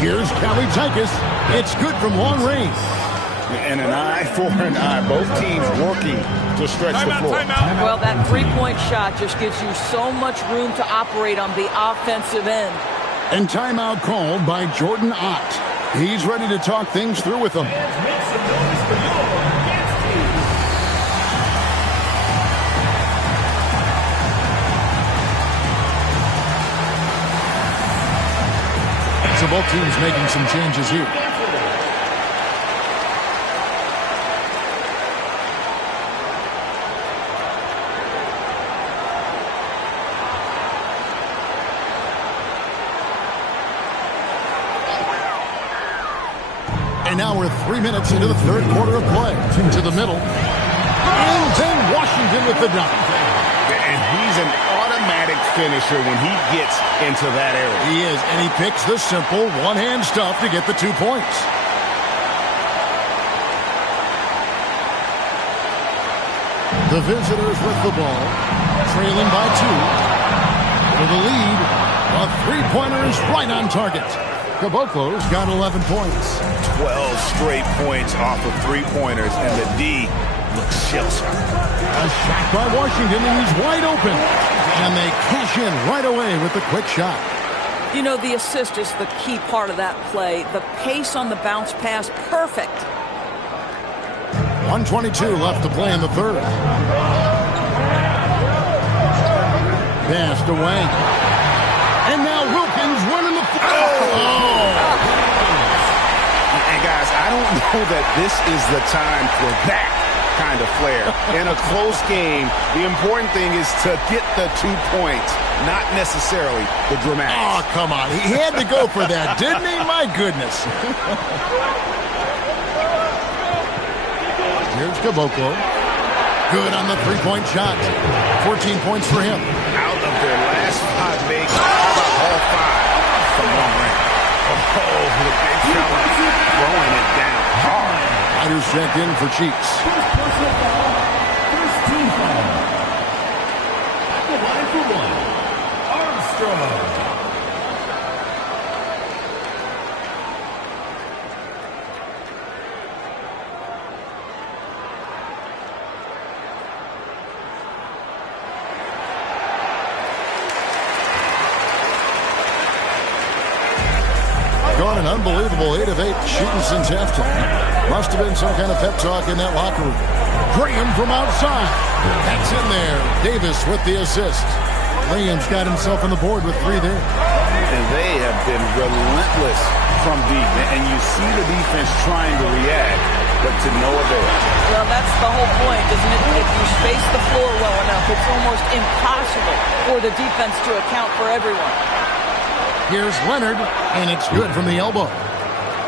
Here's Kalaitzakis. It's good from long range. And an eye for an eye. Both teams working to stretch the floor. Well, that three-point shot just gives you so much room to operate on the offensive end. And timeout called by Jordan Ott. He's ready to talk things through with them. So both teams making some changes here. And now we're 3 minutes into the third quarter of play. To the middle. And then Washington with the dunk. And he's an automatic finisher when he gets into that area. He is, and he picks the simple one-hand stuff to get the 2 points. The visitors with the ball, trailing by 2. For the lead, a three-pointer is right on target. Caboclo's got 11 points. 12 straight points off of three-pointers, and the D looks shell-shocked. A shot by Washington, and he's wide open. And they cash in right away with the quick shot. You know, the assist is the key part of that play. The pace on the bounce pass, perfect. 1:22 left to play in the third. Passed away. And now Wilkins running the floor. Oh! And guys, I don't know that this is the time for that kind of flair. In a close game, the important thing is to get the 2 points, not necessarily the dramatics. Oh, come on. He had to go for that, didn't he? My goodness. Here's Caboclo. Good on the three-point shot. 14 points for him. Out of their last 5 makes, how about all 5 from long range? Oh, the big fella throwing it down hard. Riders checked in for Cheeks. First team foul. At the line for 1, Armstrong. Gone an unbelievable 8 of 8 shooting since halftime. Must have been some kind of pep talk in that locker room. Graham from outside. That's in there. Davis with the assist. Graham's got himself on the board with 3 there. And they have been relentless from deep. And you see the defense trying to react, but to no avail. Well, that's the whole point, isn't it? If you space the floor well enough, it's almost impossible for the defense to account for everyone. Here's Leonard, and it's good from the elbow.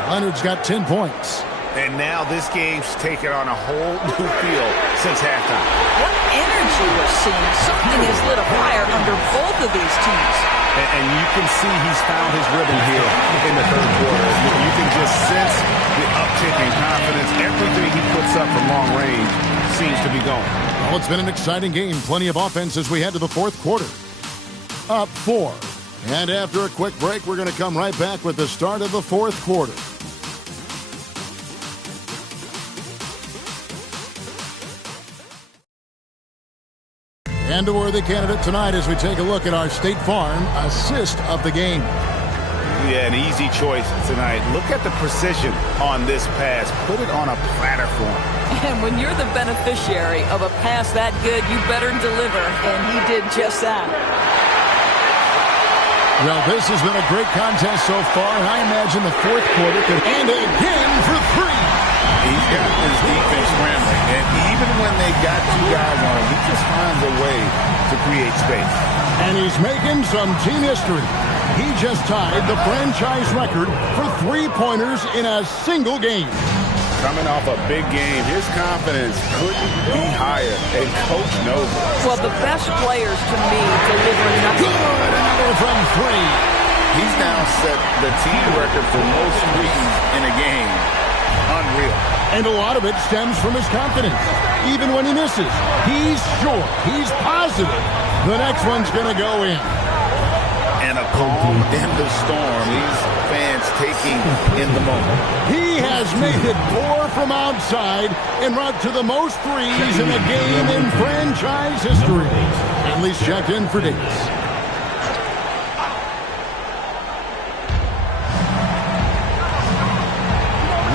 Leonard's got 10 points. And now this game's taken on a whole new feel since halftime. What energy we're seeing. Something has lit a fire under both of these teams. And you can see he's found his rhythm here in the third quarter. You can just sense the uptick in confidence. Everything he puts up from long range seems to be going. Well, it's been an exciting game. Plenty of offense as we head to the fourth quarter. Up 4. And after a quick break, we're going to come right back with the start of the fourth quarter. And a worthy candidate tonight as we take a look at our State Farm assist of the game. Yeah, an easy choice tonight. Look at the precision on this pass. Put it on a platter for him. And when you're the beneficiary of a pass that good, you better deliver. And he did just that. Well, this has been a great contest so far, and I imagine the fourth quarter could end again for 3. He's got his defense scrambling, and even when they got 2 guys on him, he just finds a way to create space. And he's making some team history. He just tied the franchise record for three-pointers in a single game. Coming off a big game, his confidence couldn't be higher, and Coach knows it. Well, the best players, to me, deliver nothing. Good, another from 3. He's now set the team record for most threes in a game. Unreal. And a lot of it stems from his confidence. Even when he misses, he's sure, he's positive the next one's going to go in. And a calm in the storm. These fans taking in the moment. He has made it 4 from outside en route to the most threes in a game in franchise history. At least checked in for Davis.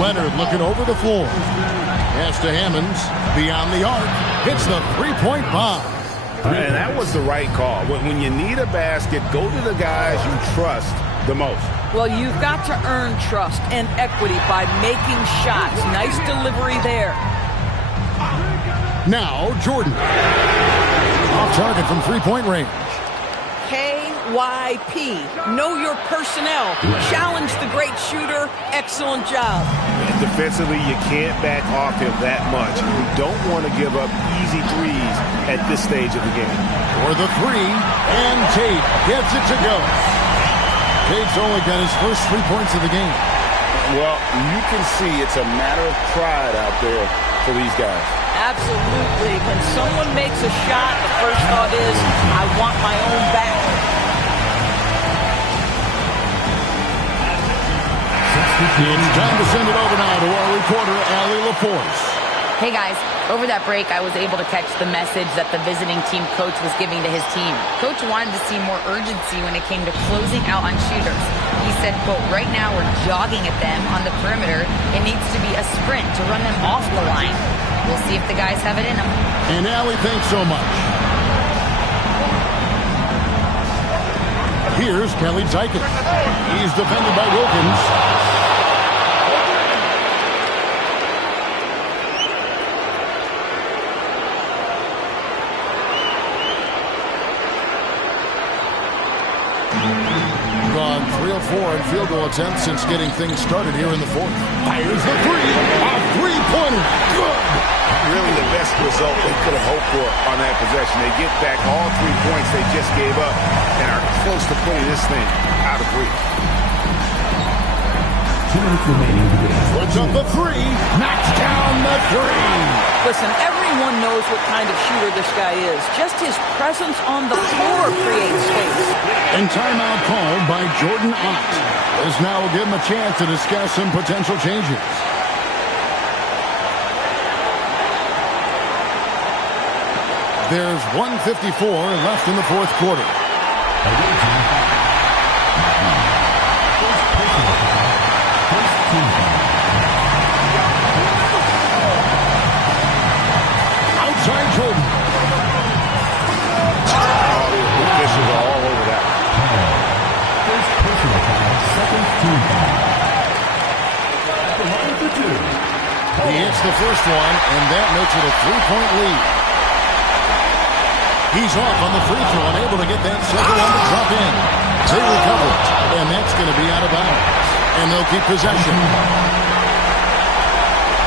Leonard looking over the floor. Pass to Hammonds. Beyond the arc. Hits the three-point bomb. And that was the right call. When you need a basket, go to the guys you trust the most. Well, you've got to earn trust and equity by making shots. Nice delivery there. Now, Jordan. Off target from three-point range. KYP. Know your personnel. Challenge the great shooter. Excellent job. And defensively, you can't back off him that much. You don't want to give up easy threes at this stage of the game. For the three, and Tate gets it to go. Tate's only got his first 3 points of the game. Well, you can see it's a matter of pride out there for these guys. Absolutely. When someone makes a shot, the first thought is, I want my own back. It's time to send it over now to our reporter, Allie LaForce. Hey guys, over that break, I was able to catch the message that the visiting team coach was giving to his team. Coach wanted to see more urgency when it came to closing out on shooters. He said, quote, right now we're jogging at them on the perimeter. It needs to be a sprint to run them off the line. We'll see if the guys have it in them. And Allie, thanks so much. Here's Kelly Tykes. He's defended by Wilkins. Gone 3 of 4 in field goal attempts since getting things started here in the fourth. Fires the three. A three-pointer. Good. Really the best result they could have hoped for on that possession. They get back all 3 points they just gave up and are close to putting this thing out of reach. 2 minutes remaining to get it. Puts up the three. Knocks down the three. Listen, everyone knows what kind of shooter this guy is. Just his presence on the floor creates space. And timeout called by Jordan Ott. This now will give him a chance to discuss some potential changes. There's 1:54 left in the fourth quarter. Outside Jordan. Oh, the officials are all over that. First personal foul, second team foul. The line for 2. He hits the first one, and that makes it a 3-point lead. He's off on the free throw, unable to get that second one to drop in. They recover it, and that's going to be out of bounds. And they'll keep possession.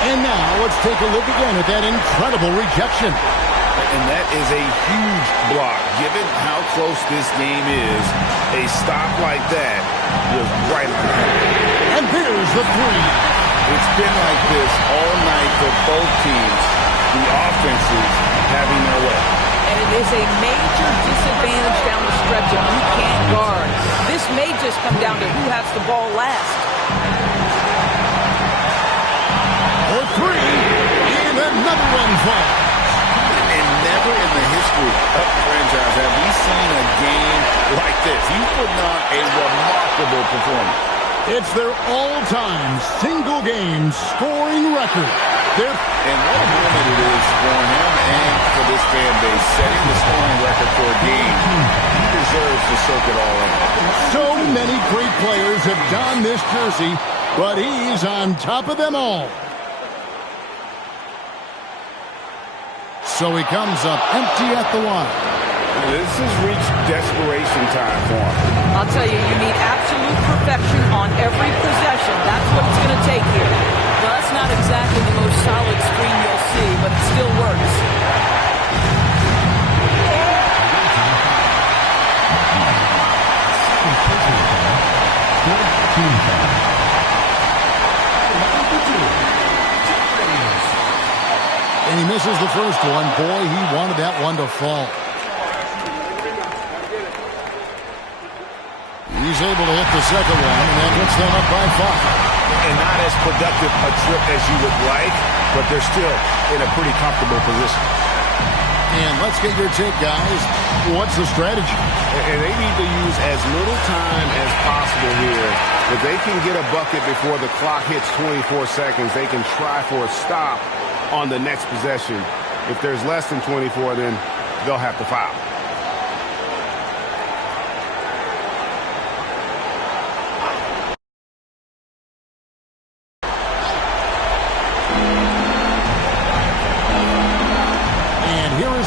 And now let's take a look again at that incredible rejection. And that is a huge block. Given how close this game is, a stop like that was right on the head. And here's the three. It's been like this all night for both teams. The offenses having their way. And it is a major disadvantage down the stretch if you can't guard. This may just come down to who has the ball last. For three, and another one falls. And never in the history of the franchise have we seen a game like this. He put on a remarkable performance. It's their all-time single-game scoring record. And what a moment it is for him and for this fan base, setting the scoring record for a game. He deserves to soak it all in. So many great players have donned this jersey, but he's on top of them all. So he comes up empty at the line. This has reached desperation time for him. I'll tell you, you need absolute perfection on every possession. That's what it's going to take here. Well, that's not exactly the most solid screen you'll see, but it still works. And he misses the first one. Boy, he wanted that one to fall. he's able to hit the second one, and that gets them up by 5. And not as productive a trip as you would like, but they're still in a pretty comfortable position. And let's get your take, guys. What's the strategy? And they need to use as little time as possible here. If they can get a bucket before the clock hits 24 seconds, they can try for a stop on the next possession. If there's less than 24, then they'll have to foul.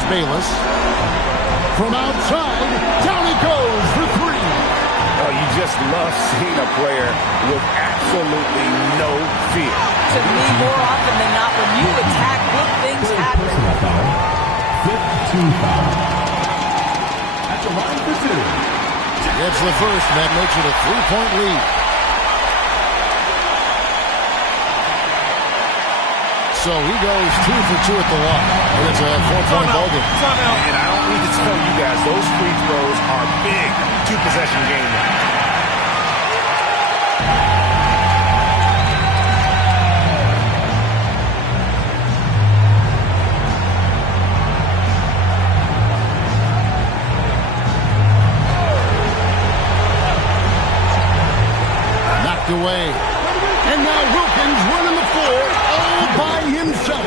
Bayless from outside, down he goes for 3. Oh, you just love seeing a player with absolutely no fear. To me, more often than not, when you attack, good things happen. Fifth team foul. At the line for 2. Gets the first, and that makes it a 3-point lead. So he goes 2 for 2 at the line. And it's a 4-point ball game. And I don't need to tell you guys, those free throws are big 2-possession game. Knocked away. And now Wilkins running the floor all by himself.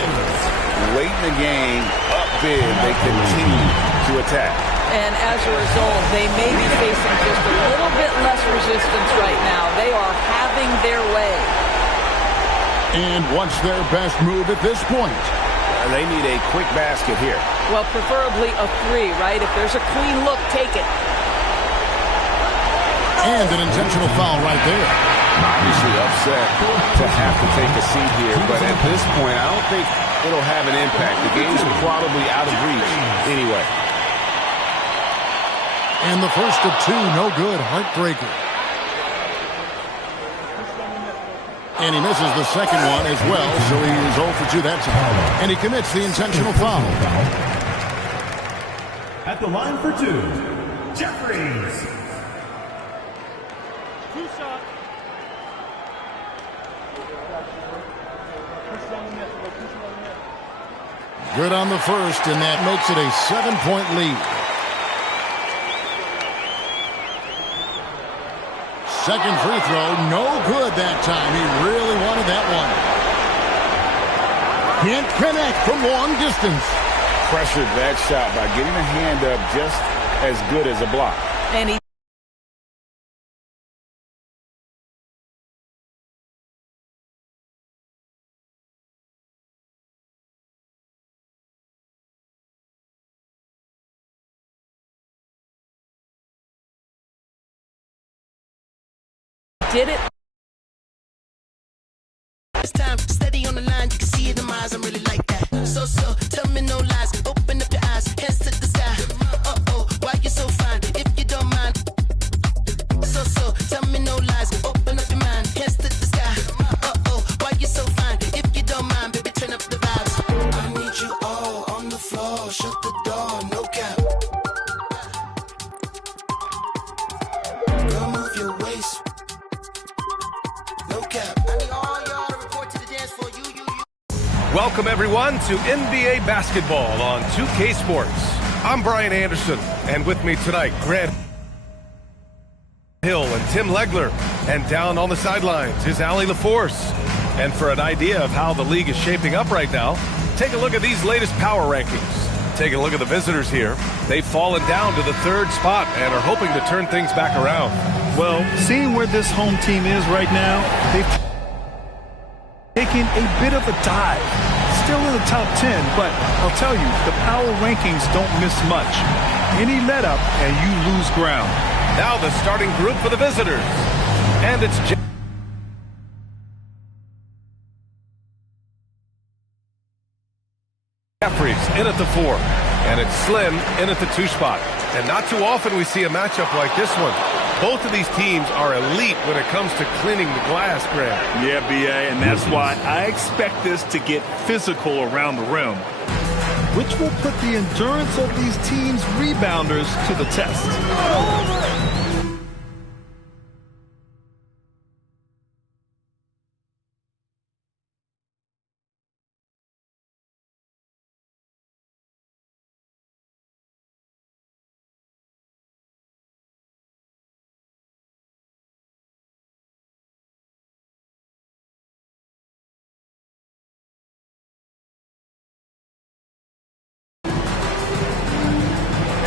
Late in the game, up big, they continue to attack. And as a result, they may be facing just a little bit less resistance right now. They are having their way. And what's their best move at this point? They need a quick basket here. Well, preferably a 3, right? If there's a clean look, take it. And an intentional foul right there. Obviously upset to have to take a seat here, but at this point, I don't think it'll have an impact. The game's probably out of reach anyway. And the first of 2, no good. Heartbreaker. And he misses the second one as well, so he is 0 for 2 that time. And he commits the intentional foul. At the line for 2, Jeffries. Good on the first, and that makes it a 7-point lead. Second free throw, no good that time. He really wanted that one. Can't connect from long distance. Pressured that shot by getting a hand up just as good as a block. And he did it. This time, steady on the line, you can see it in my eyes, I'm really like that. So, tell me no lies, open up your eyes, hands to the sky. Uh-oh, why you so fine, if you don't mind. So, tell me no lies, open up your mind, hands to the sky. Uh-oh, why you so fine, if you don't mind, baby, turn up the vibes. I need you all on the floor, shut the door, no cap. Girl, move your waist. Welcome, everyone, to NBA basketball on 2K Sports. I'm Brian Anderson, and with me tonight, Grant Hill and Tim Legler. And down on the sidelines is Allie LaForce. And for an idea of how the league is shaping up right now, take a look at these latest power rankings. Take a look at the visitors here. They've fallen down to the 3rd spot and are hoping to turn things back around. Well, seeing where this home team is right now, they've taking a bit of a dive. Still in the top 10, but I'll tell you, the power rankings don't miss much. Any let up and you lose ground. Now the starting group for the visitors. And it's Jeffries in at the 4. And it's Slim in at the 2 spot. And not too often we see a matchup like this one. Both of these teams are elite when it comes to cleaning the glass, Grant. Yeah, B.A., and that's why I expect this to get physical around the rim, which will put the endurance of these teams' rebounders to the test.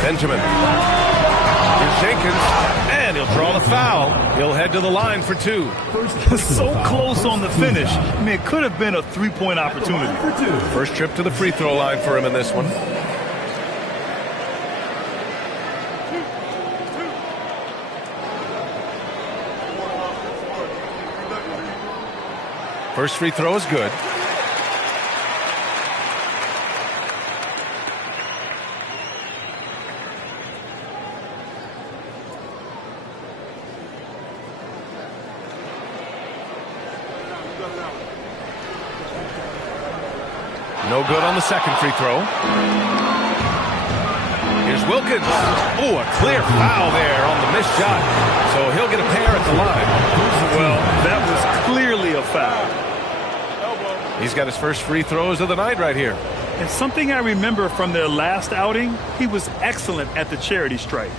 Benjamin. Here's Jenkins, and he'll draw the foul. He'll head to the line for 2. So close on the finish. I mean, it could have been a three-point opportunity. First trip to the free throw line for him in this one. First free throw is good. No good on the second free throw. Here's Wilkins. Oh, a clear foul there on the missed shot. So he'll get a pair at the line. Well, that was clearly a foul. He's got his first free throws of the night right here. And something I remember from their last outing, he was excellent at the charity stripe.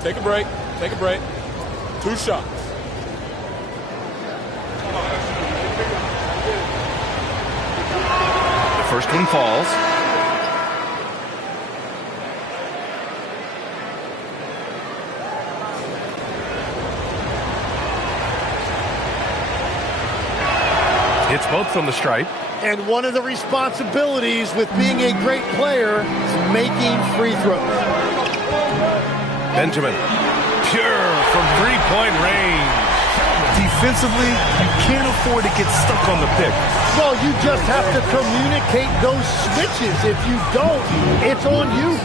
Take a break. Take a break. 2 shots. The first one falls. Hits both from the stripe. And one of the responsibilities with being a great player is making free throws. Benjamin, pure from three-point range. Defensively, you can't afford to get stuck on the pick. Well, you just have to communicate those switches. If you don't, it's on you.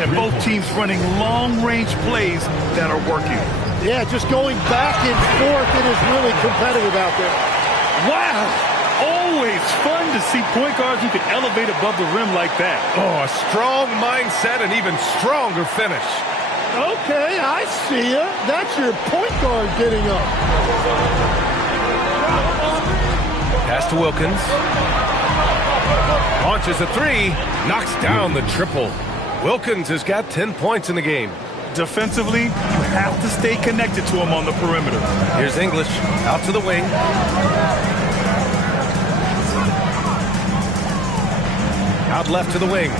And both teams running long-range plays that are working. Yeah, just going back and forth. It is really competitive out there. Wow! Always fun to see point guards who can elevate above the rim like that. Oh, a strong mindset and even stronger finish. Okay, I see ya. That's your point guard getting up. Pass to Wilkins. Launches a 3. Knocks down the triple. Wilkins has got 10 points in the game. Defensively, you have to stay connected to him on the perimeter. Here's English out to the wing. Out left to the wing.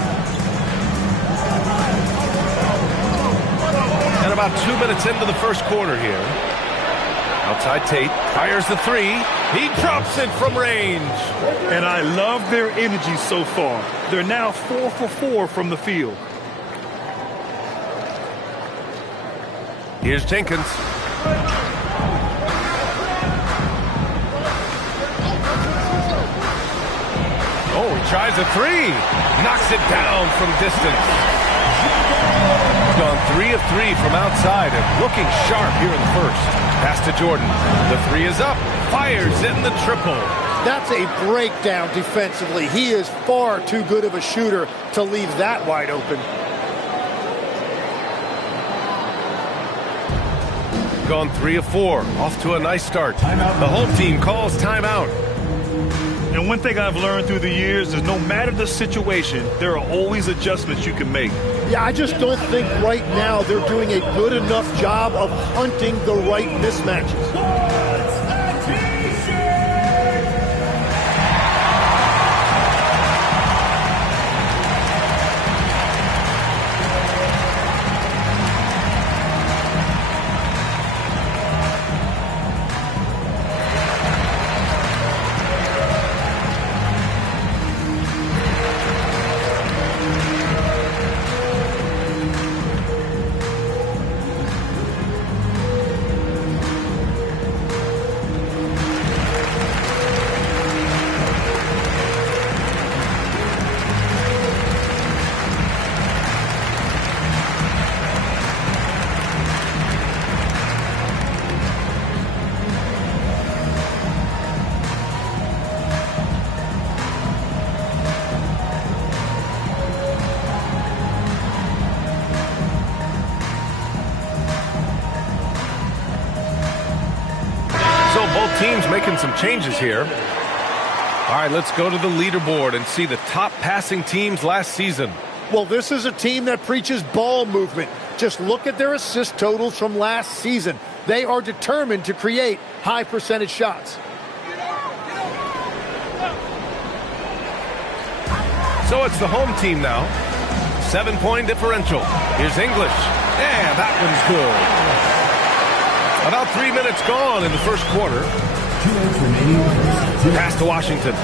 And about 2 minutes into the first quarter here. Outside Tate, fires the 3. He drops it from range. And I love their energy so far. They're now 4 for 4 from the field. Here's Jenkins. Oh, he tries a 3. Knocks it down from distance. Gone 3 of 3 from outside and looking sharp here in the first. Pass to Jordan. The 3 is up. Fires in the triple. That's a breakdown defensively. He is far too good of a shooter to leave that wide open. Gone 3 of 4. Off to a nice start. The home team calls timeout. And one thing I've learned through the years is no matter the situation, there are always adjustments you can make. Yeah, I just don't think right now they're doing a good enough job of hunting the right mismatches. Teams making some changes here. All right, let's go to the leaderboard and see the top passing teams last season. Well, this is a team that preaches ball movement. Just look at their assist totals from last season. They are determined to create high percentage shots. So it's the home team now. 7-point differential. Here's English. And that one's good. About 3 minutes gone in the first quarter. 2 minutes remaining. Pass to Washington.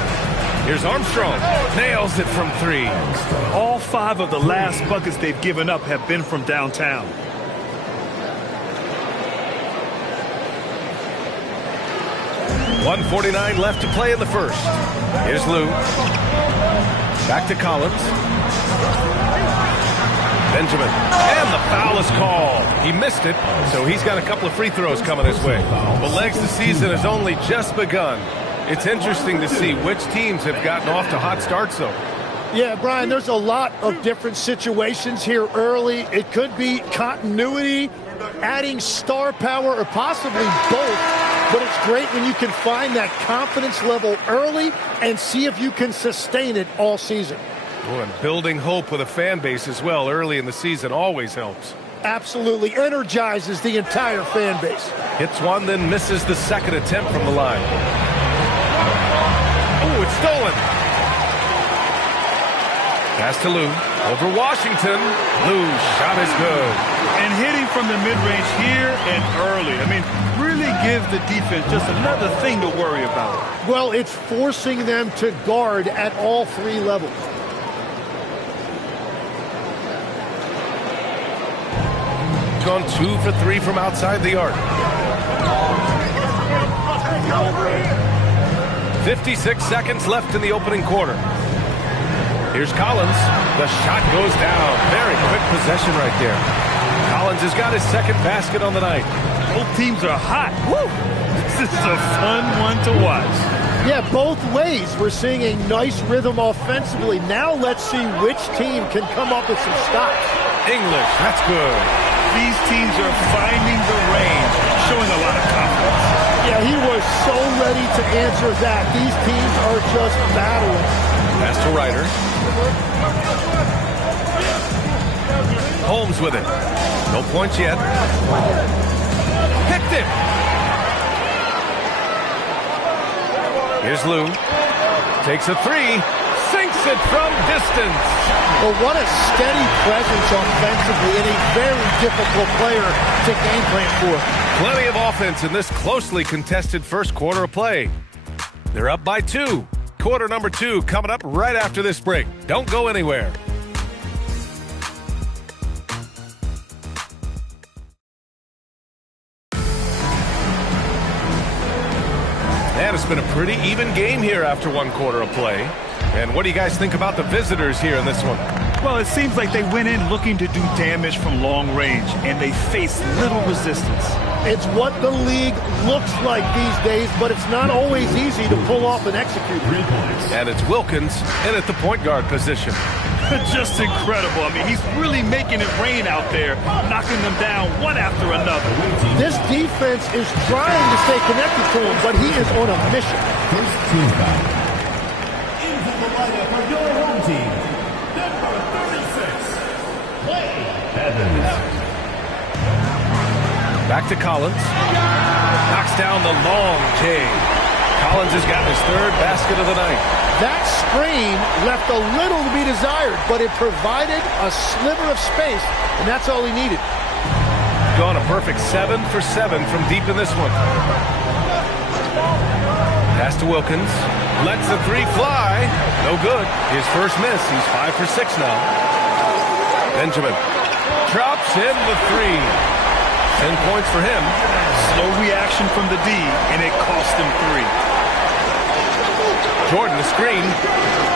Here's Armstrong. Nails it from 3. All 5 of the last buckets they've given up have been from downtown. .149 left to play in the first. Here's Lou. Back to Collins. Benjamin. And the foul is called. He missed it, so he's got a couple of free throws coming his way. But Legs, the season has only just begun. It's interesting to see which teams have gotten off to hot starts, though. Yeah, Brian, there's a lot of different situations here early. It could be continuity, adding star power, or possibly both. But it's great when you can find that confidence level early and see if you can sustain it all season. Oh, and building hope with a fan base as well early in the season always helps. Absolutely energizes the entire fan base. Hits one, then misses the second attempt from the line. Oh, it's stolen. Pass to Lou. Over Washington. Lou's shot is good. And hitting from the mid-range here and early. I mean, really gives the defense just another thing to worry about. Well, it's forcing them to guard at all 3 levels. Gone 2 for 3 from outside the arc. 56 seconds left in the opening quarter. Here's Collins. The shot goes down. Very quick possession right there. Collins has got his second basket on the night. Both teams are hot. Woo! This is a fun one to watch. Yeah, both ways. We're seeing a nice rhythm offensively. Now let's see which team can come up with some stops. English, that's good. These teams are finding the range, showing a lot of confidence. Yeah, he was so ready to answer that. These teams are just battling. Pass to Ryder. Holmes with it. No points yet. Picked it. Here's Lou. Takes a 3. Sinks it from distance. Well, what a steady presence offensively and a very difficult player to game plan for. Plenty of offense in this closely contested first quarter of play. They're up by 2. Quarter number 2 coming up right after this break. Don't go anywhere. And it's been a pretty even game here after 1 quarter of play. And what do you guys think about the visitors here in this one? Well, it seems like they went in looking to do damage from long range, and they faced little resistance. It's what the league looks like these days, but it's not always easy to pull off and execute. And it's Wilkins in at the point guard position. Just incredible. I mean, he's really making it rain out there, knocking them down one after another. This defense is trying to stay connected to him, but he is on a mission. First team foul. Into the lineup for your home team, number 36, Clay Evans. Back to Collins. Knocks down the long J. Collins has gotten his 3rd basket of the night. That screen left a little to be desired, but it provided a sliver of space, and that's all he needed. Gone a perfect 7 for 7 from deep in this one. Pass to Wilkins. Lets the 3 fly. No good. His first miss. He's 5 for 6 now. Benjamin drops in the 3. 10 points for him. Slow reaction from the D, and it cost him 3. Jordan, the screen.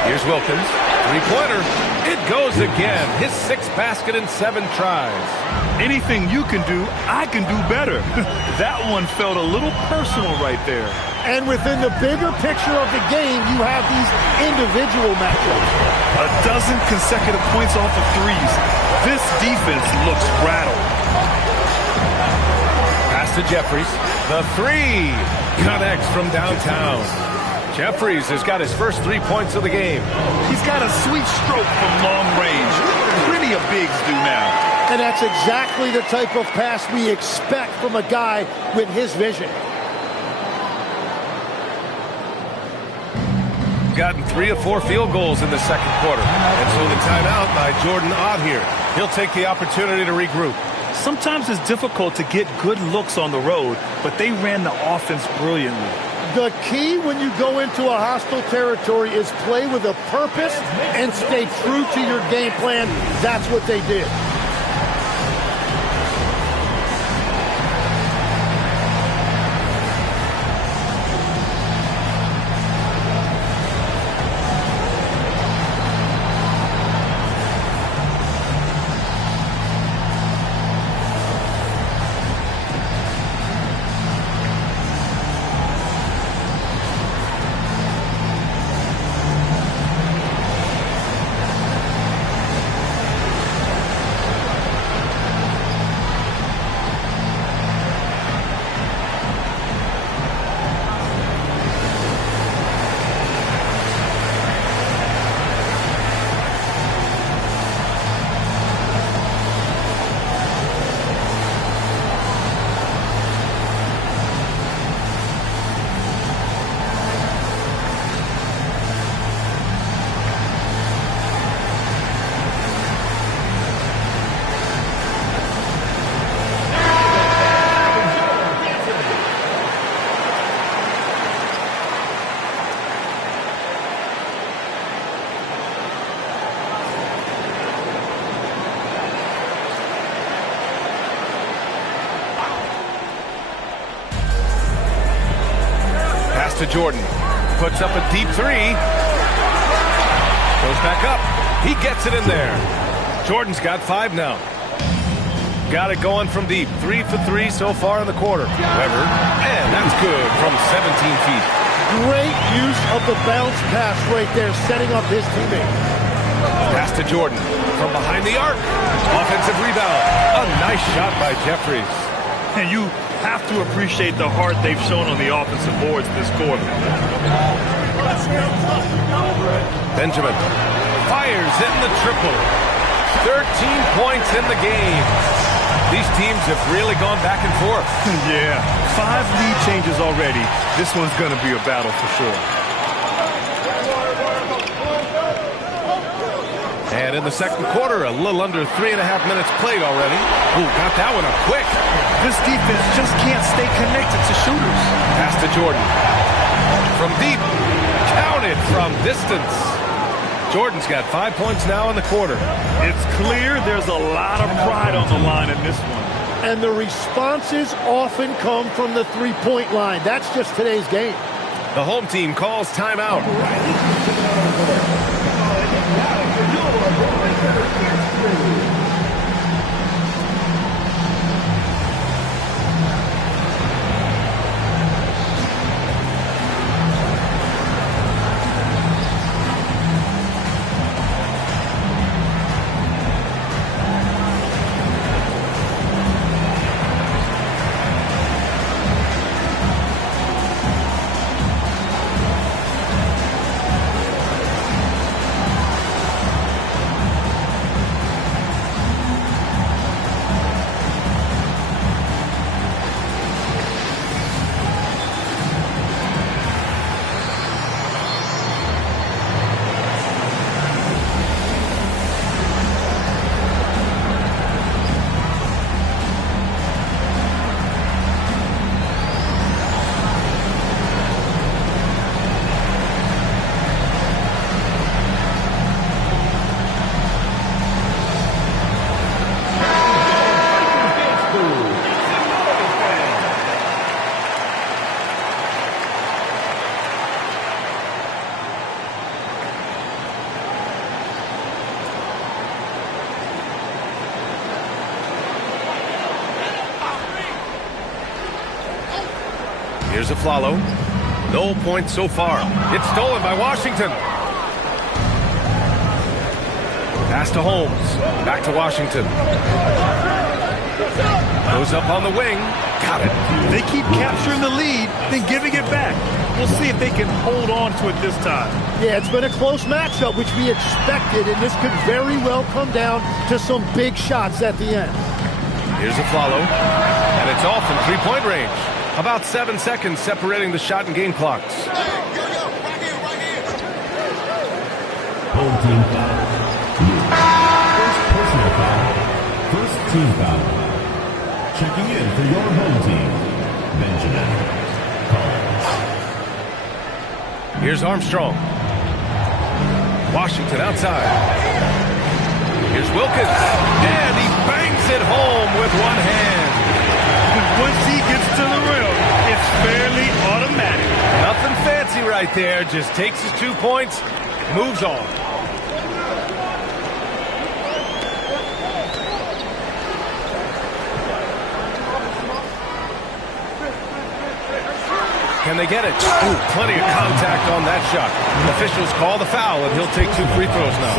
Here's Wilkins. 3-pointer. It goes again. His 6th basket in 7 tries. Anything you can do, I can do better. That one felt a little personal right there. And within the bigger picture of the game, you have these individual matchups. A dozen consecutive points off of 3s. This defense looks rattled. Pass to Jeffries. The 3 connects from downtown. Jeffries has got his first 3 points of the game. He's got a sweet stroke from long range. Plenty of bigs do now. And that's exactly the type of pass we expect from a guy with his vision. They've gotten 3 of 4 field goals in the second quarter. And so the timeout by Jordan Ott here. He'll take the opportunity to regroup. Sometimes it's difficult to get good looks on the road, but they ran the offense brilliantly. The key when you go into a hostile territory is play with a purpose and stay true to your game plan. That's what they did. To Jordan, puts up a deep 3, goes back up, he gets it in there. Jordan's got 5 now. Got it going from deep, 3 for 3 so far in the quarter. Weber, and that's good from 17 feet. Great use of the bounce pass right there, setting up his teammate. Pass to Jordan from behind the arc. Offensive rebound. A nice shot by Jeffries. And you have to appreciate the heart they've shown on the offensive boards this quarter. Benjamin fires in the triple. 13 points in the game. These teams have really gone back and forth. Yeah, 5 lead changes already. This one's going to be a battle for sure. And in the second quarter, a little under 3.5 minutes played already. Ooh, got that one up quick. This defense just can't stay connected to shooters. Pass to Jordan. From deep. Counted from distance. Jordan's got 5 points now in the quarter. It's clear there's a lot of pride on the line in this one. And the responses often come from the three-point line. That's just today's game. The home team calls timeout. Here's Afflalo. No points so far. It's stolen by Washington. Pass to Holmes. Back to Washington. Goes up on the wing. Got it. They keep capturing the lead, then giving it back. We'll see if they can hold on to it this time. Yeah, it's been a close matchup, which we expected, and this could very well come down to some big shots at the end. Here's Afflalo. And it's off from three-point range. About 7 seconds separating the shot and game clocks. home team foul. First personal foul. First team foul. Checking in for your home team, Benjamin Collins. Here's Armstrong. Washington outside. Here's Wilkins. And he bangs it home with one hand. Once he gets to the rim, it's fairly automatic. Nothing fancy right there. Just takes his 2 points, moves on. Can they get it? Ooh, plenty of contact on that shot. Officials call the foul, and he'll take 2 free throws now.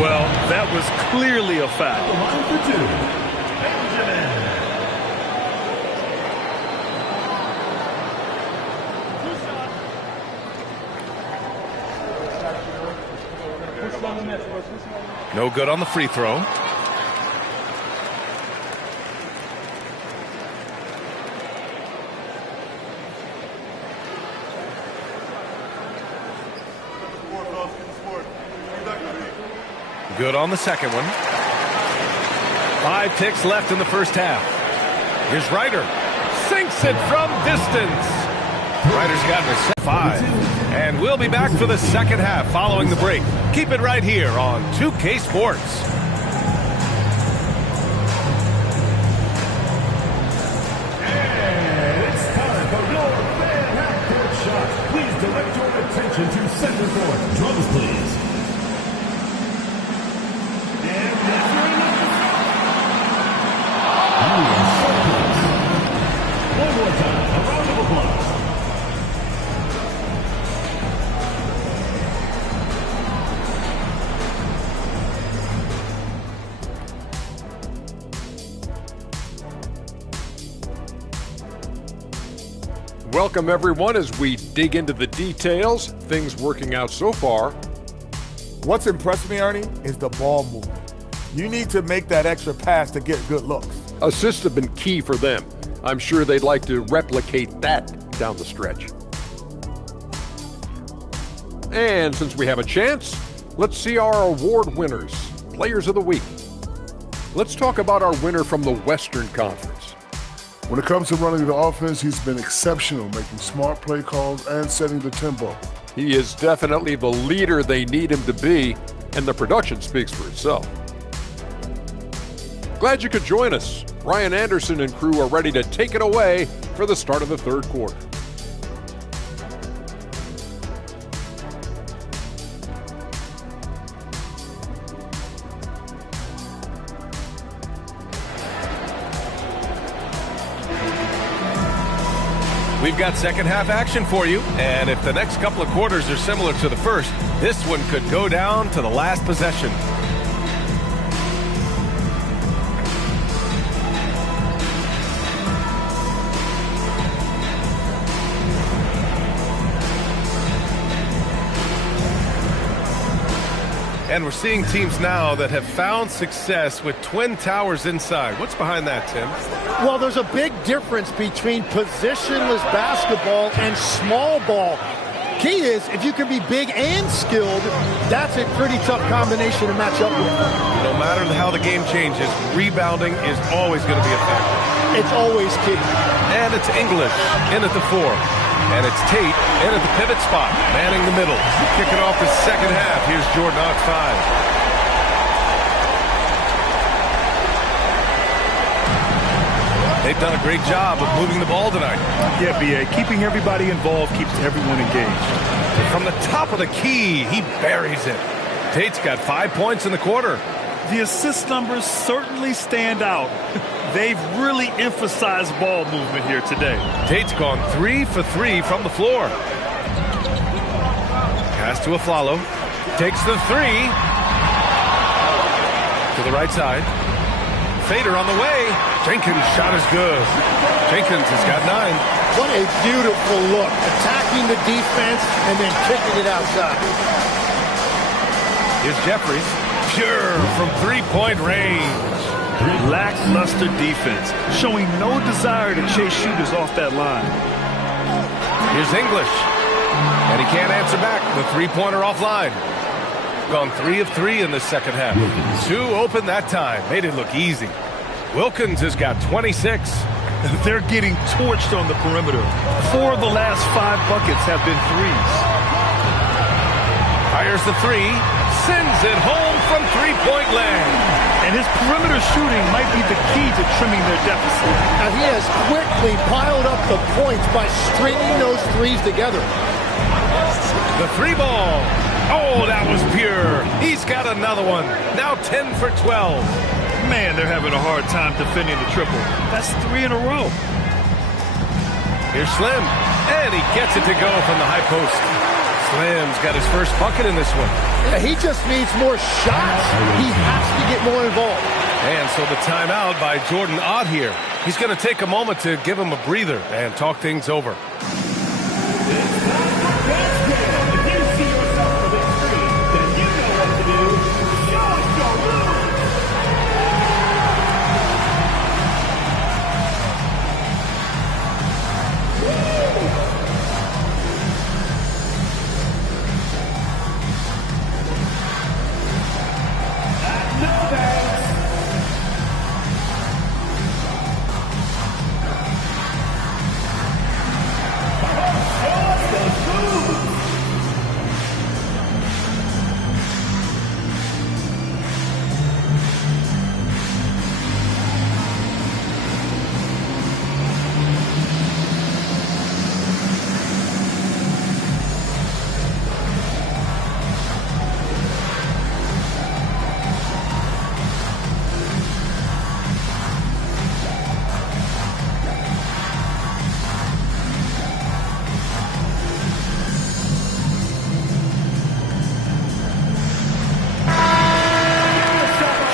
Well, that was clearly a foul. Line for 2. Benjamin. No good on the free throw. Good on the second one. 5 ticks left in the first half. Here's Ryder. Sinks it from distance. Ryder's got it at 5. And we'll be back for the second half following the break. Keep it right here on 2K Sports. And it's time for your fan half-court shot. Please direct your attention to center court. Drums, please. And that's your number 5. One more time. A round of applause. Welcome, everyone, as we dig into the details. Things working out so far. What's impressed me, Ernie, is the ball movement. You need to make that extra pass to get good looks. Assists have been key for them. I'm sure they'd like to replicate that down the stretch. And since we have a chance, let's see our award winners, Players of the Week. Let's talk about our winner from the Western Conference. When it comes to running the offense, he's been exceptional, making smart play calls and setting the tempo. He is definitely the leader they need him to be, and the production speaks for itself. Glad you could join us. Ryan Anderson and crew are ready to take it away for the start of the third quarter. We've got second half action for you, and if the next couple of quarters are similar to the first, this one could go down to the last possession. And we're seeing teams now that have found success with twin towers inside. What's behind that, Tim? Well, there's a big difference between positionless basketball and small ball. Key is, if you can be big and skilled, that's a pretty tough combination to match up with. No matter how the game changes, rebounding is always going to be a factor. It's always key. And it's English in at the 4. And it's Tate in at the pivot spot, manning the middle. Kicking off the second half. Here's Jordan at 5. They've done a great job of moving the ball tonight. Yeah, B.A. Keeping everybody involved keeps everyone engaged. From the top of the key, he buries it. Tate's got 5 points in the quarter. The assist numbers certainly stand out. They've really emphasized ball movement here today. Tate's gone 3 for 3 from the floor. Pass to Aflalo. Takes the 3. To the right side. Fader on the way. Jenkins' shot is good. Jenkins has got 9. What a beautiful look. Attacking the defense and then kicking it outside. Here's Jeffries. Pure from three-point range. Lackluster defense, showing no desire to chase shooters off that line. Here's English. And he can't answer back. The three-pointer offline. Gone 3 of 3 in the second half. 2 open that time. Made it look easy. Wilkins has got 26. They're getting torched on the perimeter. 4 of the last 5 buckets have been threes. Fires the 3. Sends it home from three-point land. And his perimeter shooting might be the key to trimming their deficit. Now he has quickly piled up the points by stringing those threes together. The 3 ball. Oh, that was pure. He's got another one. Now 10 for 12. Man, they're having a hard time defending the triple. That's 3 in a row. Here's Slim. And he gets it to go from the high post. Slim's got his first bucket in this one. Yeah, he just needs more shots. He has to get more involved. And so the timeout by Jordan Ott here. He's going to take a moment to give him a breather and talk things over.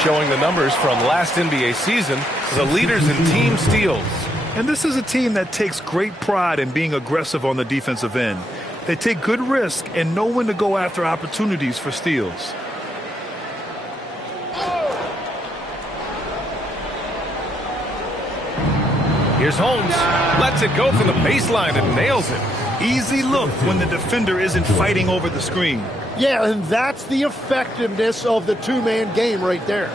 Showing the numbers from last NBA season, the leaders in team steals. And this is a team that takes great pride in being aggressive on the defensive end. They take good risk and know when to go after opportunities for steals. Here's Holmes. Lets it go from the baseline and nails it. Easy look when the defender isn't fighting over the screen. Yeah, and that's the effectiveness of the two-man game right there.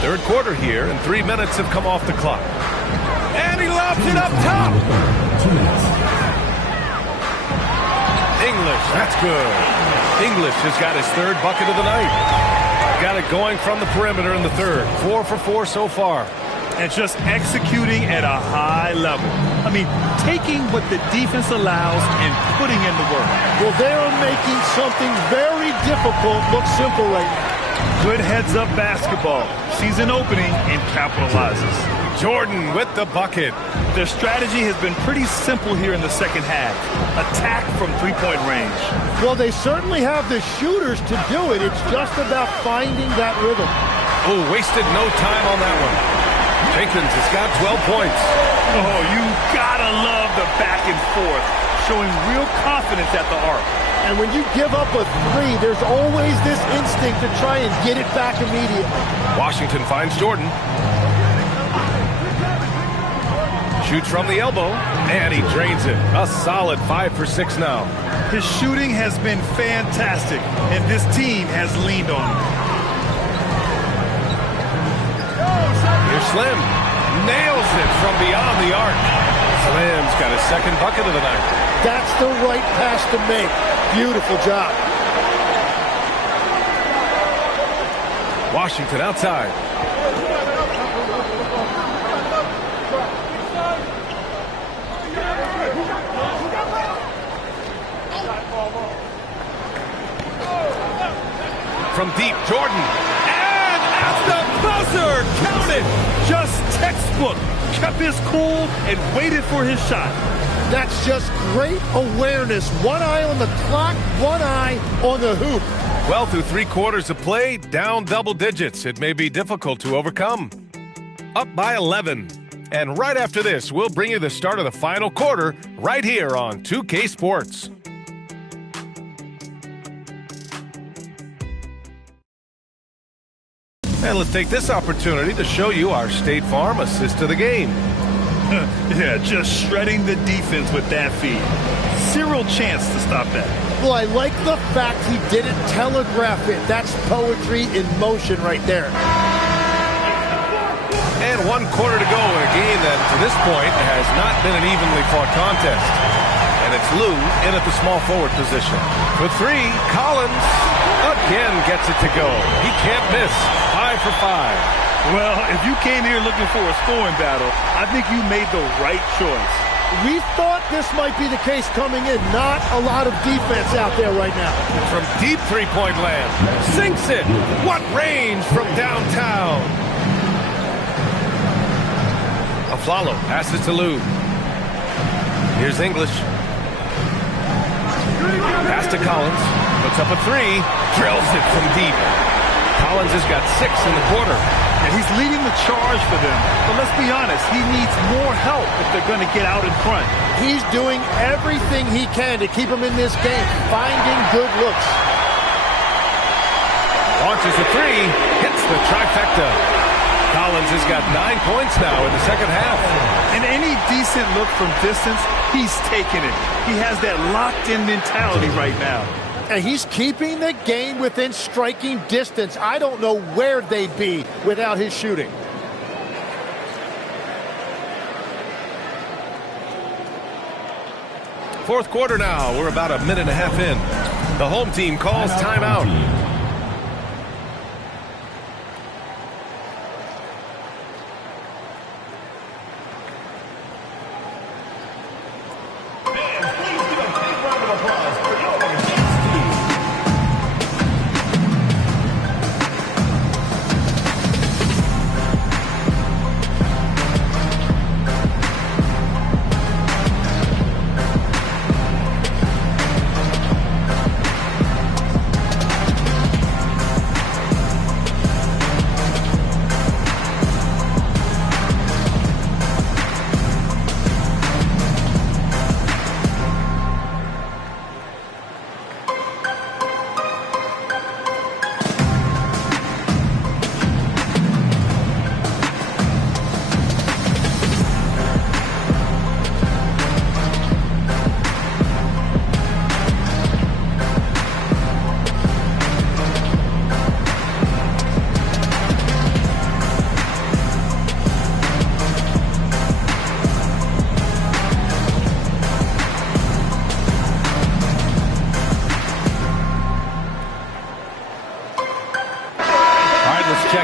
Third quarter here, and 3 minutes have come off the clock. And he lobs it up top. 2 minutes. English, that's good. English has got his third bucket of the night. Got it going from the perimeter in the third. 4 for 4 so far. And just executing at a high level. I mean, taking what the defense allows and putting in the work. Well, they're making something very difficult look simple right now. Good heads-up basketball. Sees an opening and capitalizes. Jordan with the bucket. Their strategy has been pretty simple here in the second half. Attack from three-point range. Well, they certainly have the shooters to do it. It's just about finding that rhythm. Oh, wasted no time on that one. Jenkins has got 12 points. Oh, you gotta love the back and forth, showing real confidence at the arc. And when you give up a three, there's always this instinct to try and get it back immediately. Washington finds Jordan. Shoots from the elbow, and he drains it. A solid 5 for 6 now. His shooting has been fantastic, and this team has leaned on him. Here's Slim. Nails it from beyond the arc. Slim's got his second bucket of the night. That's the right pass to make. Beautiful job. Washington outside. From deep, Jordan. And at the buzzer, count it. Just textbook. Kept his cool and waited for his shot. That's just great awareness. One eye on the clock, one eye on the hoop. Well, through 3 quarters of play, down double digits. It may be difficult to overcome. Up by 11. And right after this, we'll bring you the start of the final quarter right here on 2K Sports. And let's take this opportunity to show you our State Farm assist to the game. Yeah, just shredding the defense with that feed. Zero chance to stop that. Well, I like the fact he didn't telegraph it. That's poetry in motion right there. And 1 quarter to go in a game that, to this point, has not been an evenly fought contest. And it's Lou in at the small forward position. For 3, Collins again gets it to go. He can't miss. 5 for 5. Well, if you came here looking for a scoring battle, I think you made the right choice. We thought this might be the case coming in. Not a lot of defense out there right now. From deep three-point land. Sinks it. What range from downtown. Aflalo passes to Lou. Here's English. Pass to Collins. Puts up a 3. Drills it from deep. Collins has got 6 in the quarter. And he's leading the charge for them. But let's be honest, he needs more help if they're going to get out in front. He's doing everything he can to keep him in this game, finding good looks. Launches a 3, hits the trifecta. Collins has got 9 points now in the second half. And any decent look from distance, he's taking it. He has that locked-in mentality right now. And he's keeping the game within striking distance. I don't know where they'd be without his shooting. Fourth quarter now. We're about a minute and a half in. The home team calls timeout.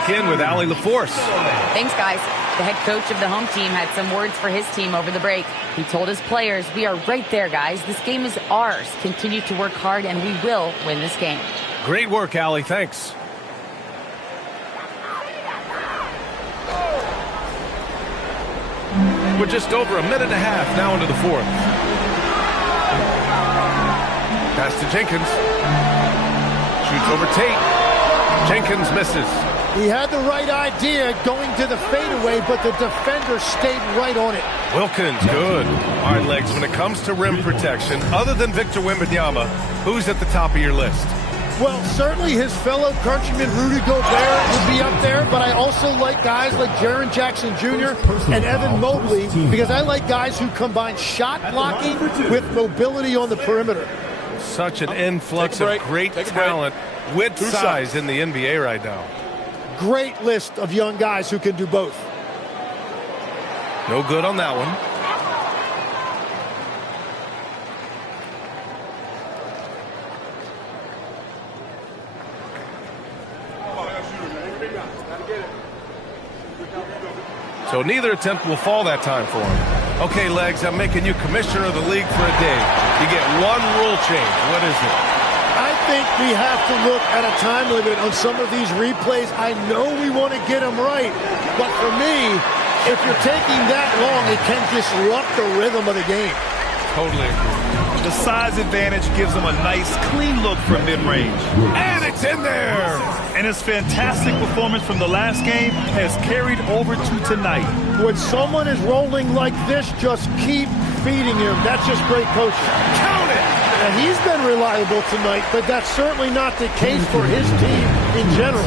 In with Allie LaForce. Thanks, guys. The head coach of the home team had some words for his team over the break. He told his players, "We are right there, guys. This game is ours. Continue to work hard, and we will win this game." Great work, Allie. Thanks. We're just over a minute and a half now into the fourth. Pass to Jenkins. Shoots over Tate. Jenkins misses. He had the right idea going to the fadeaway, but the defender stayed right on it. Wilkins, good. Hard legs when it comes to rim protection. Other than Victor Wembanyama, who's at the top of your list? Well, certainly his fellow countryman Rudy Gobert would be up there, but I also like guys like Jaren Jackson Jr. and Evan Mobley because I like guys who combine shot blocking with mobility on the perimeter. Such an influx of great talent with size in the NBA right now. Great list of young guys who can do both. No good on that one. So neither attempt will fall that time for him. Okay, Legs, I'm making you commissioner of the league for a day. You get one rule change. What is it? I think we have to look at a time limit on some of these replays. I know we want to get them right, but for me, if you're taking that long, it can disrupt the rhythm of the game. Totally agree. The size advantage gives them a nice, clean look from mid-range. And it's in there! And his fantastic performance from the last game has carried over to tonight. When someone is rolling like this, just keep feeding him. That's just great coaching. Count it! And he's been reliable tonight, but that's certainly not the case for his team in general.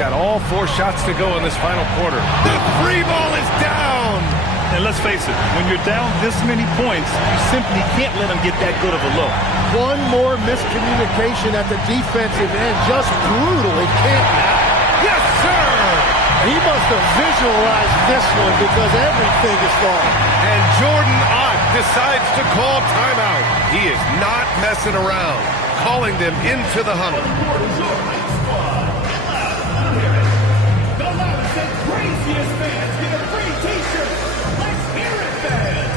Got all 4 shots to go in this final quarter. The free ball is down! And let's face it, when you're down this many points, you simply can't let them get that good of a look. One more miscommunication at the defensive end. Just brutal. It can't happen. Yes, sir! He must have visualized this one because everything is falling. And Jordan Ott decides to call timeout. He is not messing around, calling them into the huddle. The loudest and craziest fans get a free t-shirt. Let's hear it, fans!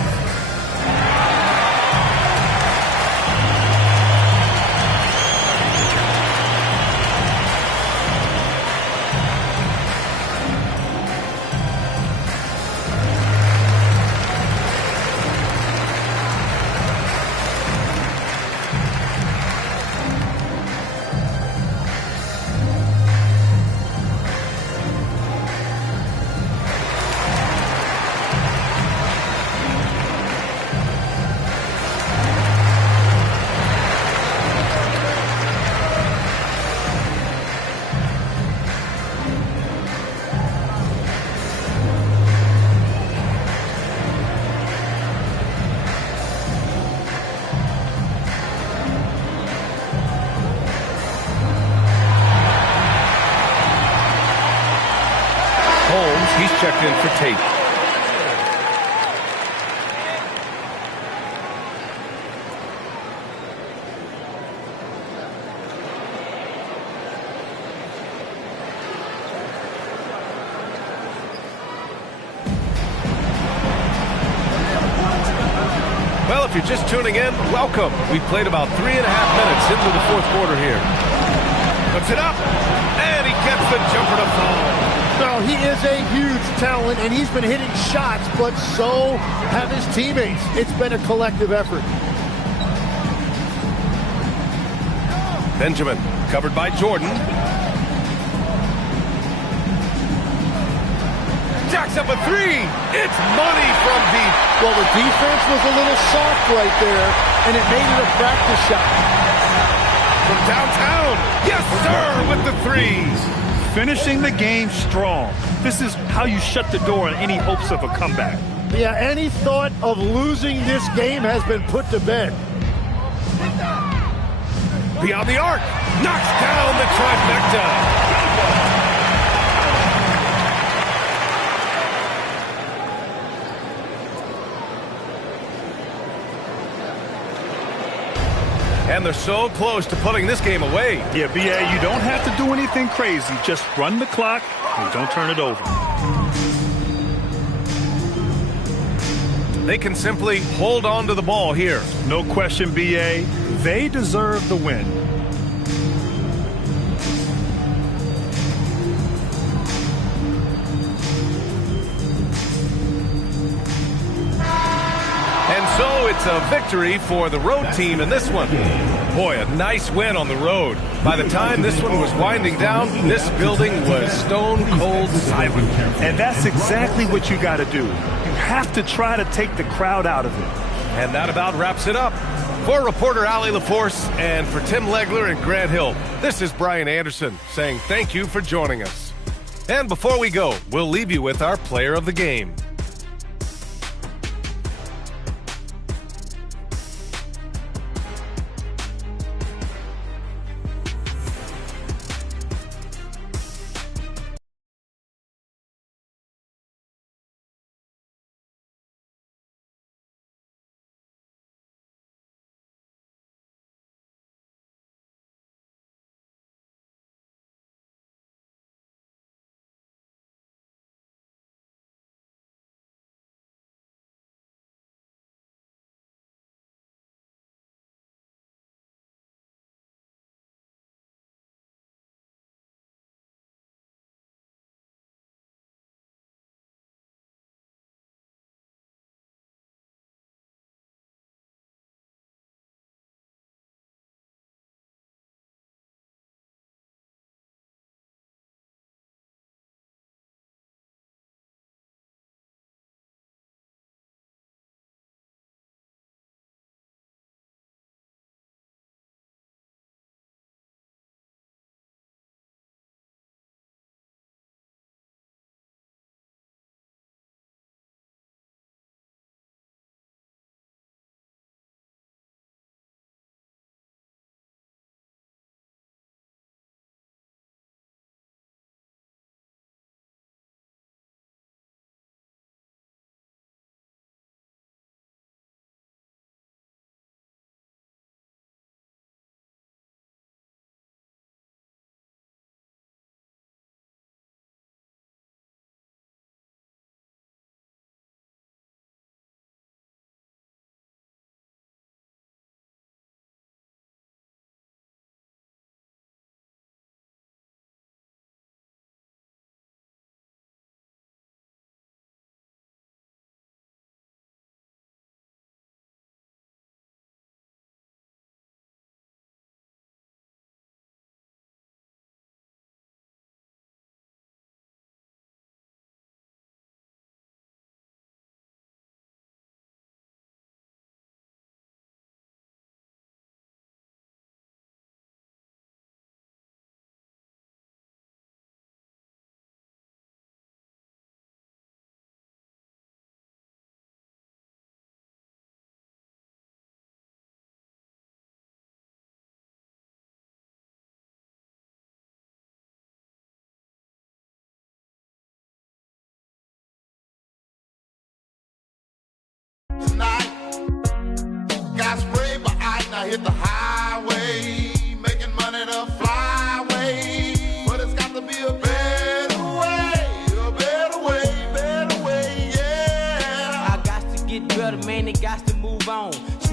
He's checked in for tape. Well, if you're just tuning in, welcome. We played about 3.5 minutes into the fourth quarter here. Puts it up, and he gets the jumper to fall. No, he is a huge talent, and he's been hitting shots, but so have his teammates. It's been a collective effort. Benjamin, covered by Jordan. Jacks up a three. It's money from deep. Well, the defense was a little soft right there, and it made it a practice shot. From downtown, yes, sir, with the threes. Finishing the game strong. This is how you shut the door on any hopes of a comeback. Yeah, any thought of losing this game has been put to bed. Beyond the arc, knocks down the trifecta. And they're so close to putting this game away. Yeah, B.A., you don't have to do anything crazy. Just run the clock and don't turn it over. They can simply hold on to the ball here. No question, B.A., they deserve the win. And so it's a victory for the road team in this one. Boy, a nice win on the road. By the time this one was winding down, this building was stone cold silent. And that's exactly what you got to do. You have to try to take the crowd out of it. And that about wraps it up. For reporter Allie LaForce and for Tim Legler and Grant Hill, this is Brian Anderson saying thank you for joining us. And before we go, we'll leave you with our player of the game.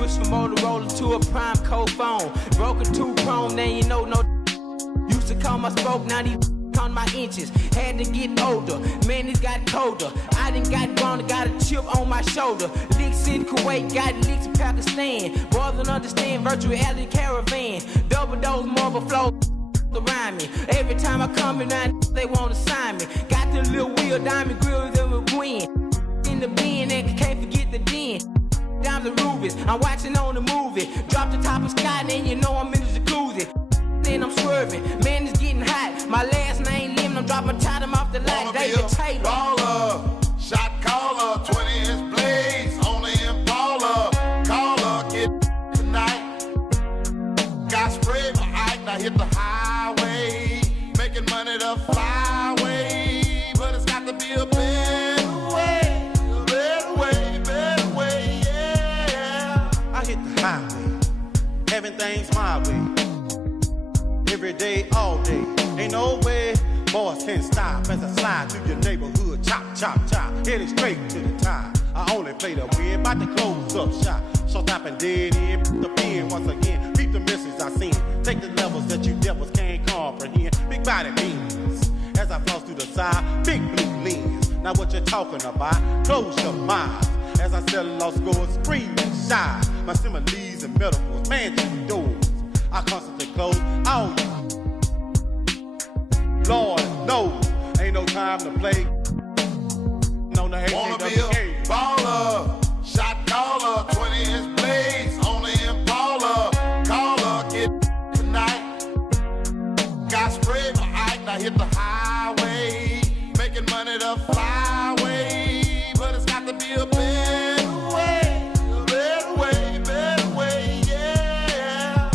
Switch from Motorola to a prime code phone. Broke a 2-prong, then you know no. Used to call my spoke, now these on my inches. Had to get older, man, it got colder. I done got grown, got a chip on my shoulder. Licks in Kuwait, got licks in Pakistan. Boys don't understand virtual reality caravan. Double dose, marble flow around me. Every time I come around, they want to sign me. Got the little wheel, diamond grills that will win. In the bin, and can't forget the den. Down the rubies, I'm watching on the movie. Drop the top of sky, then you know I'm in the jacuzzi. Then I'm swerving, man, it's getting hot. My last name Lim, I'm dropping time off the light. David Taylor. Baller, shot caller, 20-inch blades on the Impala. Caller, get tonight. Got sprayed by Ike, now hit the highway. Making money the flyway, but it's got to be a better way. Better way, yeah. I hit the highway, having things my way. Every day, all day, ain't no way boys can stop as I slide through your neighborhood. Chop, chop, chop, heading straight to the top. I only play the win, about to close up shop. So stop and dead in, put the pin once again. Beat the misses I seen. Take the levels that you devils can't comprehend. Big body beans as I floss through the side. Big blue lens. Now what you talking about? Close your mouth as I sell lost scores, scream and shy. My similes and metaphors, man, you doors. I constantly close all you. Lord knows, ain't no time to play. No, the wanna be a baller, shot caller, 20-inch blades on the Impala. Caller, get tonight. Got sprayed by Ike, now hit the highway. Making money the flyway, but it's got to be a better way. Better way, yeah.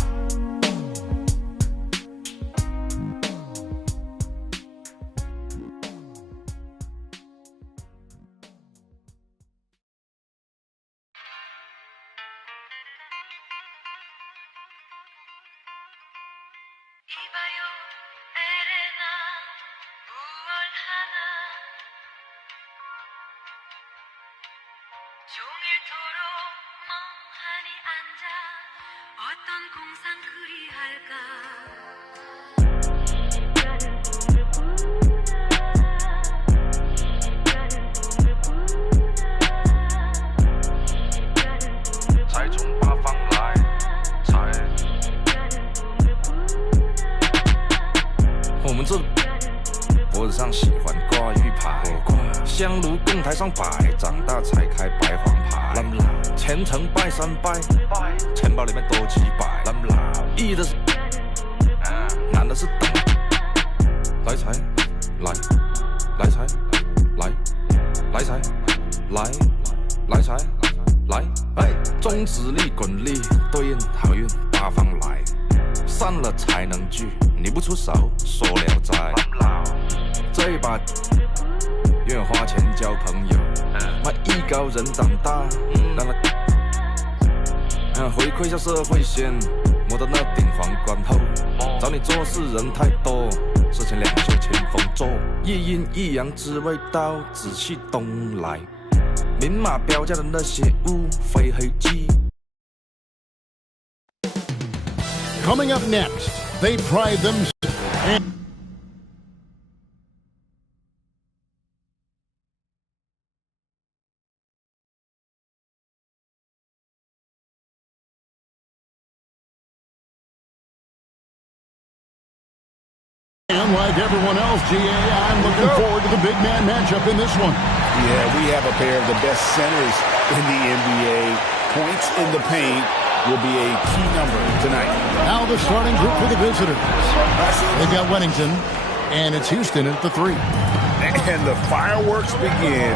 이봐요 에레나 무얼 하나 종일토록 멍하니 앉아 어떤 공상 그리할까 才从八方来，才我们这脖子上喜欢挂玉牌，香炉供台上摆，长大才开白黄牌。虔诚拜三拜，钱包里面多几百。易的是，难的是等。来财，来，来财，来，来财，来，来财，来。中指力滚力对应好运八方来，散了才能聚，你不出手说聊斋。这一把愿花钱交朋友，那艺高人胆大，让他回馈下社会先，摸到那顶皇冠后，找你做事人太多，事情两袖清风做，一阴一阳之谓道，仔细东来。明码标价的那些物非黑即。 Coming up next, they pride themselves. Like everyone else, GA, I'm looking forward to the big man matchup in this one. Yeah, we have a pair of the best centers in the NBA. Points in the paint will be a key number tonight. Now the starting group for the visitors. They've got Wennington, and it's Houston at the 3. And the fireworks begin.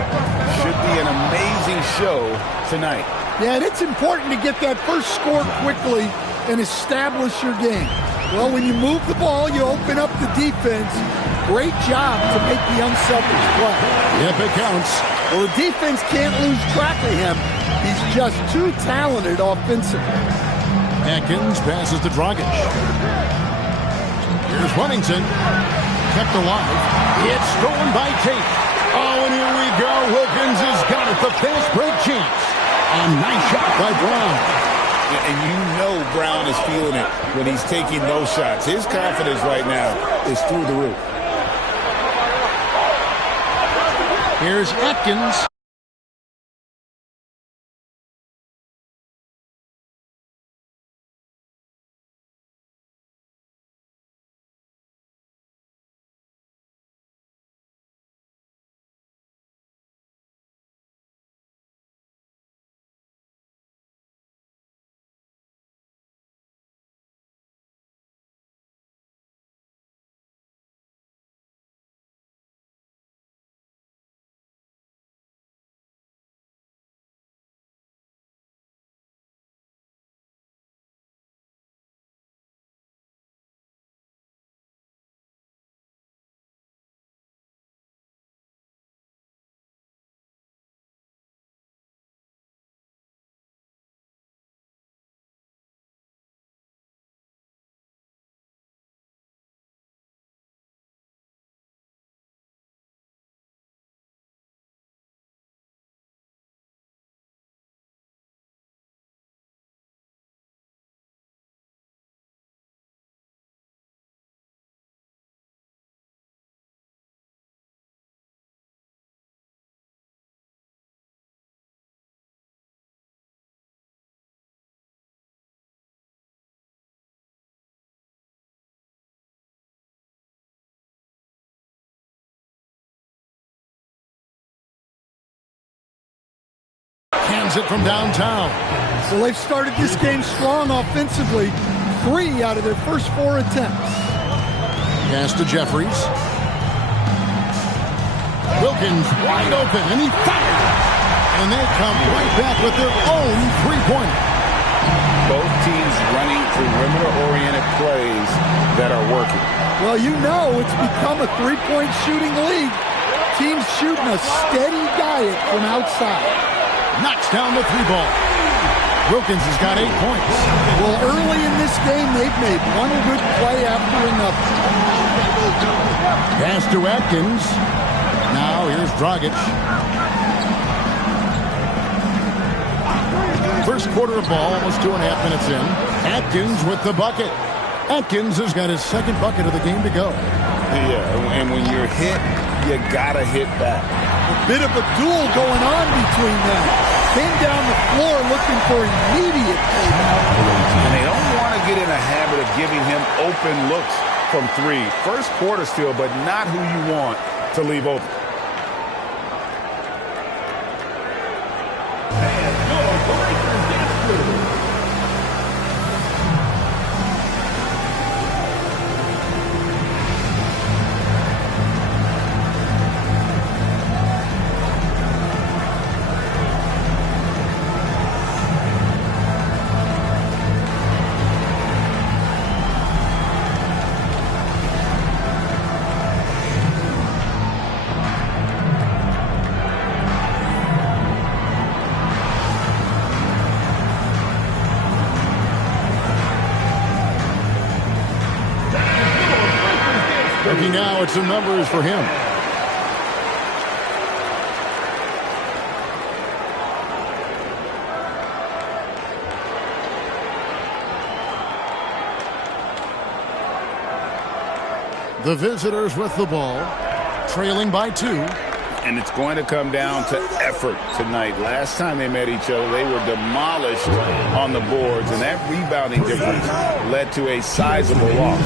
Should be an amazing show tonight. Yeah, and it's important to get that first score quickly and establish your game. Well, when you move the ball, you open up the defense. Great job to make the unselfish play. Yep, it counts. Well, the defense can't lose track of him. He's just too talented offensively. Atkins passes to Dragic. Here's Wennington. Kept alive. It's stolen by Tate. Oh, and here we go. Wilkins has got it. The fast break chance. A nice shot by Brown. And you know Brown is feeling it when he's taking those shots. His confidence right now is through the roof. Here's Atkins. Hands it from downtown. So they've started this game strong offensively. 3 out of their first 4 attempts. Pass to Jeffries. Wilkins wide open, and he fired. And they come right back with their own three-pointer. Both teams running perimeter-oriented plays that are working. Well, you know it's become a three-point shooting league. Teams shooting a steady diet from outside. Knocks down the 3-ball. Wilkins has got 8 points. Well, early in this game, they've made one good play after another. Pass to Atkins. Now here's Dragic. First quarter of ball, almost 2.5 minutes in. Atkins with the bucket. Atkins has got his second bucket of the game to go. Yeah, and when you're hit, you gotta hit back. A bit of a duel going on between them. Came down the floor looking for immediate payback. And they don't want to get in a habit of giving him open looks from 3. First quarter still, but not who you want to leave open. Now it's the numbers for him. The visitors with the ball, trailing by 2. And it's going to come down to effort tonight. Last time they met each other, they were demolished on the boards, and that rebounding difference led to a sizable loss.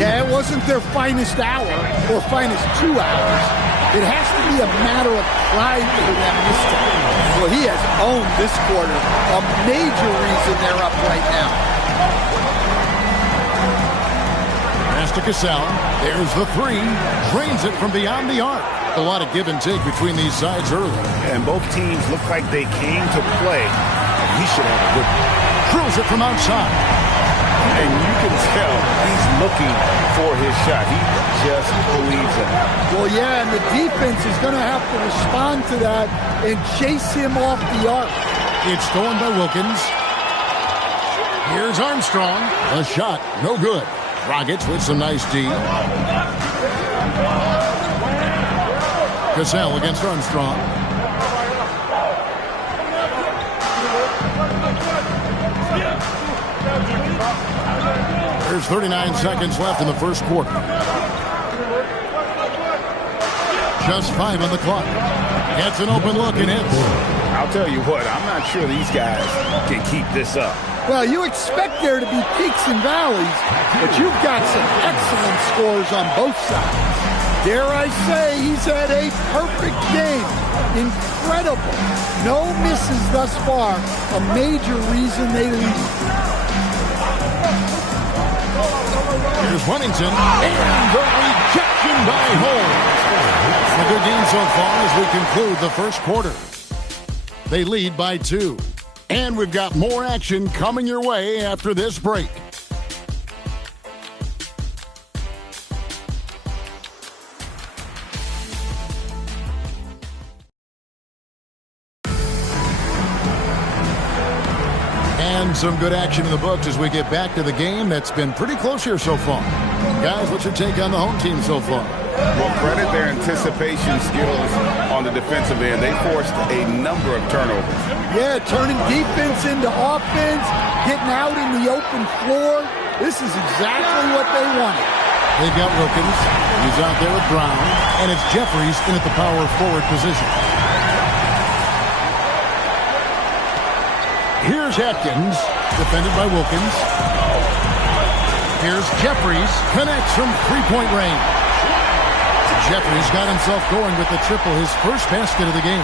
Yeah, it wasn't their finest hour or finest 2 hours. It has to be a matter of pride for them this time. Well, he has owned this quarter, a major reason they're up right now. Pass to Cassell. There's the 3. Drains it from beyond the arc. A lot of give and take between these sides early. And both teams look like they came to play. He should have a good one. Drills it from outside. And you can tell he's looking for his shot. He just believes it. Well, yeah, and the defense is going to have to respond to that and chase him off the arc. It's stolen by Wilkins. Here's Armstrong. A shot, no good. Dragic with some nice D. Cassell against Armstrong. There's 39 seconds left in the first quarter. Just 5 on the clock. Gets an open look and hits. I'll tell you what, I'm not sure these guys can keep this up. Well, you expect there to be peaks and valleys, but you've got some excellent scores on both sides. Dare I say he's had a perfect game. Incredible. No misses thus far. A major reason they lead. Here's Huntington, and the rejection by Holmes. A good game so far as we conclude the first quarter. They lead by 2. And we've got more action coming your way after this break. And some good action in the books as we get back to the game that's been pretty close here so far. Guys, what's your take on the home team so far? Well, credit their anticipation skills on the defensive end. They forced a number of turnovers. Yeah, turning defense into offense, getting out in the open floor. This is exactly what they wanted. They've got Wilkins. He's out there with Brown. And it's Jeffries in at the power forward position. Here's Atkins, defended by Wilkins. Here's Jeffries, connects from three-point range. Jeffries got himself going with the triple, his first basket of the game.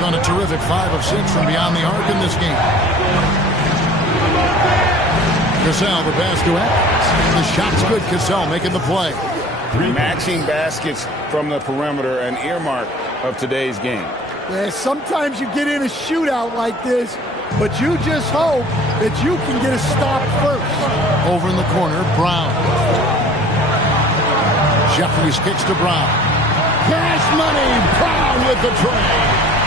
Done a terrific 5 of 6 from beyond the arc in this game. Cassell, the pass to Atkins. The shot's good, Cassell making the play. Matching baskets from the perimeter, an earmark of today's game. Yeah, sometimes you get in a shootout like this, but you just hope that you can get a stop first. Over in the corner, Brown. Jeffries kicks to Brown. Cash money, Brown with the tray.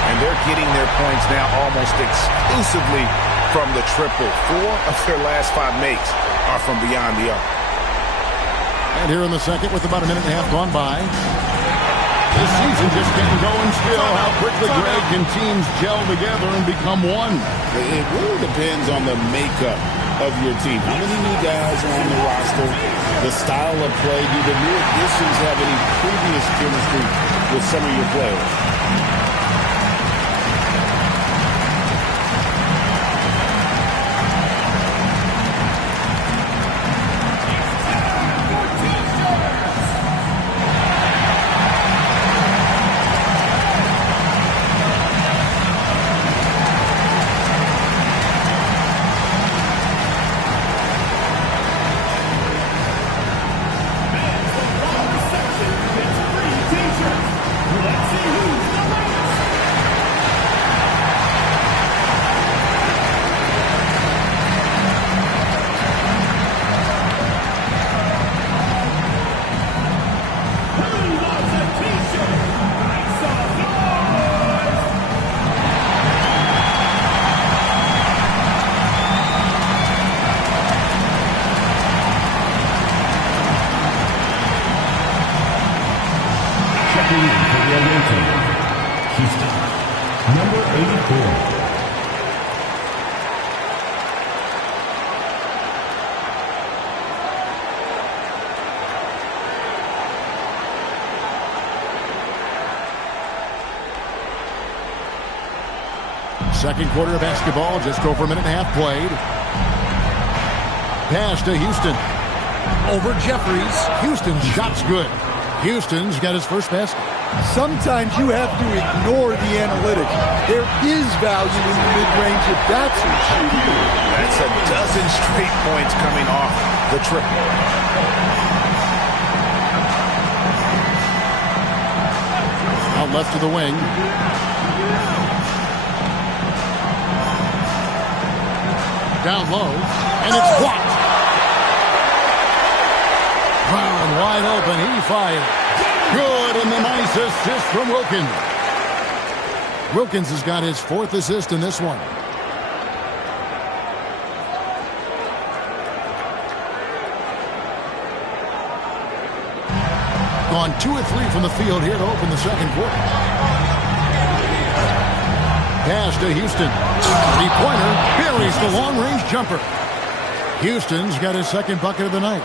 And they're getting their points now almost exclusively from the triple. 4 of their last 5 makes are from beyond the arc. And here in the second with about a minute and a half gone by. This season just getting going still. How quickly, Greg, can teams gel together and become one? It really depends on the makeup of your team. How many new guys are on the roster? The style of play. Do the new additions have any previous chemistry with some of your players? Second quarter of basketball, just over a minute and a half played. Pass to Houston. Over Jeffries. Houston's shot's good. Houston's got his first basket. Sometimes you have to ignore the analytics. There is value in the mid-range if that's who's shooting. That's a dozen straight points coming off the triple. Out left to the wing. Down low, and it's blocked. Brown wide open, he fired. Good, and the nice assist from Wilkins. Wilkins has got his 4th assist in this one. Gone 2 of 3 from the field here to open the second quarter. pass to Houston. Three-pointer buries the long-range jumper. Houston's got his second bucket of the night.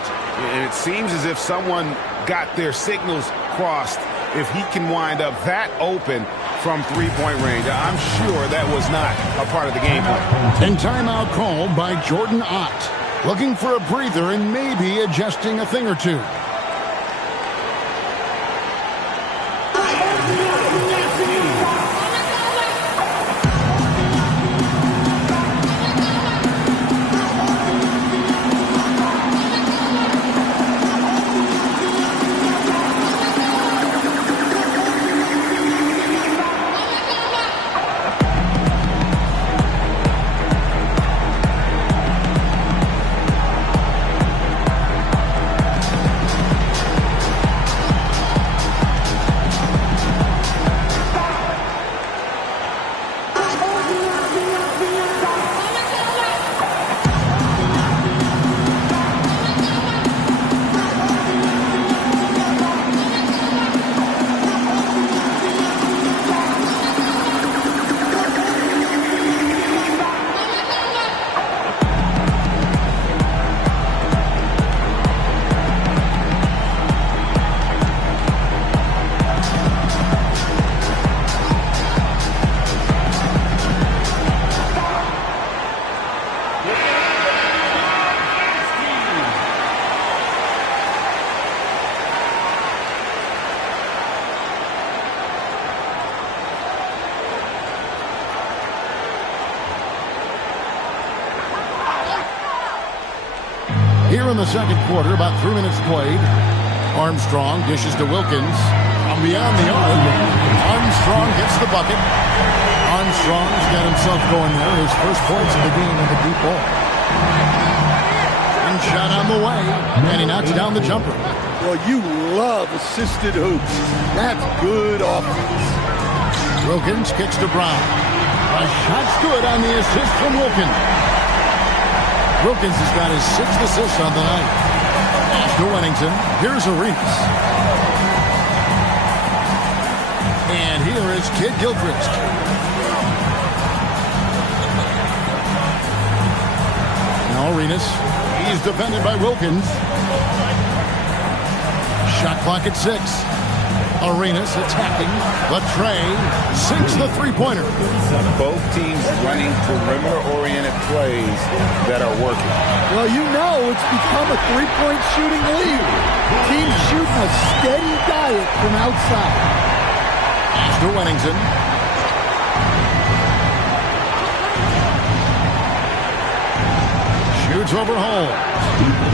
And it seems as if someone got their signals crossed. If he can wind up that open from three-point range, I'm sure that was not a part of the game plan. And timeout called by Jordan Ott. Looking for a breather and maybe adjusting a thing or two. Here in the second quarter, about 3 minutes played. Armstrong dishes to Wilkins. From beyond the arc, Armstrong gets the bucket. Armstrong's got himself going there. His first points of the game in the deep ball. And shot on the way, and he knocks down the jumper. Well, you love assisted hoops. That's good offense. Wilkins kicks to Brown. A shot's good on the assist from Wilkins. Wilkins has got his 6th assist on the night. After Wennington, here's Arenas. And here is Kid Gilchrist. Now Arenas. He's defended by Wilkins. Shot clock at 6. Arenas attacking, but Trey sinks the three-pointer. Both teams running perimeter-oriented plays that are working. Well, you know it's become a three-point shooting league. Teams shooting a steady diet from outside. After Wennington. Shoots over Holmes.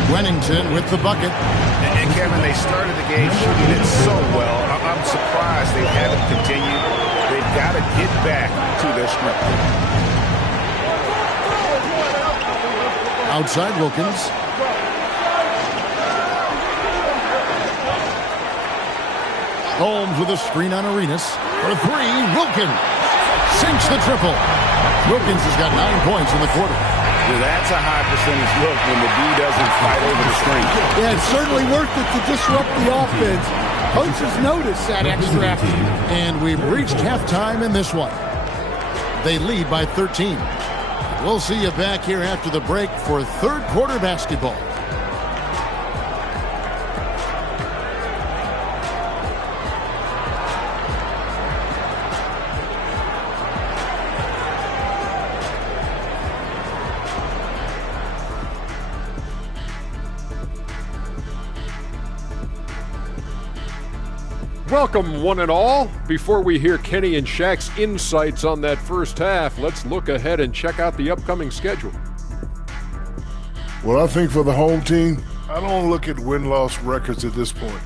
Wennington with the bucket. And Kevin, they started the game shooting it so well. I'm surprised they haven't continued. They've got to get back to their strength. Outside Wilkins. Holmes with a screen on Arenas. For three, Wilkins sinks the triple. Wilkins has got 9 points in the quarter. Well, that's a high percentage look when the D doesn't fight over the screen. Yeah, it's certainly worth it to disrupt the offense. Coaches notice that extra effort. And we've reached halftime in this one. They lead by 13. We'll see you back here after the break for third quarter basketball. Welcome, one and all. Before we hear Kenny and Shaq's insights on that first half, let's look ahead and check out the upcoming schedule. Well, I think for the home team, I don't look at win-loss records at this point.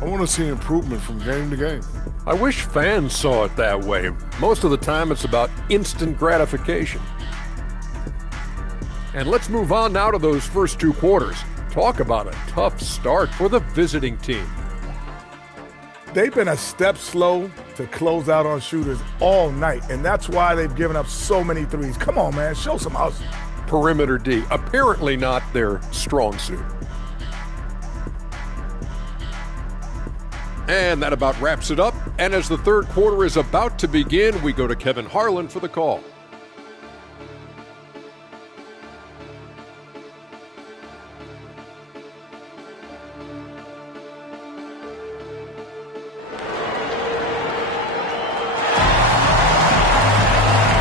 I want to see improvement from game to game. I wish fans saw it that way. Most of the time, it's about instant gratification. And let's move on now to those first two quarters. Talk about a tough start for the visiting team. They've been a step slow to close out on shooters all night, and that's why they've given up so many threes. Come on, man, show some hustle. Perimeter D, apparently not their strong suit. And that about wraps it up. And as the third quarter is about to begin, we go to Kevin Harlan for the call.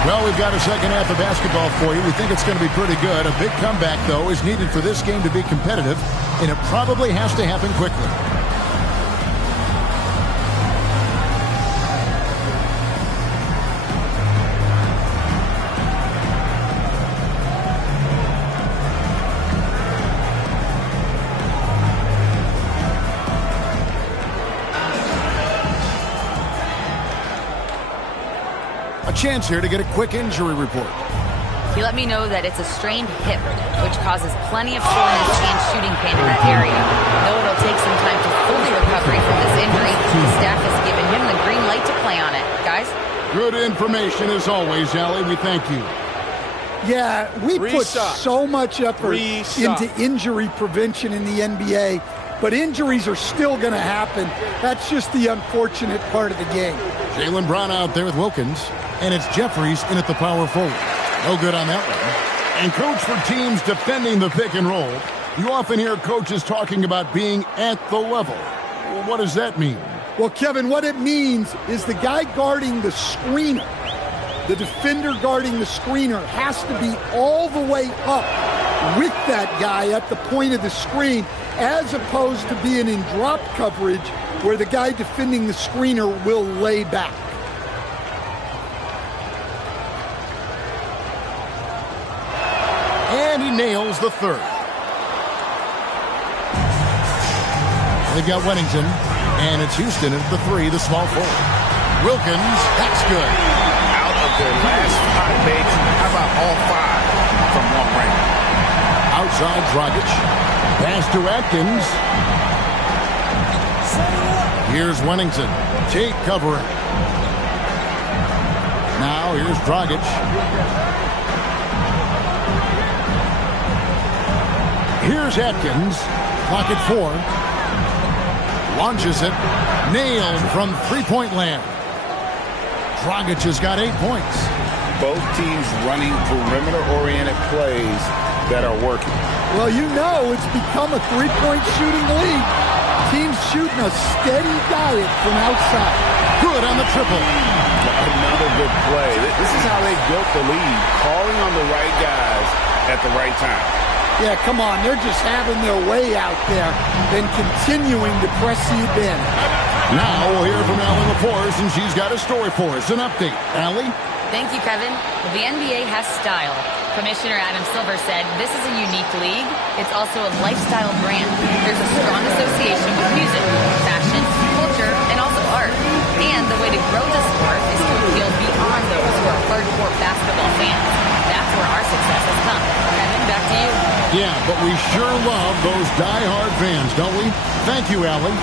Well, we've got a second half of basketball for you. We think it's going to be pretty good. A big comeback, though, is needed for this game to be competitive, and it probably has to happen quickly. Chance here to get a quick injury report. He let me know that it's a strained hip, which causes plenty of soreness and shooting pain in that area. Though it'll take some time to fully recover from this injury, the staff has given him the green light to play on it. Guys? Good information as always, Allie. We thank you. Yeah, we put so much effort into injury prevention in the NBA, but injuries are still going to happen. That's just the unfortunate part of the game. Jaylen Brown out there with Wilkins. And it's Jeffries in at the power forward. No good on that one. And coach, for teams defending the pick and roll, you often hear coaches talking about being at the level. Well, what does that mean? Well, Kevin, what it means is the guy guarding the screener, the defender guarding the screener, has to be all the way up with that guy at the point of the screen, as opposed to being in drop coverage where the guy defending the screener will lay back. And he nails the third. They've got Wennington, and it's Houston at the three, the small forward. Wilkins, that's good. Out of their last 5 makes, how about all 5 from long range? Outside Dragic. Pass to Atkins. Here's Wennington. Tate covering. Now here's Dragic. Here's Atkins. Clock at 4. Launches it. Nailed from three-point land. Dragic has got 8 points. Both teams running perimeter-oriented plays that are working. Well, you know it's become a three-point shooting league. Teams shooting a steady diet from outside. Good on the triple. Another good play. This is how they built the lead, calling on the right guys at the right time. Yeah, come on. They're just having their way out there and continuing to press you in. Now we'll hear from Allie LaForce, and she's got a story for us. An update. Allie? Thank you, Kevin. Well, the NBA has style. Commissioner Adam Silver said this is a unique league. It's also a lifestyle brand. There's a strong association with music, fashion, culture, and also art. And the way to grow the sport is to appeal beyond those who are hardcore basketball fans. That's where our success has come. Kevin, back to you. Yeah, but we sure love those die-hard fans, don't we? Thank you, Allie.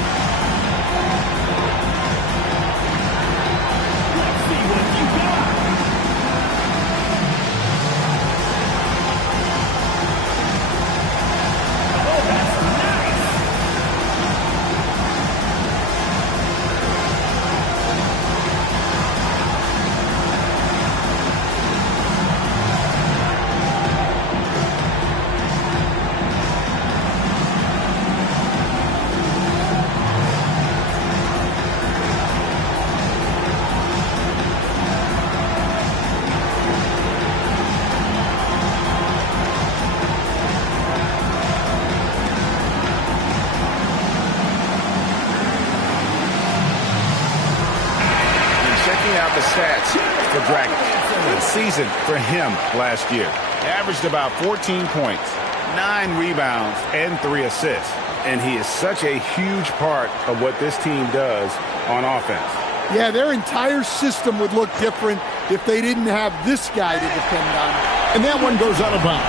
The stats for Dragic. Good season for him last year. Averaged about 14 points, 9 rebounds, and 3 assists. And he is such a huge part of what this team does on offense. Yeah, their entire system would look different if they didn't have this guy to depend on. And that one goes out of bounds.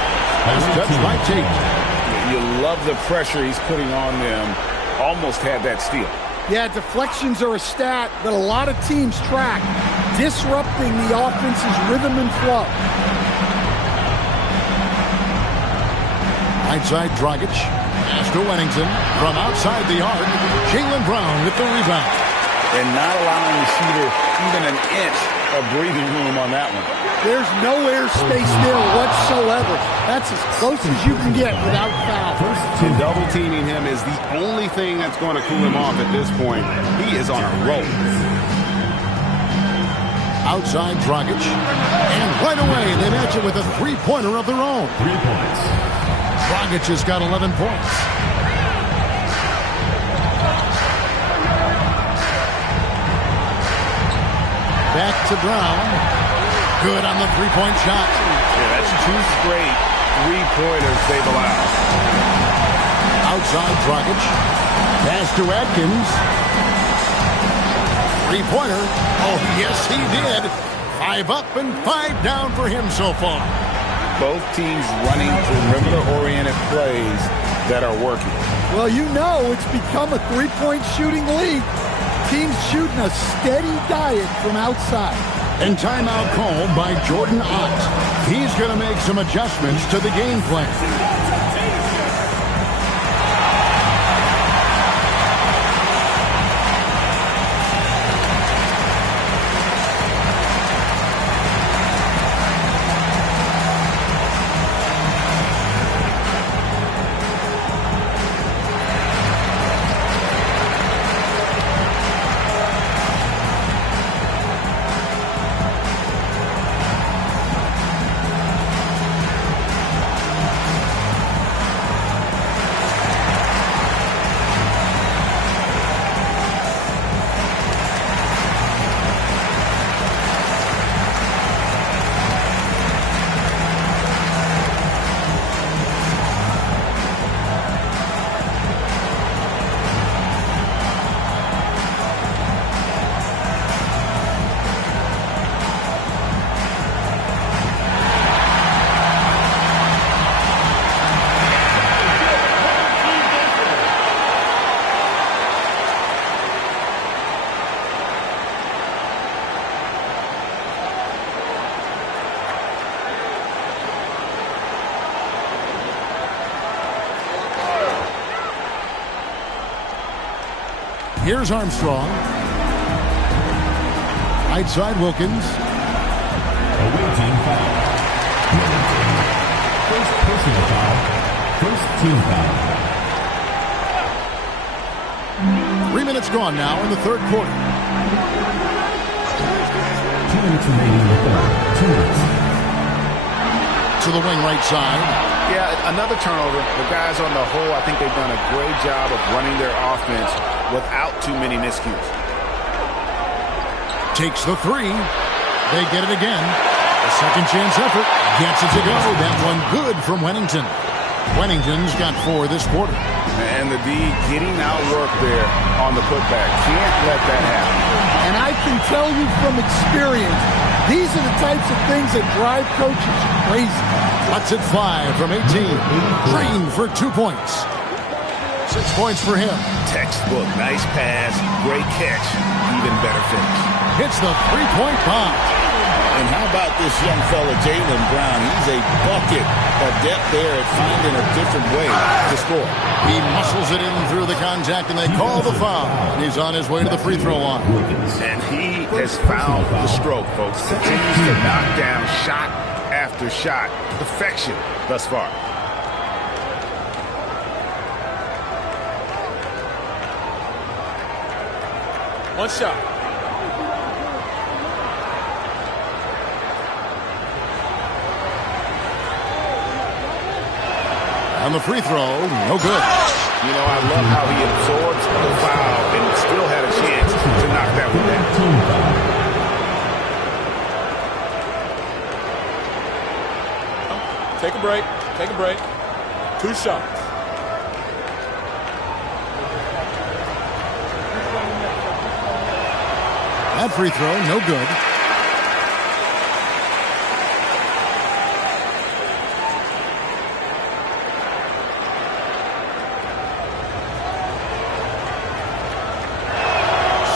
That's touched by Tate. You love the pressure he's putting on them. Almost had that steal. Yeah, deflections are a stat that a lot of teams track, disrupting the offense's rhythm and flow. Right side, Dragic. Pass to Wennington from outside the arc. Jaylen Brown with the rebound. And not allowing the shooter even an inch of breathing room on that one. There's no airspace there whatsoever. That's as close as you can get without foul. Double teaming him is the only thing that's going to cool him off at this point. He is on a roll. Outside Dragic. And right away, they match it with a three-pointer of their own. 3 points. Dragic has got 11 points. Back to Brown. Good on the three-point shot. Yeah, that's 2 straight three-pointers they've allowed. Outside Dragic. Pass to Atkins. Three-pointer. Oh, yes, he did. 5 up and 5 down for him so far. Both teams running perimeter-oriented plays that are working. Well, you know it's become a three-point shooting league. Teams shooting a steady diet from outside. And timeout called by Jordan Ott. He's going to make some adjustments to the game plan. Here's Armstrong. Right side Wilkins. Away team foul. First personal foul. First team foul. 3 minutes gone now in the third quarter. 2 minutes remaining in the third. 2 minutes. To the wing right side. Yeah, another turnover. The guys on the whole, I think they've done a great job of running their offense without too many miscues. Takes the three. They get it again. A second chance effort. Gets it to go. That one good from Wennington. Wennington's got 4 this quarter. And the D getting outworked there on the putback. Can't let that happen. And I can tell you from experience, these are the types of things that drive coaches crazy. Cuts it 5 from 18. Green for 2 points. 6 points for him. Textbook. Nice pass. Great catch. Even better finish. Hits the three-point bomb. And how about this young fella, Jaylen Brown? He's a bucket of depth there at finding a different way to score. He muscles it in through the contact, and they call the foul. And he's on his way to the free throw line. And he has found the stroke, folks. Continues to knock down shot after shot. Perfection thus far. One shot. On the free throw, no good. You know, I love how he absorbs the foul and still had a chance to knock that one down. Take a break. Take a break. 2 shots. That free throw, no good.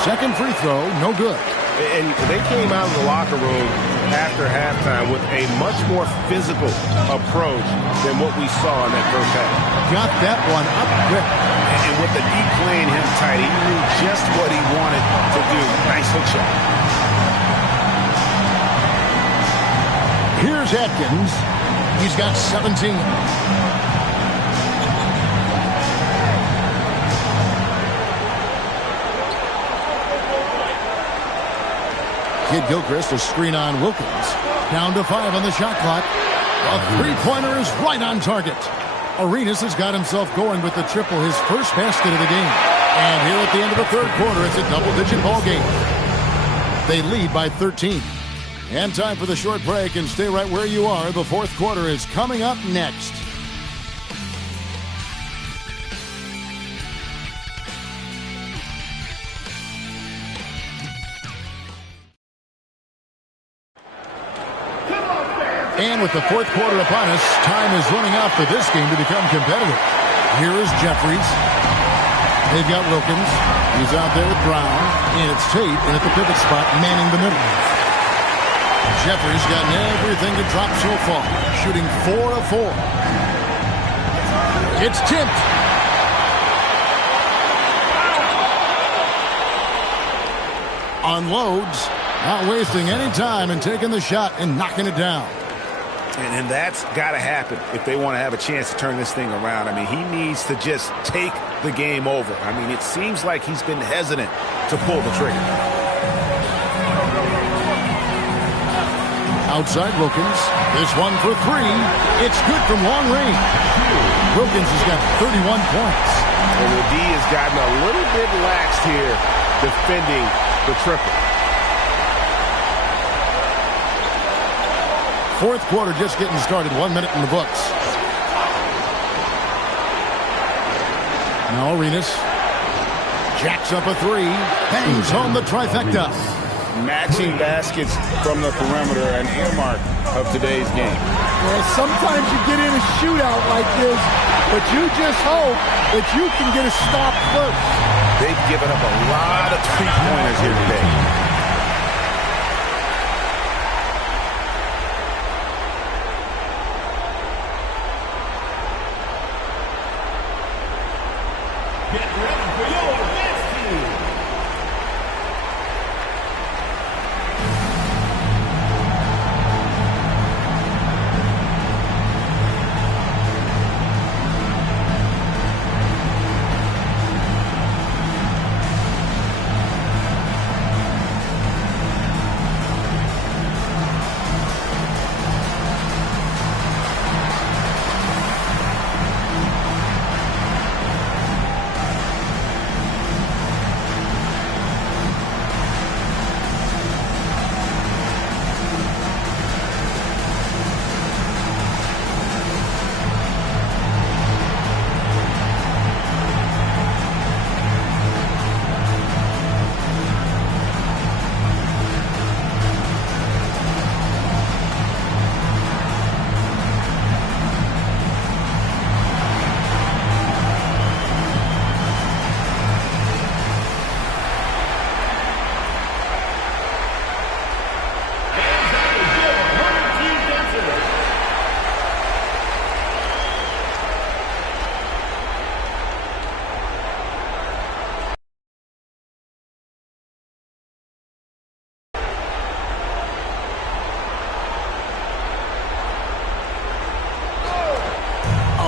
Second free throw, no good. And they came out of the locker room after halftime with a much more physical approach than what we saw in that first half. Got that one up quick. And with the deep playing him tight, he knew just what he wanted to do. Nice hook shot. Here's Atkins. He's got 17. Kid Gilchrist, a screen on Wilkins. Down to 5 on the shot clock. A three-pointer is right on target. Arenas has got himself going with the triple, his first basket of the game. And here at the end of the third quarter, it's a double-digit ball game. They lead by 13. And time for the short break, and stay right where you are. The fourth quarter is coming up next. And with the fourth quarter upon us, time is running out for this game to become competitive. Here is Jeffries. They've got Wilkins. He's out there with Brown. And it's Tate in at the pivot spot, manning the middle. Jeffries gotten everything to drop so far, shooting 4 of 4. It's tipped. Unloads, not wasting any time and taking the shot and knocking it down. And that's got to happen if they want to have a chance to turn this thing around. I mean, he needs to just take the game over. I mean, it seems like he's been hesitant to pull the trigger. Outside Wilkins. This one for 3. It's good from long range. Wilkins has got 31 points. And the D has gotten a little bit laxed here defending the triple. Fourth quarter just getting started. 1 minute in the books. Now Arenas jacks up a 3. Bangs home the trifecta. Matching baskets from the perimeter, an earmark of today's game. Well, sometimes you get in a shootout like this, but you just hope that you can get a stop first. They've given up a lot of three-pointers here today.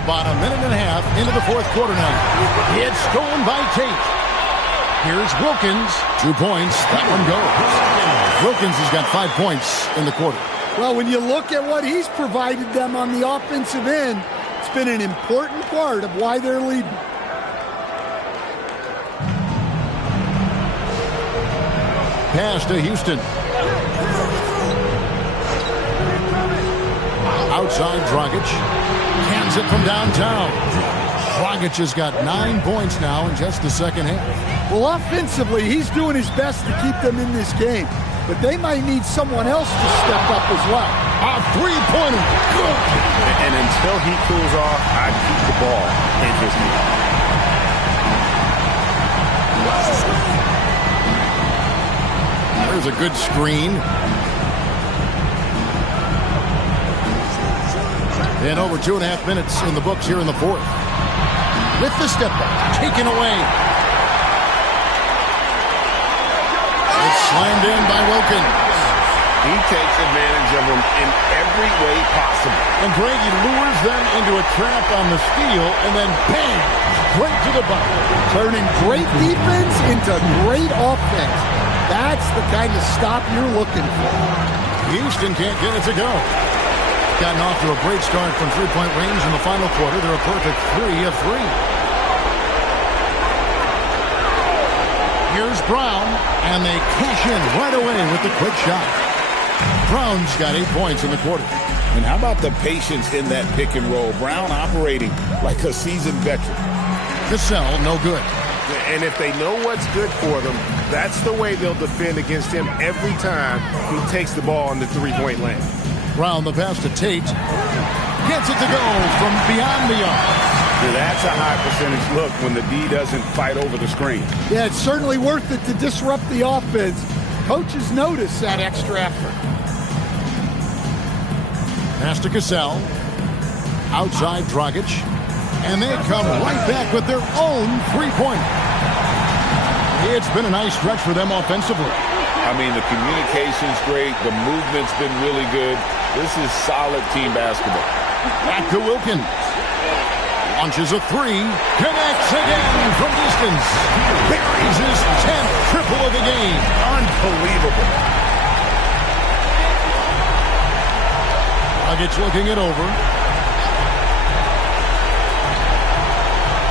About a minute and a half into the fourth quarter now. It's stolen by Tate. Here's Wilkins. 2 points. That one goes. Wilkins has got 5 points in the quarter. Well, when you look at what he's provided them on the offensive end, it's been an important part of why they're leading. Pass to Houston. Outside Dragic. Cans it from downtown. Dragic has got 9 points now in just the second half. Well, offensively, he's doing his best to keep them in this game. But they might need someone else to step up as well. A three-pointer. Good. And until he cools off, I'd keep the ball in his knee. There's a good screen. And over 2.5 minutes in the books here in the fourth. With the step back, taken away. It's slammed in by Wilkins. He takes advantage of them in every way possible. And Greg, he lures them into a trap on the steal, and then bang, straight to the bucket. Turning great defense into great offense. That's the kind of stop you're looking for. Houston can't get it to go. Gotten off to a great start from three-point range in the final quarter. They're a perfect 3 of 3. Here's Brown, and they cash in right away with the quick shot. Brown's got 8 points in the quarter. And how about the patience in that pick and roll? Brown operating like a seasoned veteran. Cassell, no good. And if they know what's good for them, that's the way they'll defend against him every time he takes the ball in the three-point lane. Brown, the pass to Tate. Gets it to go from beyond the arc. That's a high percentage look when the D doesn't fight over the screen. Yeah, it's certainly worth it to disrupt the offense. Coaches notice that extra effort. Pass to Cassell. Outside Dragic. And they come right back with their own three-pointer. It's been a nice stretch for them offensively. I mean, the communication's great. The movement's been really good. This is solid team basketball. Back to Wilkins. Launches a three. Connects again from distance. Buries his 10th triple of the game. Unbelievable. Dragic looking it over.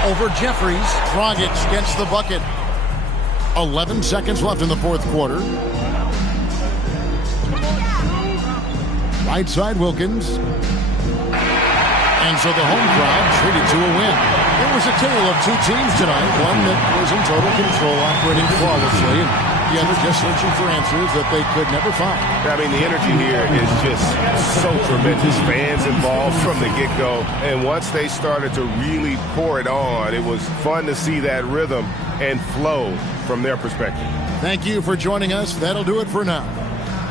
Over Jeffries. Dragic gets the bucket. 11 seconds left in the fourth quarter. Right side Wilkins. And so the home crowd treated to a win. It was a tale of two teams tonight. One that was in total control, operating flawlessly, and the other just searching for answers that they could never find. I mean, the energy here is just so tremendous. Fans involved from the get-go. And once they started to really pour it on, it was fun to see that rhythm and flow from their perspective. Thank you for joining us. That'll do it for now.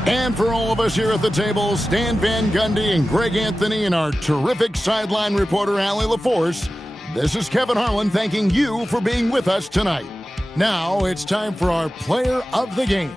And for all of us here at the table, Stan Van Gundy and Greg Anthony and our terrific sideline reporter, Allie LaForce, this is Kevin Harlan thanking you for being with us tonight. Now it's time for our player of the game.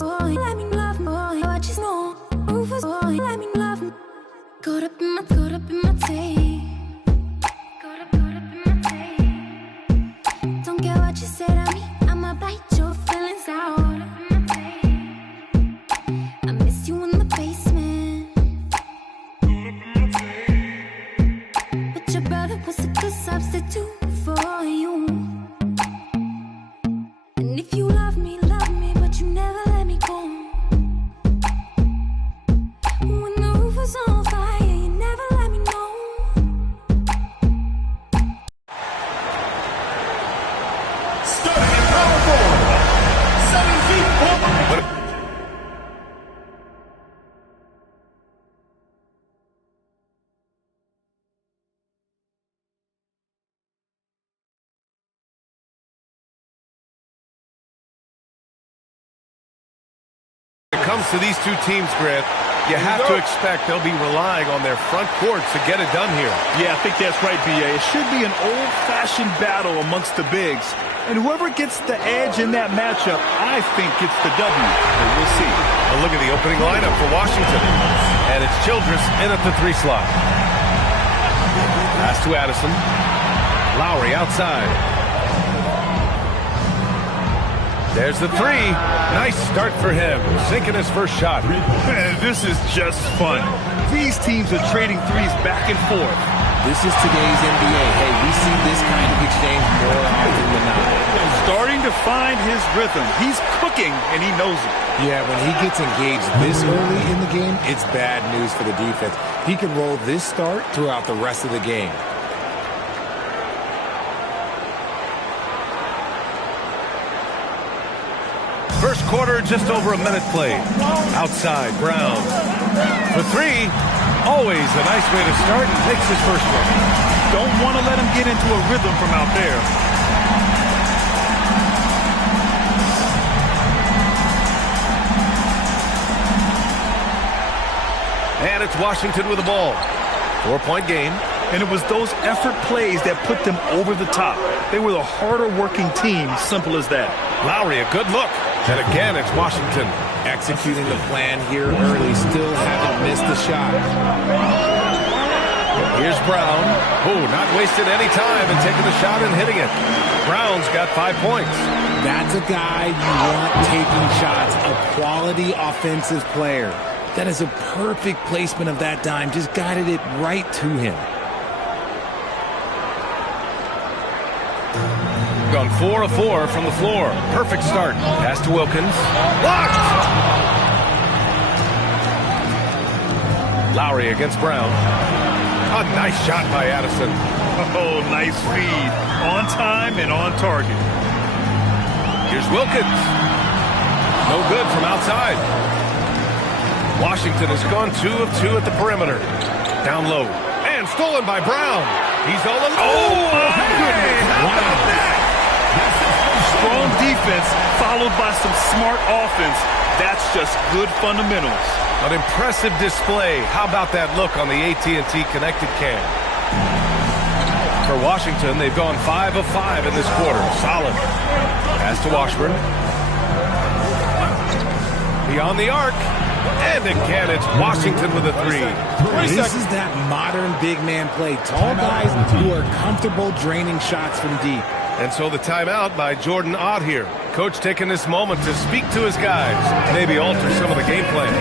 Rufus, boy, let me love, boy. I just know. Rufus, boy, let me love. Caught up in my tape. Caught up in my tape. Don't care what you said to me. I'ma bite your feelings out. I miss you in the basement. But your brother was a good substitute for you. And if you love me, but you never let me go. When the roof was on fire, you never let me know. Starting at power forward, 7 feet 4. When it comes to these two teams, Grant, you have to expect they'll be relying on their front court to get it done here. Yeah, I think that's right, B.A. It should be an old-fashioned battle amongst the bigs. And whoever gets the edge in that matchup, I think gets the W. But we'll see. Well, look at the opening lineup for Washington. And it's Childress in at the 3 slot. Pass to Addison. Lowry outside. There's the 3. Nice start for him. Sinking his first shot. This is just fun. These teams are trading threes back and forth. This is today's NBA. Hey, we see this kind of exchange more often than not. Starting to find his rhythm. He's cooking, and he knows it. Yeah, when he gets engaged this early in the game, it's bad news for the defense. He can roll this start throughout the rest of the game. First quarter, just over a minute played. Outside, Brown. For 3, always a nice way to start, and takes his first one. Don't want to let him get into a rhythm from out there. And it's Washington with the ball. 4-point game. And it was those effort plays that put them over the top. They were the harder working team, simple as that. Lowry, a good look. And again, it's Washington. Executing the plan here early, still haven't missed the shot. Here's Brown. Oh, not wasting any time and taking the shot and hitting it. Brown's got 5 points. That's a guy you want taking shots, a quality offensive player. That is a perfect placement of that dime, just guided it right to him. Gone 4 of 4 from the floor. Perfect start. Pass to Wilkins. Blocked! Lowry against Brown. A nice shot by Addison. Oh, nice feed. On time and on target. Here's Wilkins. No good from outside. Washington has gone 2 of 2 at the perimeter. Down low. And stolen by Brown. He's all alone. Oh, my goodness. How about that? Strong defense followed by some smart offense. That's just good fundamentals. An impressive display. How about that look on the AT&T connected cam? For Washington, they've gone 5 of 5 in this quarter. Solid. Pass to Washburn. Beyond the arc. And again, it's Washington with a 3. This is that modern big man play. Tall guys who are comfortable draining shots from deep. And so the timeout by Jordan Ott here. Coach taking this moment to speak to his guys, maybe alter some of the game plan.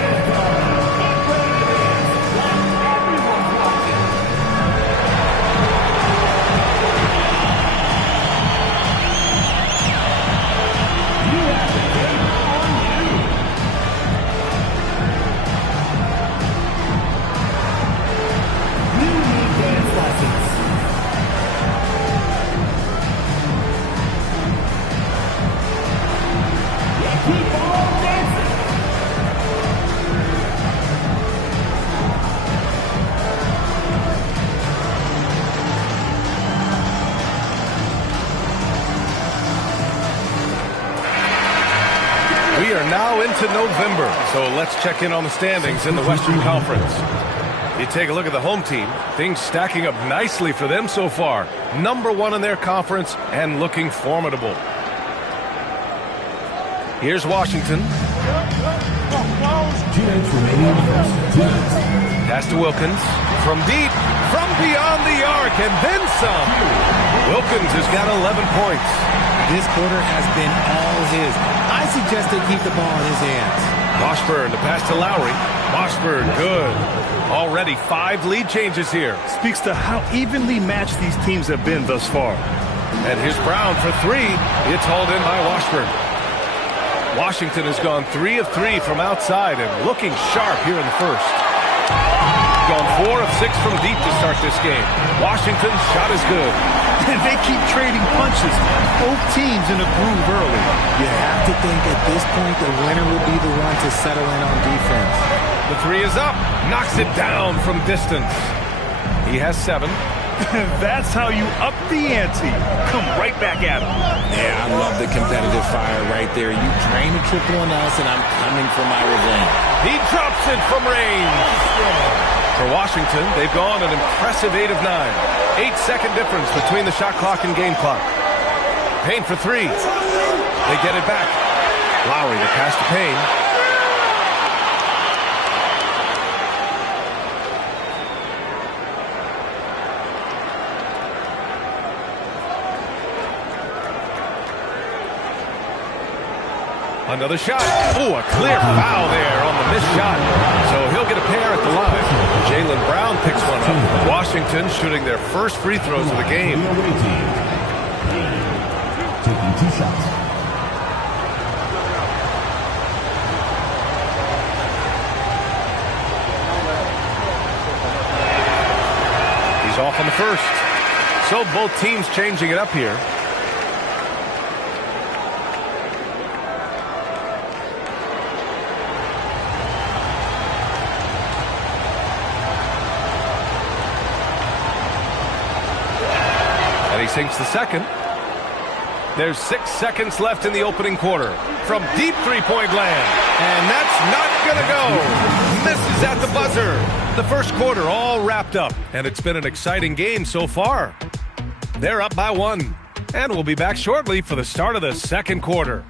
We are now into November, so let's check in on the standings in the Western Conference. You take a look at the home team, things stacking up nicely for them so far. #1 in their conference and looking formidable. Here's Washington. minutes remaining in the first 2 minutes. Pass to Wilkins. From deep, from beyond the arc, and then some. Wilkins has got 11 points. This quarter has been all his. I suggest they keep the ball in his hands. Washburn to pass to Lowry. Washburn, good. Already 5 lead changes here. Speaks to how evenly matched these teams have been thus far. And here's Brown for 3. It's hauled in by Washburn. Washington has gone 3 of 3 from outside and looking sharp here in the first. Gone 4 of 6 from deep to start this game. Washington's shot is good. And they keep trading punches. Both teams in a groove early. You have to think at this point the winner will be the one to settle in on defense. The 3 is up. Knocks it down from distance. He has 7. That's how you up the ante. Come right back at him. Yeah, I love the competitive fire right there. You drain a triple on us, and I'm coming for my revenge. He drops it from range. For Washington, they've gone an impressive 8 of 9. 8-second difference between the shot clock and game clock. Payne for 3. They get it back. Lowry to pass to Payne. Another shot. Oh, a clear foul there on the missed shot. So he'll get a pair at the line. Jaylen Brown picks one up. Washington shooting their first free throws of the game. Taking 2 shots. He's off on the first. So both teams changing it up here. He sinks the second. There's 6 seconds left in the opening quarter. From deep three-point land. And that's not going to go. Misses at the buzzer. The first quarter all wrapped up. And it's been an exciting game so far. They're up by 1. And we'll be back shortly for the start of the second quarter.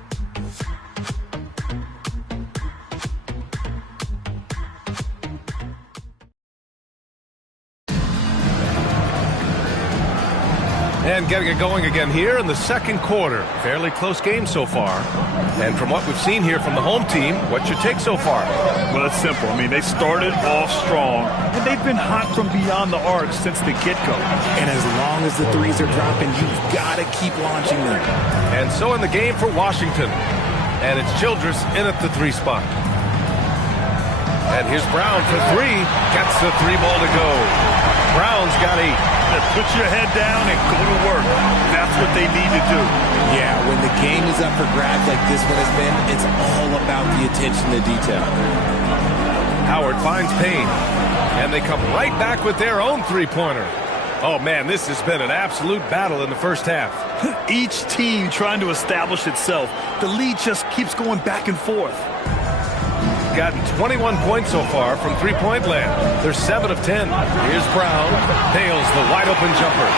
And getting it going again here in the second quarter. Fairly close game so far. And from what we've seen here from the home team, what's your take so far? Well, it's simple. I mean, they started off strong, and they've been hot from beyond the arc since the get-go. And as long as the threes are dropping, you've got to keep launching them. And so in the game for Washington. And it's Childress in at the 3 spot. And here's Brown for 3. Gets the 3 ball to go. Brown's got 8. Put your head down and go to work. That's what they need to do. Yeah, when the game is up for grabs like this one has been, it's all about the attention to detail. Howard finds Payne. And they come right back with their own 3-pointer. Oh, man, this has been an absolute battle in the first half. Each team trying to establish itself. The lead just keeps going back and forth. Gotten 21 points so far from three-point land. They're 7 of 10. Here's Brown. Nails the wide-open jumper.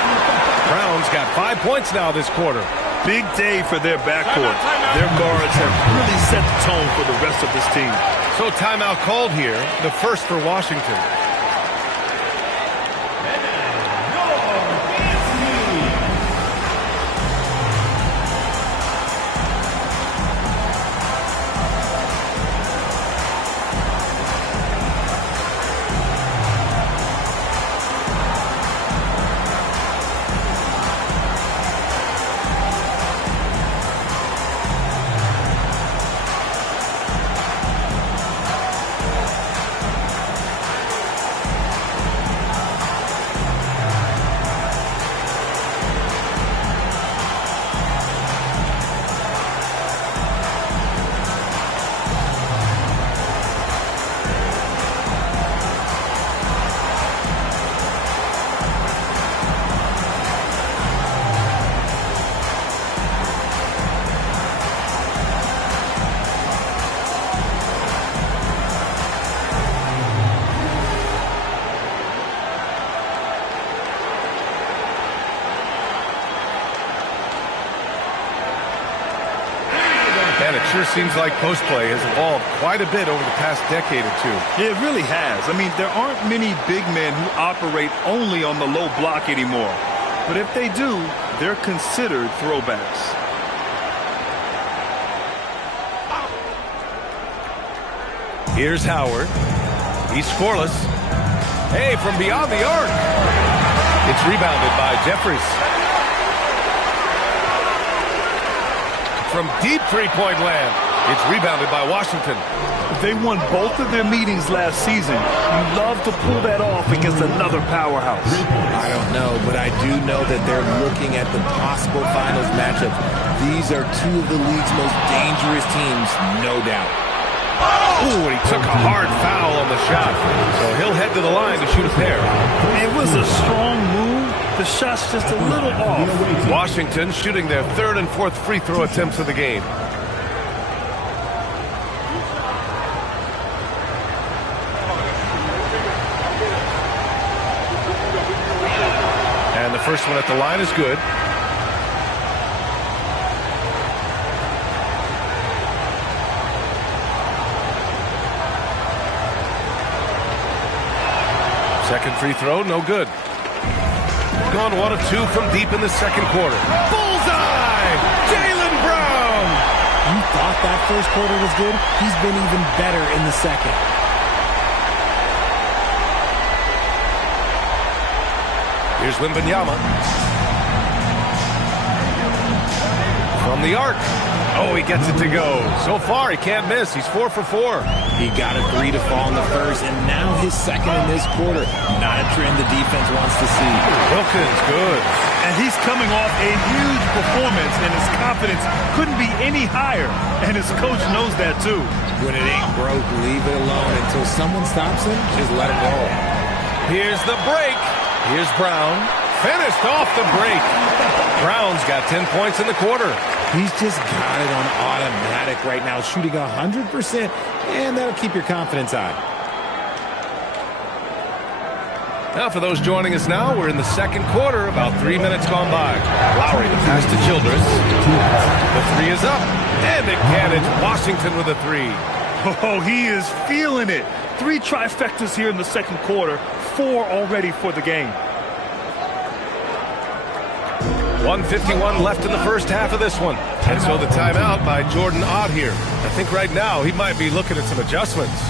Brown's got 5 points now this quarter. Big day for their backcourt. Their guards have really set the tone for the rest of this team. So timeout called here, the first for Washington. And it sure seems like post play has evolved quite a bit over the past decade or two. Yeah, it really has. I mean, there aren't many big men who operate only on the low block anymore. But if they do, they're considered throwbacks. Here's Howard. He's scoreless. Hey, from beyond the arc. It's rebounded by Jeffries. From deep three-point land, it's rebounded by Washington. They won both of their meetings last season. You love to pull that off against another powerhouse. I don't know, but I do know that they're looking at the possible finals matchups. These are two of the league's most dangerous teams, no doubt. Oh, and he took a hard foul on the shot. So he'll head to the line to shoot a pair. It was a strong move. The shot's just a little off. Washington shooting their third and fourth free throw attempts of the game. And the first one at the line is good. Second free throw, no good. Gone 1 of 2 from deep in the second quarter. Bullseye! Jaylen Brown! You thought that first quarter was good? He's been even better in the second. Here's Wembanyama. From the arc. Oh, he gets it to go. So far, he can't miss. He's 4 for 4. He got a 3 to fall in the first, and now his second in this quarter. Not a trend the defense wants to see. Wilkins, good. And he's coming off a huge performance, and his confidence couldn't be any higher. And his coach knows that, too. When it ain't broke, leave it alone. Until someone stops him, just let it roll. Here's the break. Here's Brown. Finished off the break. Brown's got 10 points in the quarter. He's just got it on automatic right now, shooting 100%, and that'll keep your confidence high. Now, for those joining us now, we're in the second quarter, about 3 minutes gone by. Lowry, the pass to Childress. The three is up, and again, it's Washington with a three. Oh, he is feeling it. 3 trifectas here in the second quarter, 4 already for the game. 1:51 left in the first half of this one. And so the timeout by Jordan Ott here. I think right now he might be looking at some adjustments.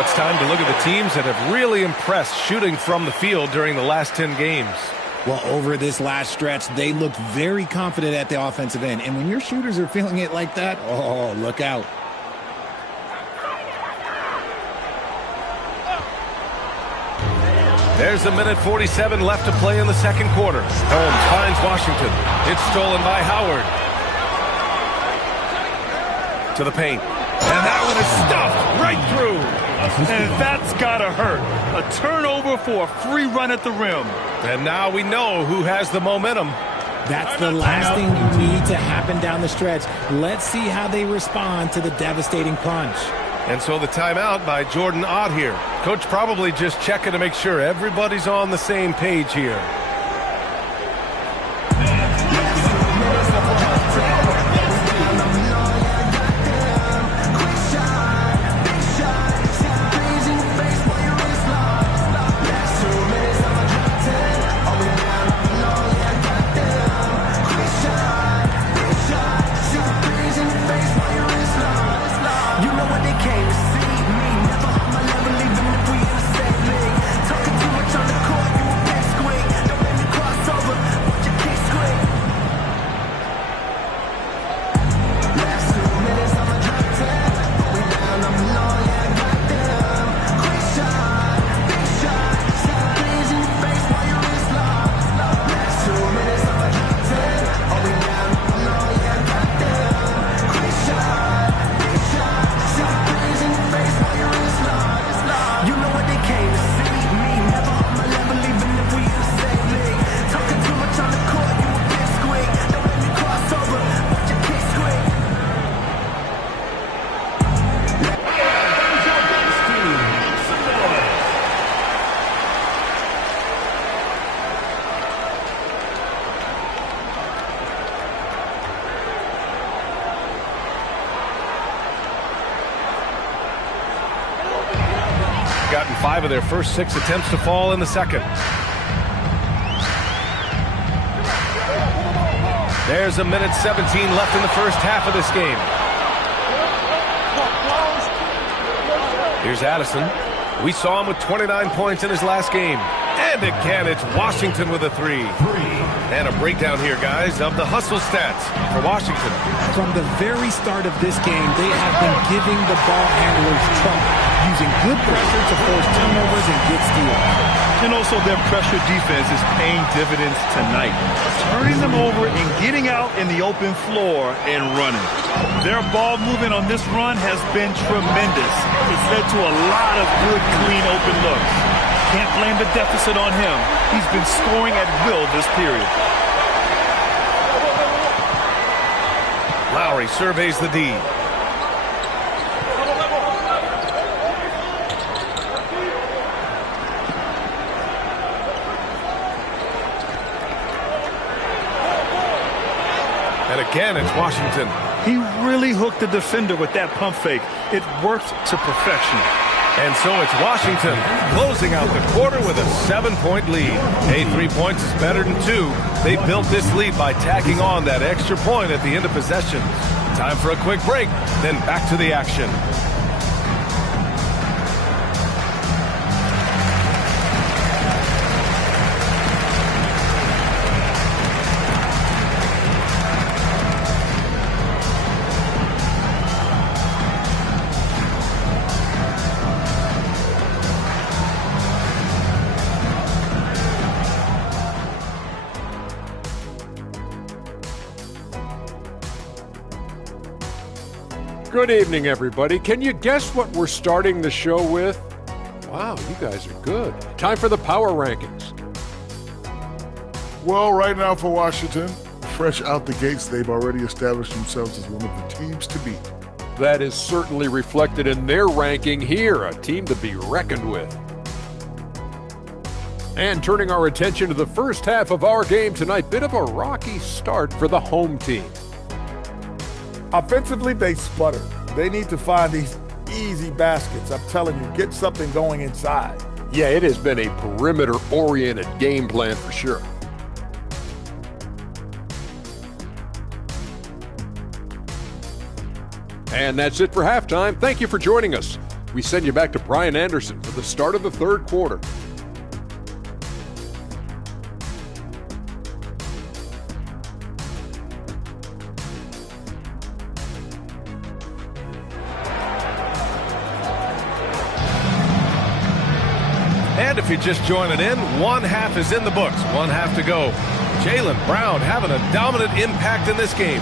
It's time to look at the teams that have really impressed shooting from the field during the last 10 games. Well, over this last stretch, they looked very confident at the offensive end. And when your shooters are feeling it like that, oh, look out. There's a minute 47 left to play in the second quarter. Holmes finds Washington. It's stolen by Howard. To the paint. And that one is stuffed right through. And that's gotta hurt. A turnover for a free run at the rim. And now we know who has the momentum. That's the last thing you need to happen down the stretch. Let's see how they respond to the devastating punch. And so the timeout by Jordan Ott here. Coach probably just checking to make sure everybody's on the same page here. gotten 5 of their first 6 attempts to fall in the second. There's a minute 17 left in the first half of this game. Here's Addison. We saw him with 29 points in his last game. And again, it's Washington with a 3. And a breakdown here, guys, of the hustle stats for Washington. From the very start of this game, they have been giving the ball handlers trouble, using good pressure to force turnovers and get steals. And also their pressure defense is paying dividends tonight, turning them over and getting out in the open floor and running. Their ball movement on this run has been tremendous. It's led to a lot of good, clean, open looks. Can't blame the deficit on him. He's been scoring at will this period. Lowry surveys the D. And again, it's Washington. He really hooked the defender with that pump fake. It worked to perfection. And so it's Washington closing out the quarter with a 7-point lead. Hey, 3 points is better than 2. They built this lead by tacking on that extra point at the end of possession. Time for a quick break, then back to the action. Good evening, everybody. Can you guess what we're starting the show with? Wow, you guys are good. Time for the power rankings. Well, right now for Washington, fresh out the gates, they've already established themselves as one of the teams to beat. That is certainly reflected in their ranking here, a team to be reckoned with. And turning our attention to the first half of our game tonight, bit of a rocky start for the home team. Offensively, they sputtered. They need to find these easy baskets. I'm telling you, get something going inside. Yeah, it has been a perimeter-oriented game plan for sure. And that's it for halftime. Thank you for joining us. We send you back to Brian Anderson for the start of the third quarter. And if you're just joining in, one half is in the books, one half to go. Jaylen Brown having a dominant impact in this game.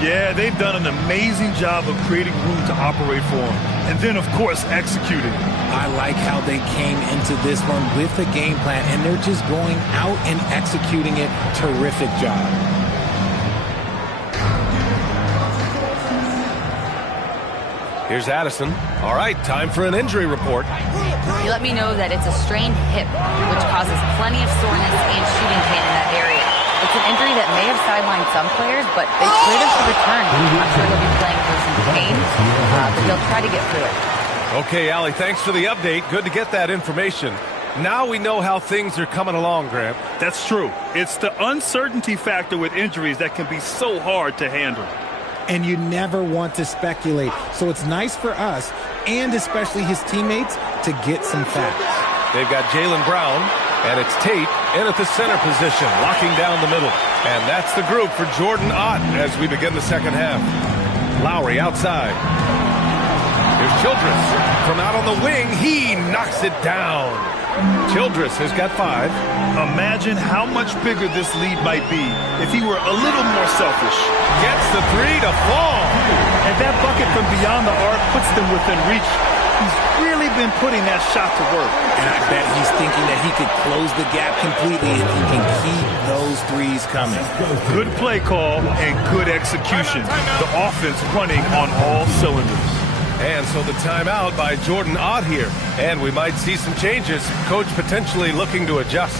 Yeah, they've done an amazing job of creating room to operate for him. And then, of course, executing. I like how they came into this one with a game plan, and they're just going out and executing it. Terrific job. Here's Addison. All right, time for an injury report. He let me know that it's a strained hip, which causes plenty of soreness and shooting pain in that area. It's an injury that may have sidelined some players, but they cleared him to return. I'm sure he'll be playing through some pain, but he'll try to get through it. Okay, Allie, thanks for the update. Good to get that information. Now we know how things are coming along, Grant. That's true. It's the uncertainty factor with injuries that can be so hard to handle. And you never want to speculate. So it's nice for us, and especially his teammates, to get some facts. They've got Jaylen Brown, and it's Tate in at the center position, locking down the middle. And that's the group for Jordan Ott as we begin the second half. Lowry outside. Here's Childress. From out on the wing, he knocks it down. Childress has got 5. Imagine how much bigger this lead might be if he were a little more selfish. Gets the 3 to fall. And that bucket from beyond the arc puts them within reach. He's really been putting that shot to work. And I bet he's thinking that he could close the gap completely if he can keep those threes coming. Good play call and good execution. The offense running on all cylinders. And so the timeout by Jordan Ott here. And we might see some changes. Coach potentially looking to adjust.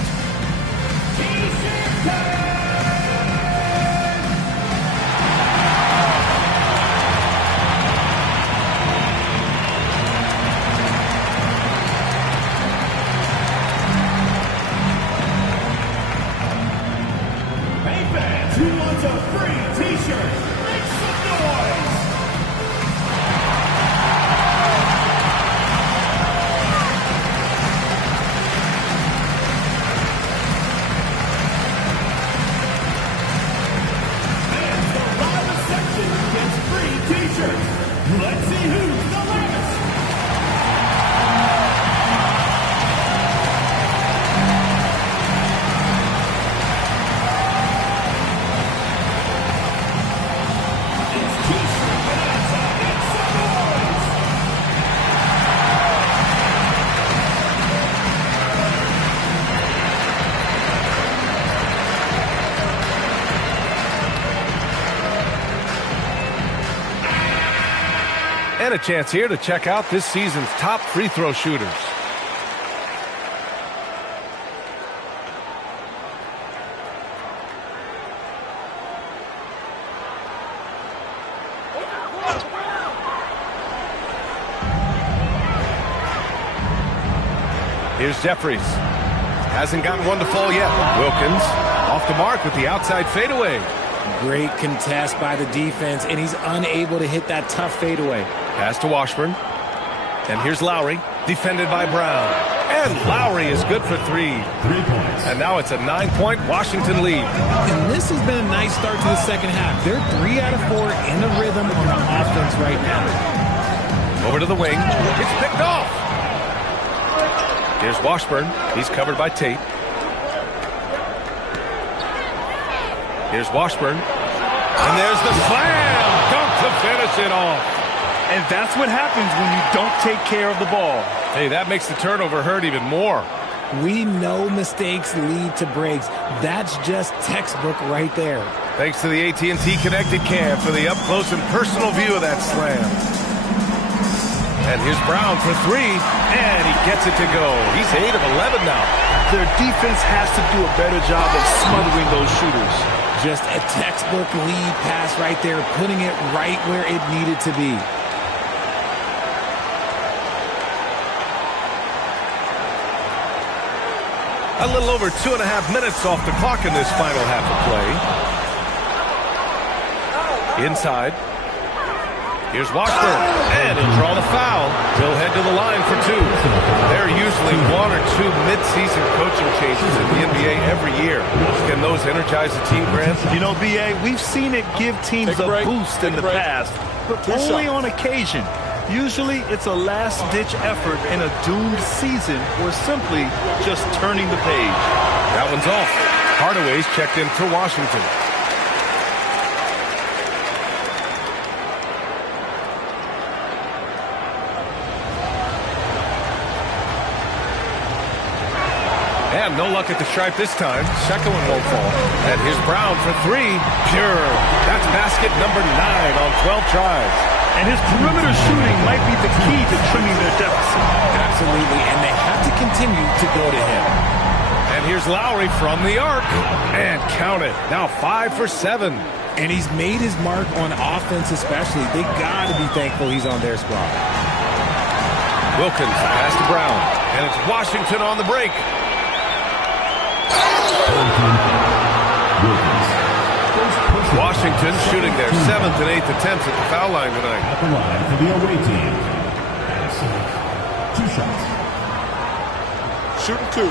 And a chance here to check out this season's top free throw shooters. Here's Jeffries. Hasn't gotten one to fall yet. Wilkins off the mark with the outside fadeaway. Great contest by the defense, and he's unable to hit that tough fadeaway. Pass to Washburn. And here's Lowry, defended by Brown. And Lowry is good for 3. 3 points. And now it's a 9-point Washington lead. And this has been a nice start to the second half. They're 3 out of 4 in the rhythm on the offense right now. Over to the wing. It's picked off. Here's Washburn. He's covered by Tate. Here's Washburn. And there's the slam. Dunk to finish it off. And that's what happens when you don't take care of the ball. Hey, that makes the turnover hurt even more. We know mistakes lead to breaks. That's just textbook right there. Thanks to the AT&T Connected Cam for the up-close and personal view of that slam. And here's Brown for 3, and he gets it to go. He's 8 of 11 now. Their defense has to do a better job of smothering those shooters. Just a textbook lead pass right there, putting it right where it needed to be. A little over 2.5 minutes off the clock in this final half of play. Inside. Here's Washburn, and he'll draw the foul. He'll head to the line for 2. There are usually 1 or 2 mid-season coaching changes in the NBA every year. Can those energize the team, Grant? You know, B.A., we've seen it give teams a boost in the past, but only on occasion. Usually, it's a last-ditch effort in a doomed season or simply just turning the page. That one's off. Hardaway's checked in for Washington. And no luck at the stripe this time. Second one won't fall. And here's Brown for 3. Pure. That's basket number 9 on 12 tries. And his perimeter shooting might be the key to trimming their deficit. Absolutely, and they have to continue to go to him. And here's Lowry from the arc. And count it. Now 5 for 7. And he's made his mark on offense especially. They got to be thankful he's on their squad. Wilkins pass to Brown. And it's Washington on the break. Washington shooting their 7th and 8th attempts at the foul line tonight. At the line for the away team. 2 shots. Shooting 2.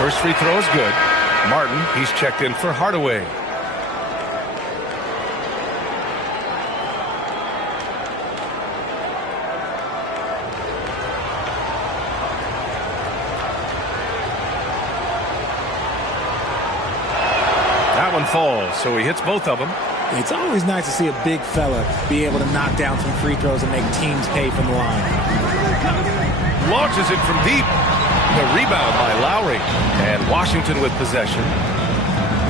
First free throw is good. Martin, he's checked in for Hardaway. Falls, so he hits both of them. It's always nice to see a big fella be able to knock down some free throws and make teams pay from the line. Launches it from deep. The rebound by Lowry. And Washington with possession.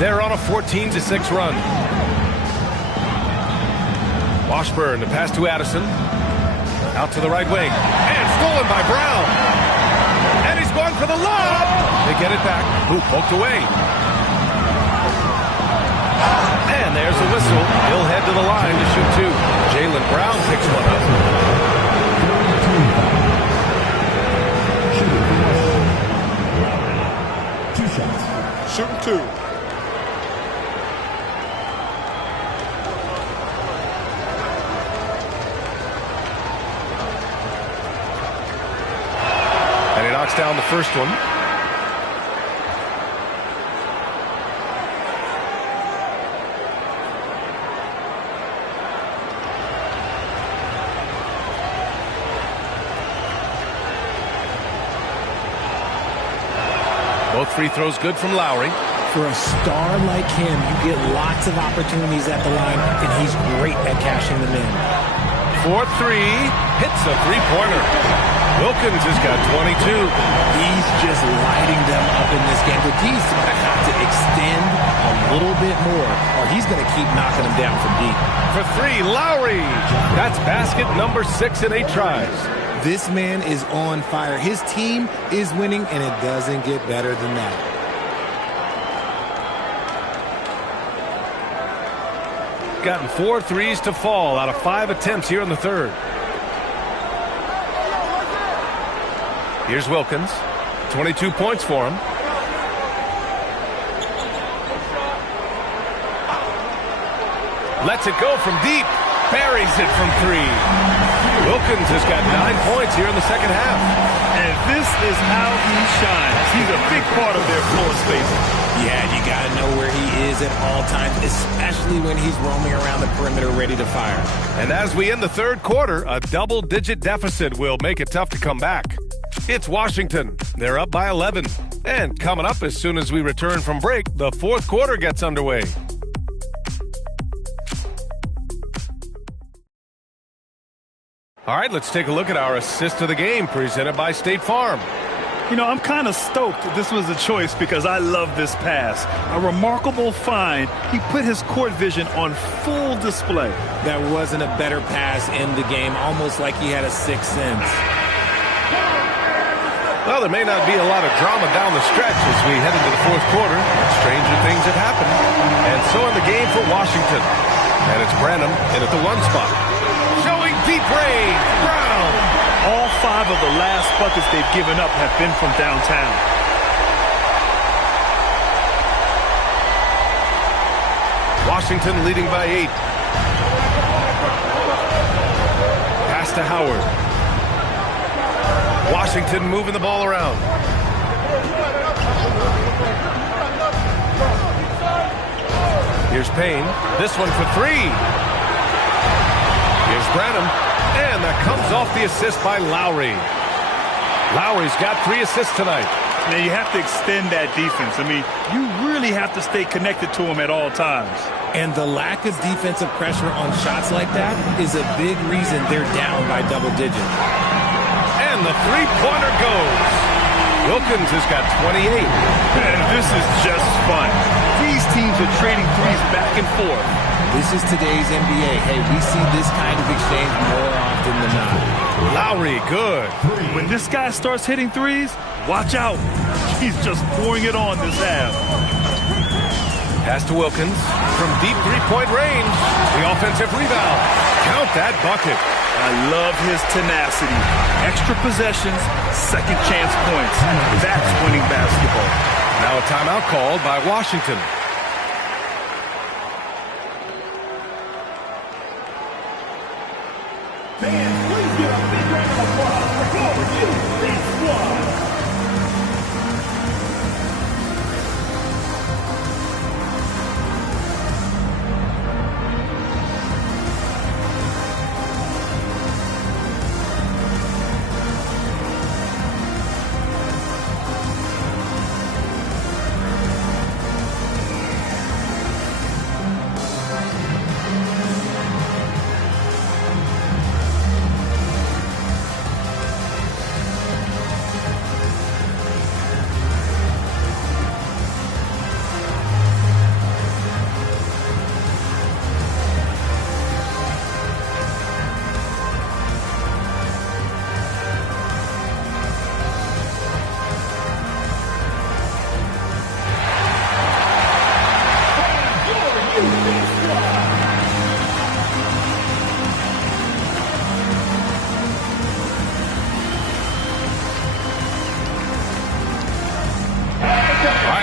They're on a 14-6 run. Washburn, the pass to Addison. Out to the right wing. And stolen by Brown. And he's going for the lob. They get it back. Hoop poked away. And there's a whistle. He'll head to the line to shoot 2. Jaylen Brown picks one up. 2 shots. Shooting 2. And he knocks down the first one. Both free throws good from Lowry. For a star like him, you get lots of opportunities at the line, and he's great at cashing them in. 4-3, hits a three-pointer. Wilkins has got 22. He's just lighting them up in this game, but he's going to have to extend a little bit more, or he's going to keep knocking them down from deep. For three, Lowry. That's basket number 6 in 8 tries. This man is on fire. His team is winning, and it doesn't get better than that. Gotten 4 threes to fall out of 5 attempts here in the third. Here's Wilkins. 22 points for him. Lets it go from deep. Buries it from 3. Wilkins has got 9 points here in the second half. And this is how he shines. He's a big part of their floor spacing. Yeah, you got to know where he is at all times, especially when he's roaming around the perimeter ready to fire. And as we end the third quarter, a double-digit deficit will make it tough to come back. It's Washington. They're up by 11. And coming up as soon as we return from break, the fourth quarter gets underway. All right, let's take a look at our assist of the game presented by State Farm. You know, I'm kind of stoked this was a choice because I love this pass. A remarkable find. He put his court vision on full display. That wasn't a better pass in the game, almost like he had a sixth sense. Well, there may not be a lot of drama down the stretch as we head into the fourth quarter. Stranger things have happened. And so in the game for Washington. And it's Branham in at the 1 spot. Showing deep range. Brown. All 5 of the last buckets they've given up have been from downtown. Washington leading by 8. Pass to Howard. Washington moving the ball around. Here's Payne. This one for 3. Here's Branham. And that comes off the assist by Lowry. Lowry's got 3 assists tonight. Now, you have to extend that defense. I mean, you really have to stay connected to him at all times. And the lack of defensive pressure on shots like that is a big reason they're down by double digits. And the three-pointer goes. Wilkins has got 28. And this is just fun. These teams are trading threes back and forth. This is today's NBA. Hey, we see this kind of exchange more often than not. Lowry, good. When this guy starts hitting threes, watch out. He's just pouring it on this half. Pass to Wilkins from deep three-point range. The offensive rebound. Count that bucket. I love his tenacity. Extra possessions, second chance points. That's winning basketball. Now a timeout called by Washington. Fans, please give a big round of applause for Global Defense Squad.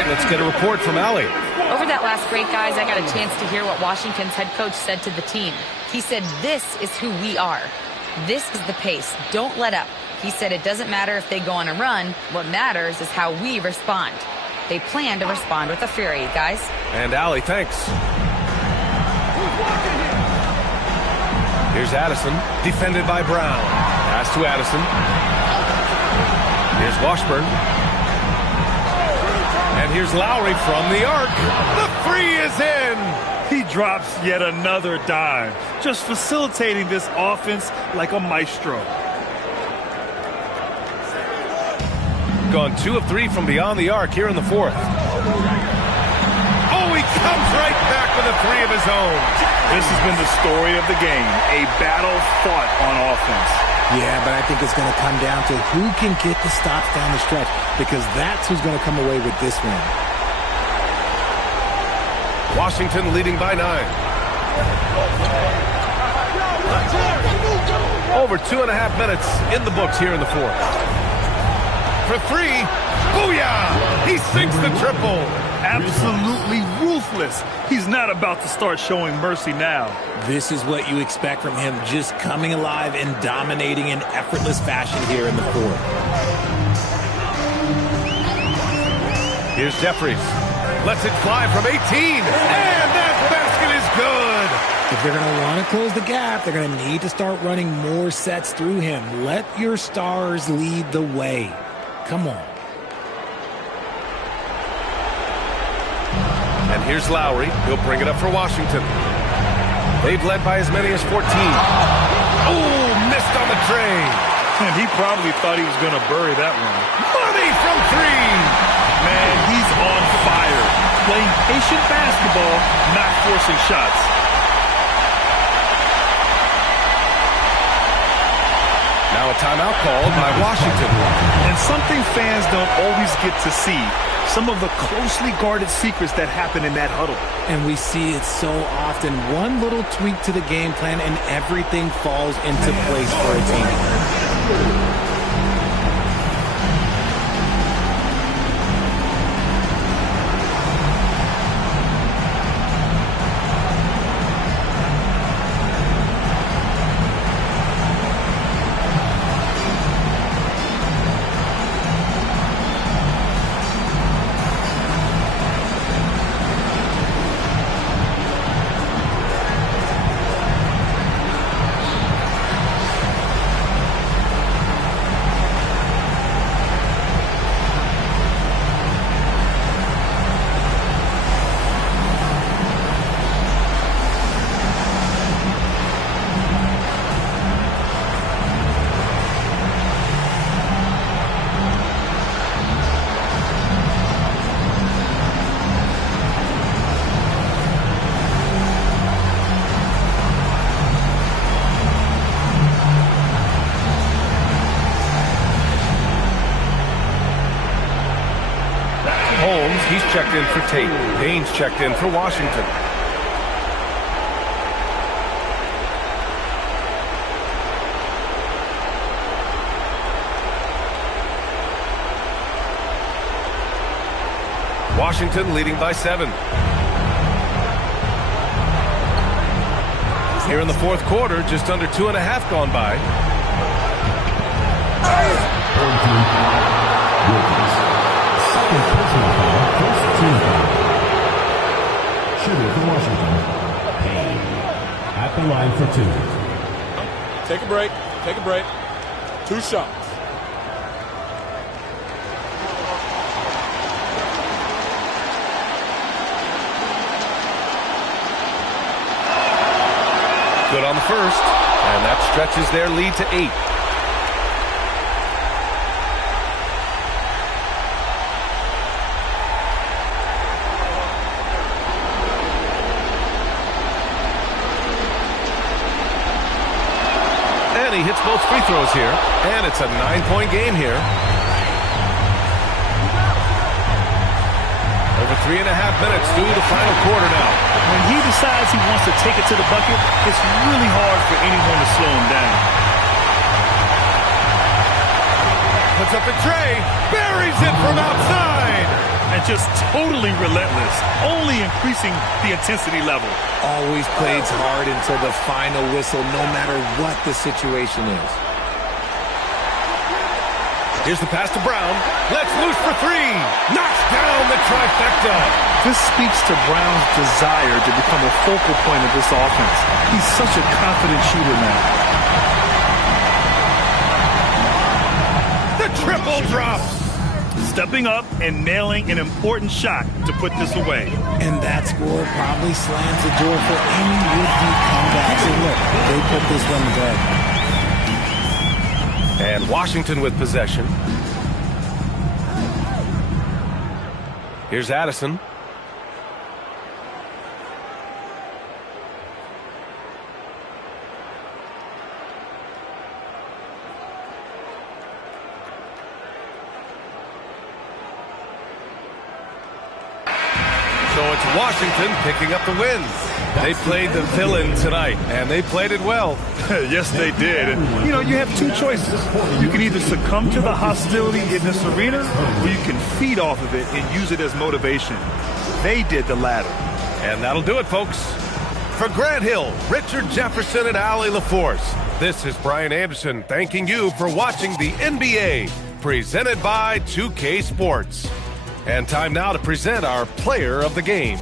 Let's get a report from Allie. Over that last break, guys, I got a chance to hear what Washington's head coach said to the team. He said, this is who we are. This is the pace. Don't let up. He said it doesn't matter if they go on a run. What matters is how we respond. They plan to respond with a fury, guys. And Allie, thanks. Here's Addison, defended by Brown. Pass to Addison. Here's Washburn. And here's Lowry from the arc. The three is in. He drops yet another dime, just facilitating this offense like a maestro. gone 2 of 3 from beyond the arc here in the fourth. Oh, he comes right back with a 3 of his own. This has been the story of the game, a battle fought on offense. Yeah, but I think it's going to come down to who can get the stops down the stretch, because that's who's going to come away with this win. Washington leading by 9. Over 2.5 minutes in the books here in the fourth. For 3, booyah! He sinks the triple. Absolutely ruthless. He's not about to start showing mercy now. This is what you expect from him, just coming alive and dominating in effortless fashion here in the fourth. Here's Jeffries. Lets it fly from 18. And that basket is good. If they're going to want to close the gap, they're going to need to start running more sets through him. Let your stars lead the way. Come on. And here's Lowry. He'll bring it up for Washington. They've led by as many as 14. Oh, missed on the tray. And he probably thought he was going to bury that one. Money from 3. Man, he's on fire. Playing patient basketball, not forcing shots. Now a timeout called by Washington. And something fans don't always get to see. Some of the closely guarded secrets that happen in that huddle. And we see it so often. One little tweak to the game plan and everything falls into place for a team. He's checked in for Tate. Baines checked in for Washington. Washington leading by 7. Here in the fourth quarter, just under 2.5 gone by. Shooter for Washington, Payne, at the line for 2. Take a break. Take a break. 2 shots. Good on the first, and that stretches their lead to 8. And he hits both free throws here, and it's a 9-point game here. Over 3.5 minutes through the final quarter now. When he decides he wants to take it to the bucket, it's really hard for anyone to slow him down. Puts up the tray, buries it from outside. And just totally relentless, only increasing the intensity level. Always plays hard until the final whistle, no matter what the situation is. Here's the pass to Brown. Let's loose for 3. Knocks down the trifecta. This speaks to Brown's desire to become a focal point of this offense. He's such a confident shooter now. The triple drops. Stepping up and nailing an important shot to put this away. And that score probably slams the door for any would-be comebacks. And look, they put this one to bed. And Washington with possession. Here's Addison. So it's Washington picking up the win. They played the villain tonight, and they played it well. Yes, they did. And, you know, you have two choices. You can either succumb to the hostility in this arena, or you can feed off of it and use it as motivation. They did the latter. And that'll do it, folks. For Grant Hill, Richard Jefferson, and Allie LaForce, this is Brian Anderson thanking you for watching the NBA, presented by 2K Sports. And time now to present our player of the game.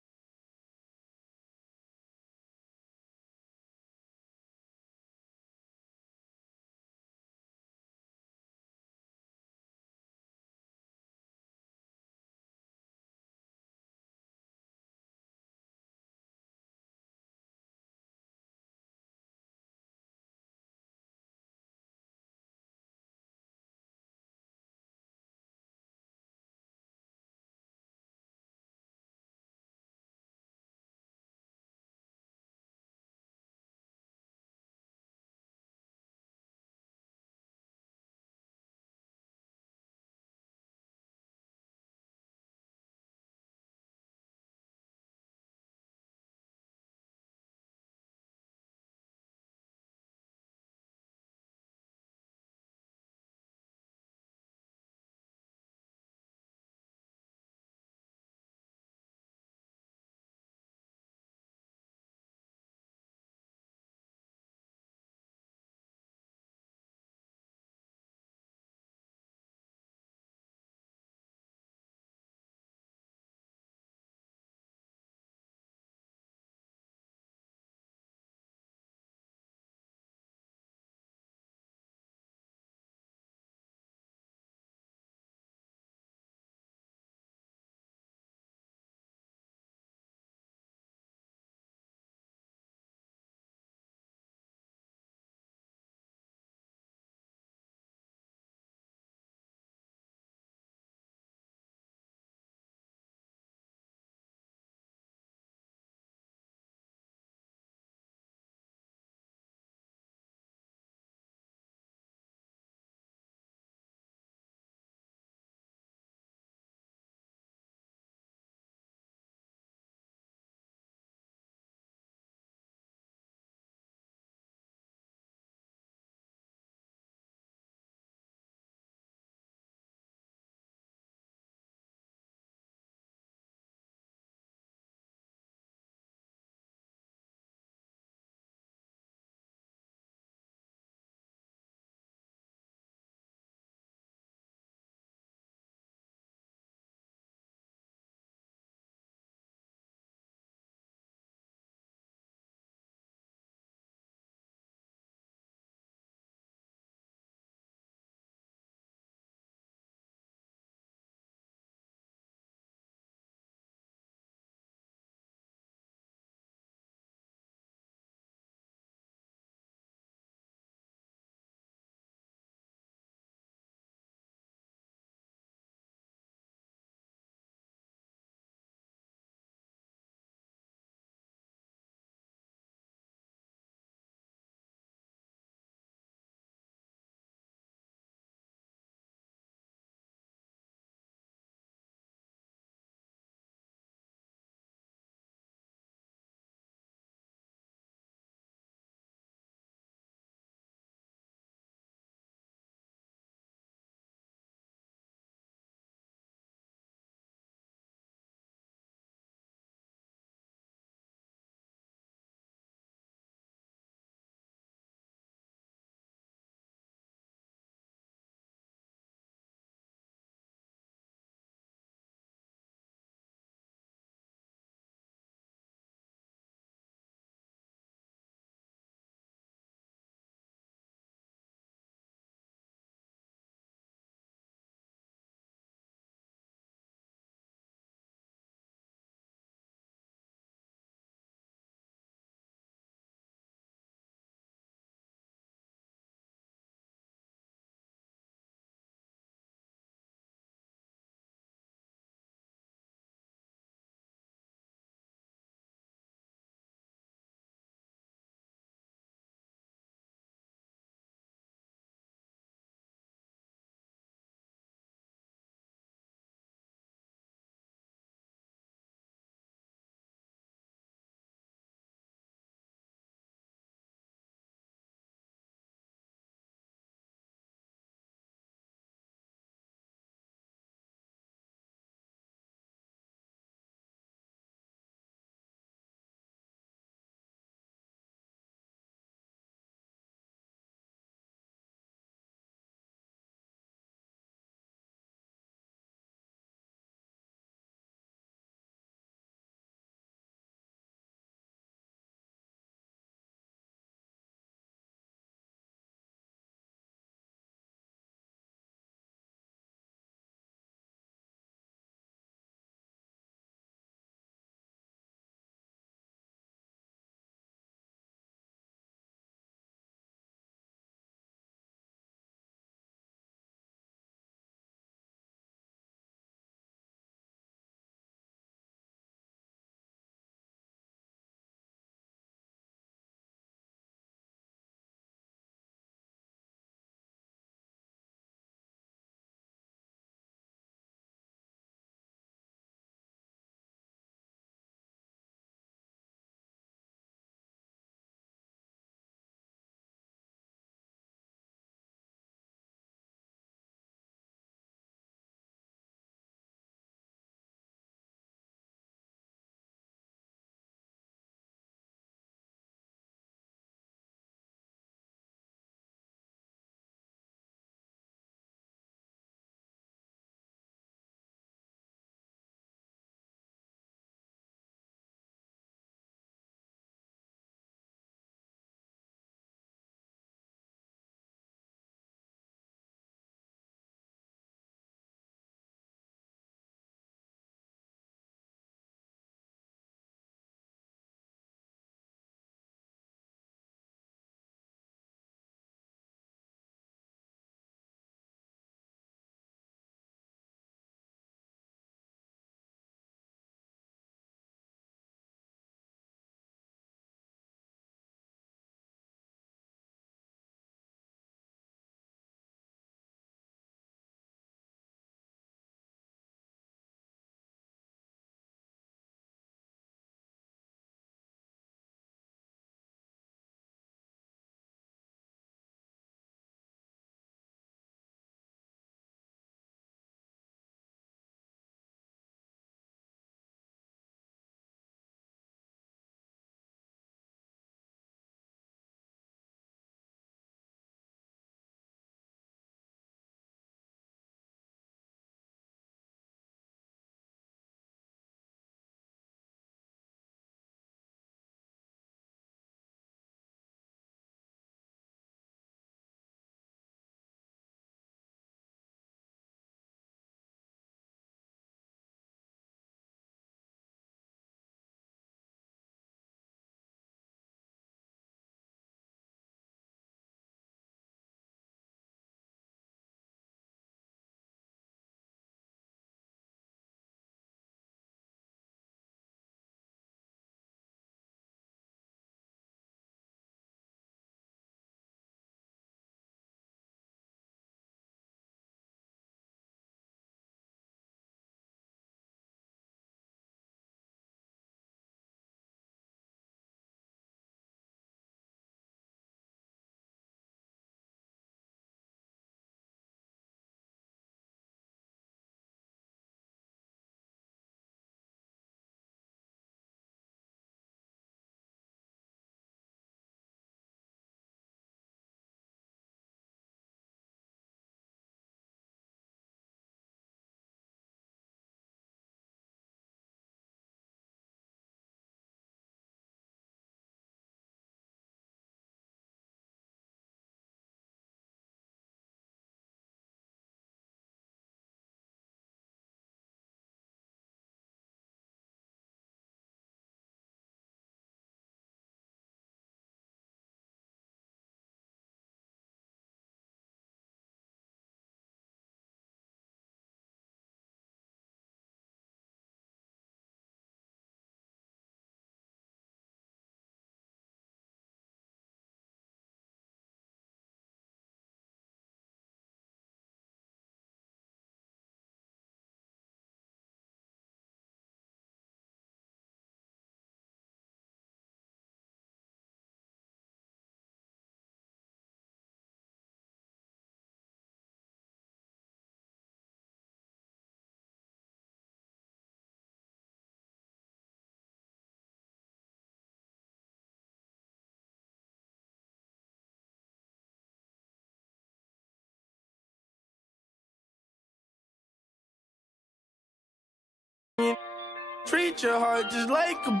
Treat your heart just like a.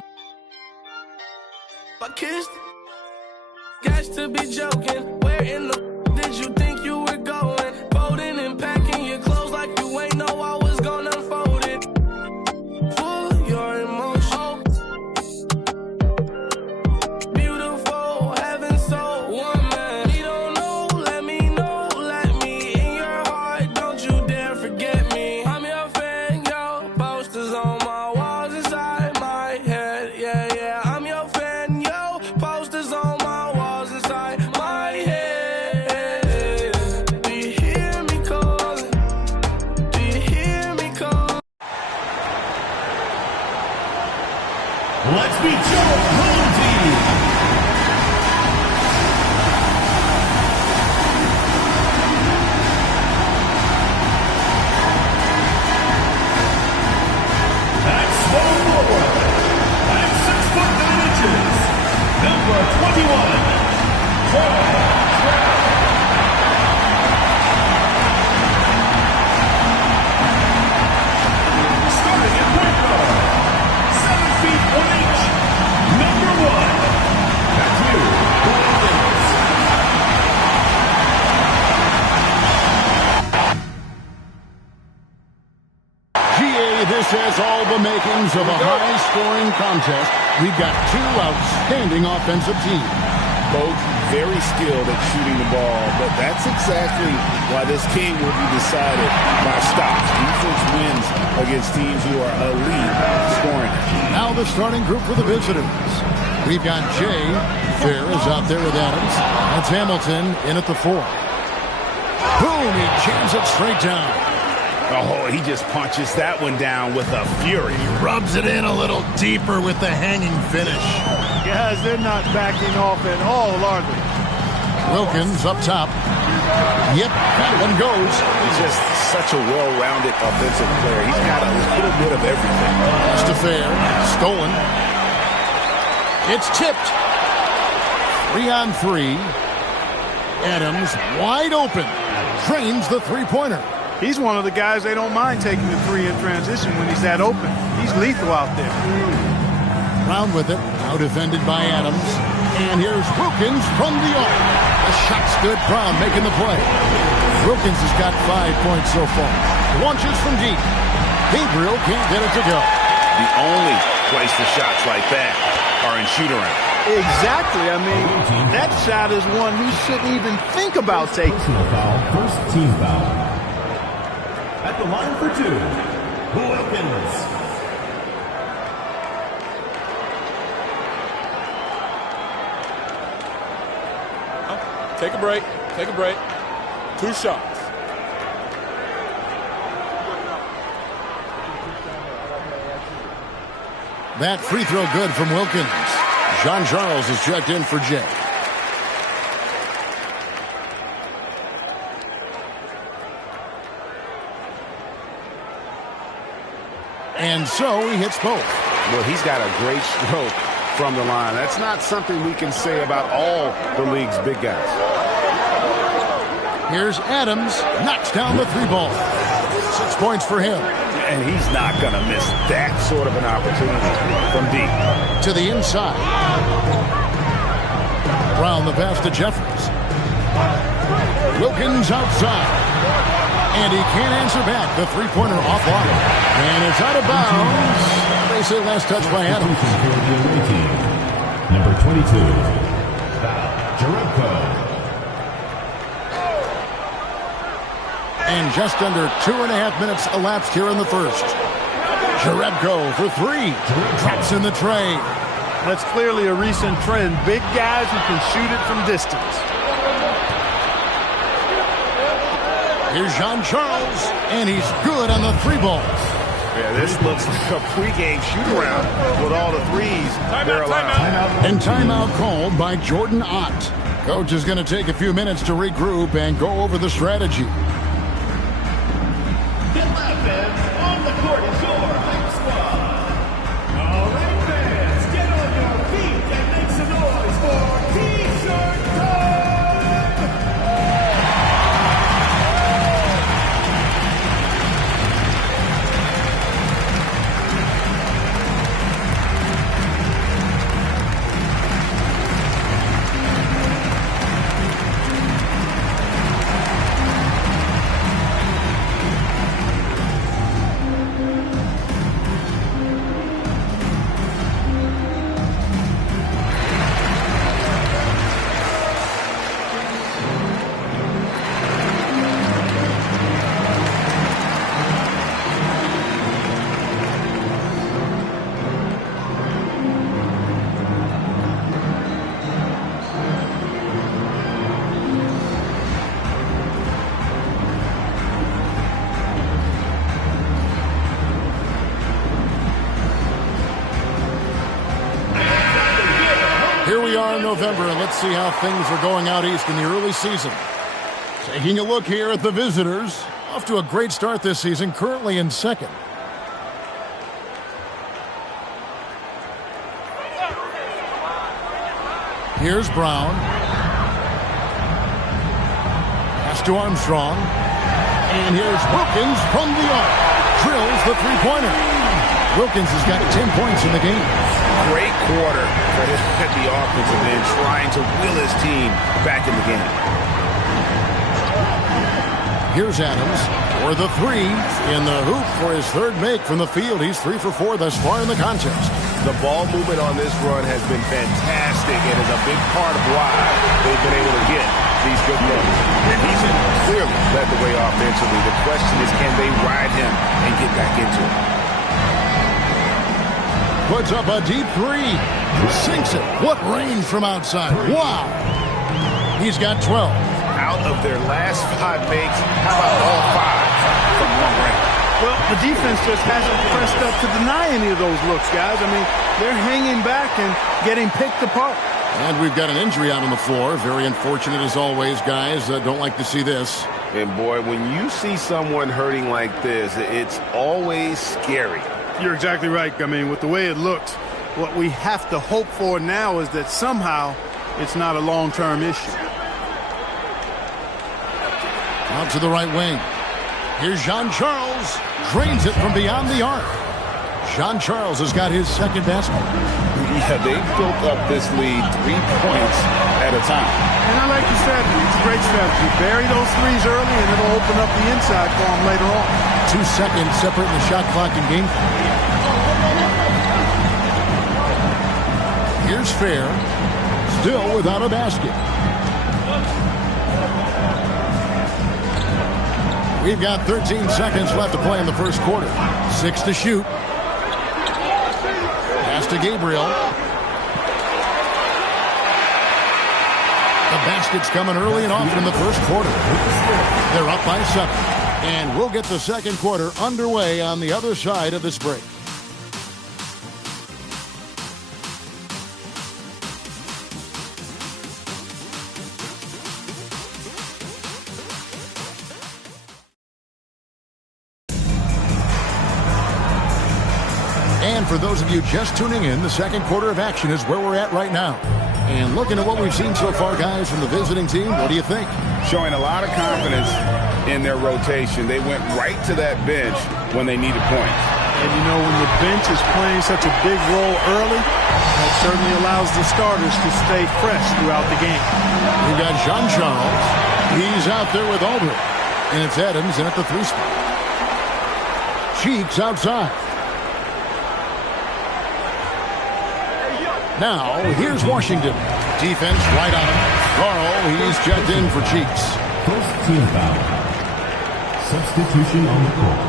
I kissed. Got to be joking. Where in the did you think you were going? Folding and packing your clothes like you ain't know I was gonna fold it. Full your emotions. Beautiful, heaven so woman. You don't know, let me know. Let me in your heart. Don't you dare forget me. I'm your fan, yo. Posters on my walls inside my head. Yeah, yeah. I'm your fan, yo. Posters on my walls inside my head. Do you hear me calling? Do you hear me calling? Let's meet your home team. At small forward, at 6'9" number 21, Paul starting at point guard, 7 feet 1 inch, number 1, Matthew Wilkins. GA, this has all the makings of a high-scoring contest. We've got two outstanding offensive teams. Both very skilled at shooting the ball, but that's exactly why this game will be decided by stops. Defense wins against teams who are elite scoring. Now the starting group for the visitors. We've got Jay. Fair is out there with Adams. That's Hamilton in at the 4. Boom, he jams it straight down. Oh, he just punches that one down with a fury. Rubs it in a little deeper with the hanging finish. Guys, they're not backing off at all, are they? Wilkins up top. Yep, that one goes. He's just such a well-rounded offensive player. He's got a little bit of everything. Just a fair. Stolen. It's tipped. 3 on 3. Adams wide open. Trains the three-pointer. He's one of the guys they don't mind taking the 3 in transition when he's that open. He's lethal out there. Brown with it. Now defended by Adams. And here's Wilkins from the arc. The shot's good. Brown making the play. Wilkins has got 5 points so far. Launches from deep. Gabriel can't get it to go. The only place for shots like that are in shoot-around. Exactly. I mean, that shot is one you shouldn't even think about taking. Personal foul, first team foul. At the line for 2, Wilkins. Take a break. Take a break. 2 shots. That free throw good from Wilkins. Jean-Charles is checked in for Jay. And so he hits both. Well, he's got a great stroke from the line. That's not something we can say about all the league's big guys. Here's Adams. Knocks down the 3 ball. 6 points for him. And he's not going to miss that sort of an opportunity from deep. To the inside. Brown the pass to Jeffries. Wilkins outside. And he can't answer back. The 3-pointer offline. And it's out of bounds. They say last touch by Adams. Number 22, Jerebko. And just under 2.5 minutes elapsed here in the first. Jerebko for 3. Traps in the tray. That's clearly a recent trend. Big guys who can shoot it from distance. Here's Jean-Charles, and he's good on the 3 ball. Yeah, this looks like a pregame shoot-around with all the threes they're allowed. And timeout called by Jordan Ott. Coach is going to take a few minutes to regroup and go over the strategy. Get loud, fans. On the court is your home squad. All right, fans, get on your feet and make some noise for T-shirt time. Here we are in November, and let's see how things are going out east in the early season. Taking a look here at the visitors. Off to a great start this season, currently in second. Here's Brown. Pass to Armstrong. And here's Wilkins from the arc. Drills the three-pointer. Wilkins has got 10 points in the game. Great quarter for the offensive end, trying to will his team back in the game. Here's Adams for the three. In the hoop for his third make from the field. He's 3 for 4 thus far in the contest. The ball movement on this run has been fantastic and is a big part of why they've been able to get these good looks. And he's clearly led the way offensively. The question is, can they ride him and get back into it? Puts up a deep three. Sinks it. What range from outside. Wow. He's got 12. Out of their last 5 makes, how about all 5 from long range? Well, the defense just hasn't pressed up to deny any of those looks, guys. I mean, they're hanging back and getting picked apart. And we've got an injury out on the floor. Very unfortunate as always, guys. Don't like to see this. And boy, when you see someone hurting like this, it's always scary. You're exactly right. I mean, with the way it looks, what we have to hope for now is that somehow it's not a long-term issue. Out to the right wing. Here's Jean Charles. Drains it from beyond the arc. Jean Charles has got his second basket. Yeah, they built up this lead 3 points at a time. And I like you said, it's a great strategy. Bury those threes early, and it'll open up the inside for them later on. 2 seconds separating the shot clock and game clock. Here's Fair. Still without a basket. We've got 13 seconds left to play in the first quarter. 6 to shoot. Pass to Gabriel. The basket's coming early and often in the first quarter. They're up by 7. And we'll get the second quarter underway on the other side of this break. And for those of you just tuning in, the second quarter of action is where we're at right now. And looking at what we've seen so far, guys, from the visiting team, what do you think? Showing a lot of confidence in their rotation. They went right to that bench when they needed points. And, you know, when the bench is playing such a big role early, that certainly allows the starters to stay fresh throughout the game. We've got Jean Charles. He's out there with Aldridge. And it's Adams in at the 3 spot. Cheeks outside. Now, here's Washington. Defense right on him. Carl, he's checked in for Cheeks. First team foul. Substitution on the court.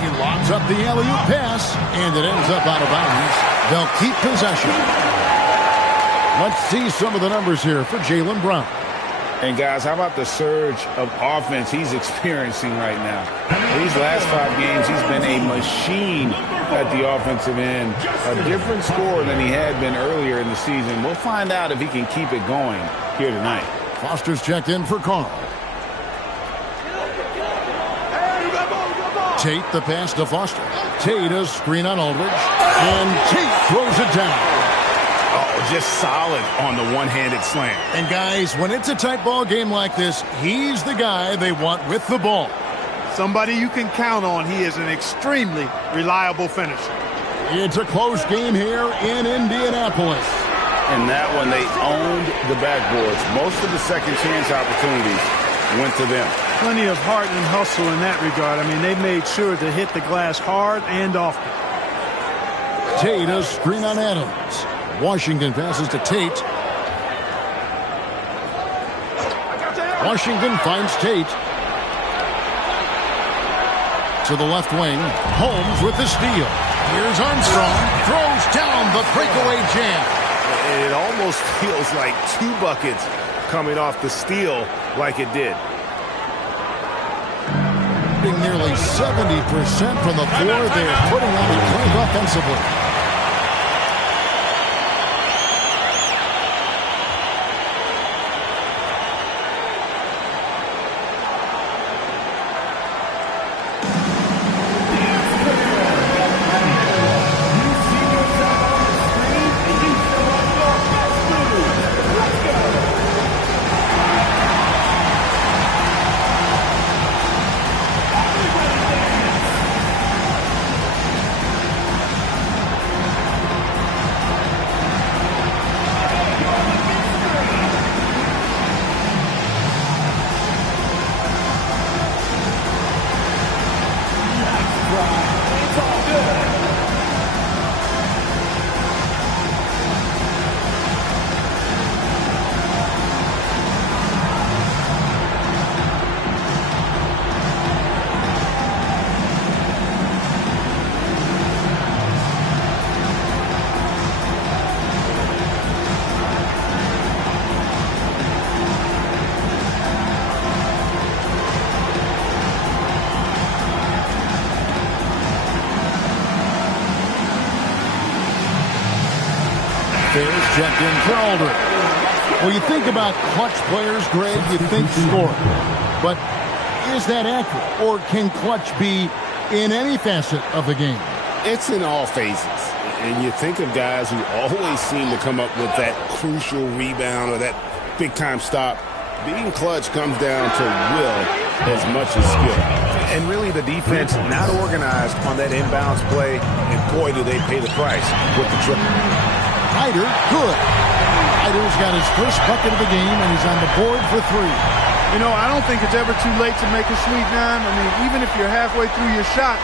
He locks up the alley-oop pass, and it ends up out of bounds. They'll keep possession. Let's see some of the numbers here for Jaylen Brown. And, guys, how about the surge of offense he's experiencing right now? These last 5 games, he's been a machine at the offensive end. A different scorer than he had been earlier in the season. We'll find out if he can keep it going here tonight. Foster's checked in for Carl. Tate the pass to Foster. Tate a screen on Aldridge. And Tate throws it down. Oh, just solid on the one-handed slam. And, guys, when it's a tight ball game like this, he's the guy they want with the ball. Somebody you can count on. He is an extremely reliable finisher. It's a close game here in Indianapolis. And that one, they owned the backboards. Most of the second chance opportunities went to them. Plenty of heart and hustle in that regard. I mean, they made sure to hit the glass hard and often. Tate a screen on Adams. Washington passes to Tate. Washington finds Tate. To the left wing. Holmes with the steal. Here's Armstrong. Throws down the breakaway jam. It almost feels like 2 buckets coming off the steal like it did. Nearly 70% from the floor. They're putting on a clinic offensively. There's checked in for Aldridge. Well, you think about clutch players, Greg, you think scoring. But is that accurate? Or can clutch be in any facet of the game? It's in all phases. And you think of guys who always seem to come up with that crucial rebound or that big-time stop. Being clutch comes down to will as much as skill. And really the defense not organized on that inbounds play. And boy, do they pay the price with the triple. Hyder, good. Hyder's got his first bucket of the game, and he's on the board for three. You know, I don't think it's ever too late to make a sweet dime. I mean, even if you're halfway through your shot,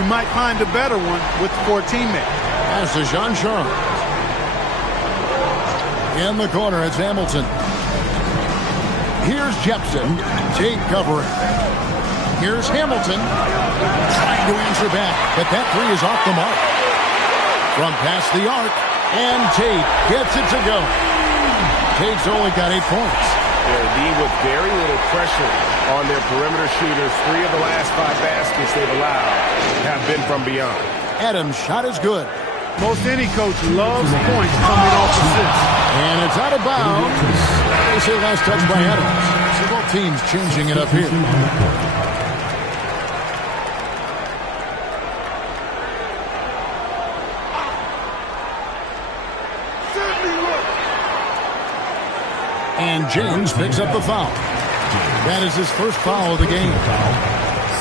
you might find a better one for a teammate. As to Jean Charles. In the corner, it's Hamilton. Here's Jepson. Tate covering. Here's Hamilton. Trying to answer back, but that three is off the mark. From past the arc, and Tate gets it to go. Tate's only got 8 points. They're indeed with very little pressure on their perimeter shooters. 3 of the last 5 baskets they've allowed have been from beyond. Adams' shot is good. Most any coach loves points coming off assists. And it's out of bounds. They say last touch by Adams. So both teams changing it up here. And James picks up the foul. That is his first foul of the game.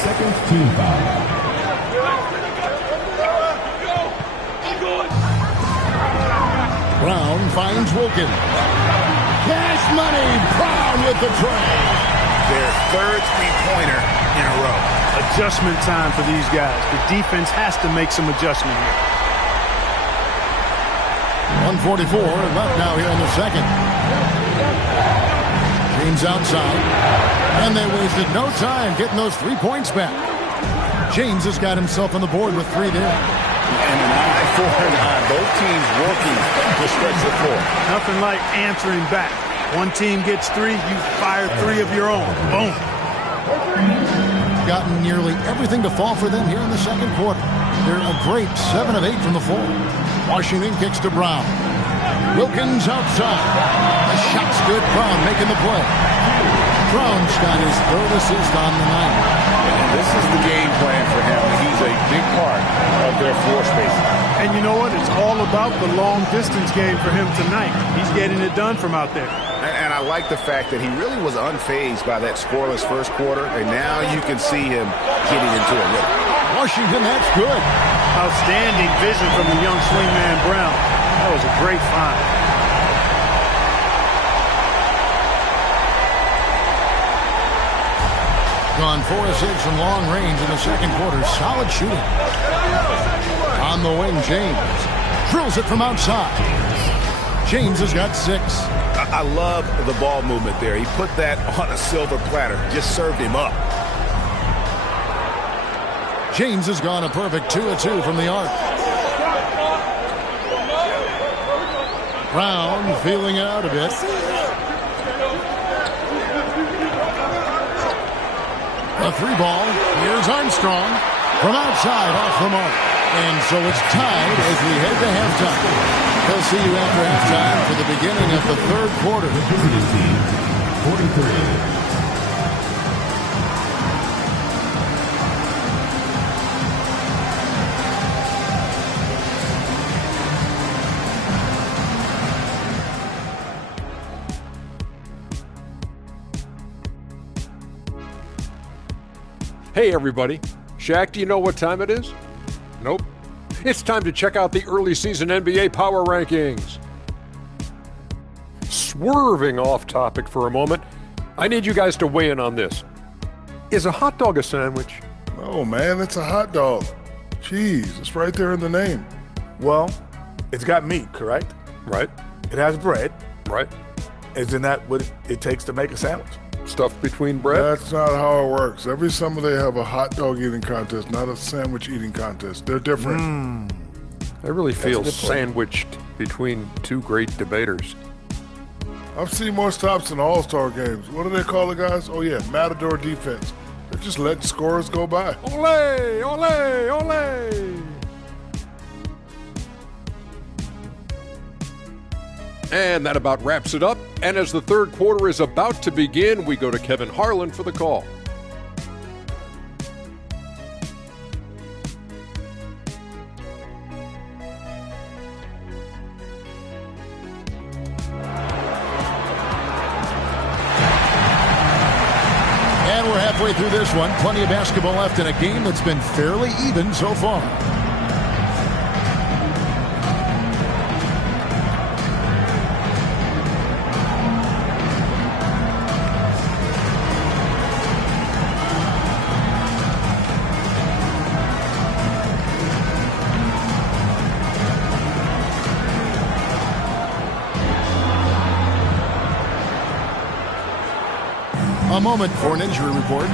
Second team foul. Brown finds Wilkin. Cash money. Brown with the tray. Their third three-pointer in a row. Adjustment time for these guys. The defense has to make some adjustment here. 1:44 left now here in the second. James outside. And they wasted no time getting those 3 points back. James has got himself on the board with 3 there. And an eye for an eye. Both teams working to stretch the floor. Nothing like answering back. One team gets 3, you fire 3 of your own. Boom. Gotten nearly everything to fall for them here in the second quarter. They're a great 7 of 8 from the floor. Washington kicks to Brown. Wilkins outside. The shot's good. Brown making the play. Brown's got his 3rd assist on the night. And this is the game plan for him. He's a big part of their floor spacing. And you know what? It's all about the long distance game for him tonight. He's getting it done from out there. And I like the fact that he really was unfazed by that scoreless first quarter, and now you can see him getting into a rhythm. Washington, that's good. Outstanding vision from the young swingman Brown. That was a great find. Gone 4 of 6 from long range in the second quarter. Solid shooting. On the wing, James drills it from outside. James has got 6. I love the ball movement there. He put that on a silver platter. Just served him up. James has gone a perfect 2 of 2 from the arc. Brown feeling out a bit. A 3-ball. Here's Armstrong from outside off the mark. And so it's tied as we head to halftime. We'll see you after halftime for the beginning of the third quarter. The visiting team, 43. Hey everybody, Shaq, do you know what time it is? Nope. It's time to check out the early season NBA Power Rankings. Swerving off topic for a moment, I need you guys to weigh in on this. Is a hot dog a sandwich? Oh man, it's a hot dog. Cheese, it's right there in the name. Well, it's got meat, correct? Right. It has bread. Right. Isn't that what it takes to make a sandwich? Stuff between bread? That's not how it works. Every summer they have a hot dog eating contest, not a sandwich eating contest. They're different. I really feel sandwiched between two great debaters. I've seen more stops in All-Star games. What do they call the guys? Oh yeah, Matador defense. They're just letting scorers go by. Ole, ole, ole. And that about wraps it up. And as the third quarter is about to begin, we go to Kevin Harlan for the call. And we're halfway through this one. Plenty of basketball left in a game that's been fairly even so far. A moment for an injury report.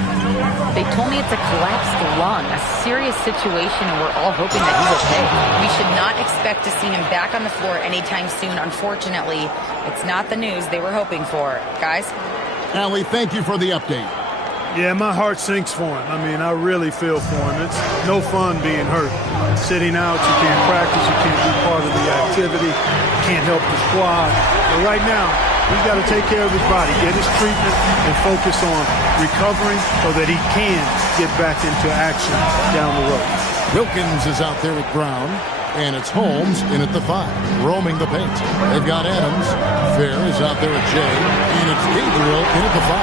They told me it's a collapsed lung, a serious situation, and we're all hoping that he's okay. We should not expect to see him back on the floor anytime soon. Unfortunately, it's not the news they were hoping for. Guys? Allie, thank you for the update. Yeah, my heart sinks for him. I mean, I really feel for him. It's no fun being hurt. Sitting out, you can't practice, you can't be part of the activity, can't help the squad. But right now, he's got to take care of his body, get his treatment, and focus on recovering so that he can get back into action down the road. Wilkins is out there with Brown, and it's Holmes in at the 5, roaming the paint. They've got Adams. Fair is out there at Jay, and it's Gabriel in at the 5.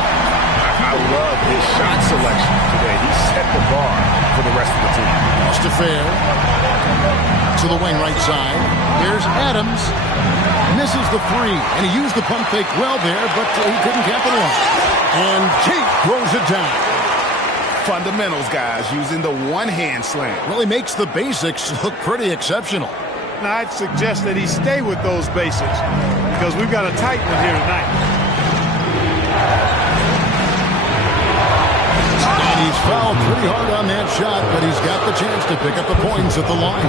I love his shot selection today. He set the bar for the rest of the team. Pass to Fair. To the wing right side. There's Adams. Misses the 3, and he used the pump fake well there, but he couldn't capitalize. And Tate throws it down. Fundamentals, guys, using the one-hand slam. Really makes the basics look pretty exceptional. Now, I'd suggest that he stay with those basics because we've got a tight one here tonight. And he's fouled pretty hard on that shot, but he's got the chance to pick up the points at the line.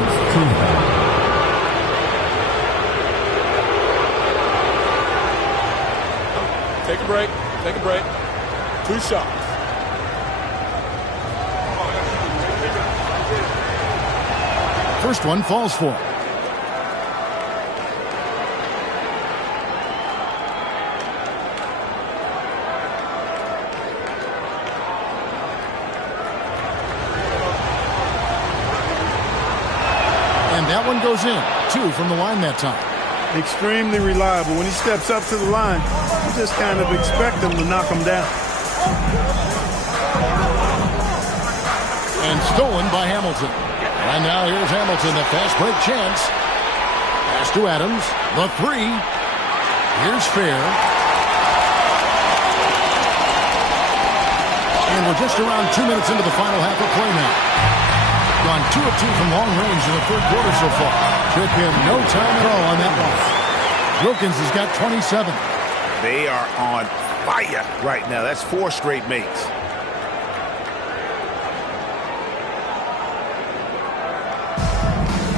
Take a break. Take a break. 2 shots. First one falls for him. And that one goes in. 2 from the line that time. Extremely reliable. When he steps up to the line, you just kind of expect him to knock him down. And stolen by Hamilton. And now here's Hamilton, the fast break chance. Pass to Adams. The 3. Here's Fair. And we're just around 2 minutes into the final half of play now. Gone 2 of 2 from long range in the third quarter so far. Took him no time at all on that one. Wilkins has got 27. They are on fire right now. That's 4 straight makes.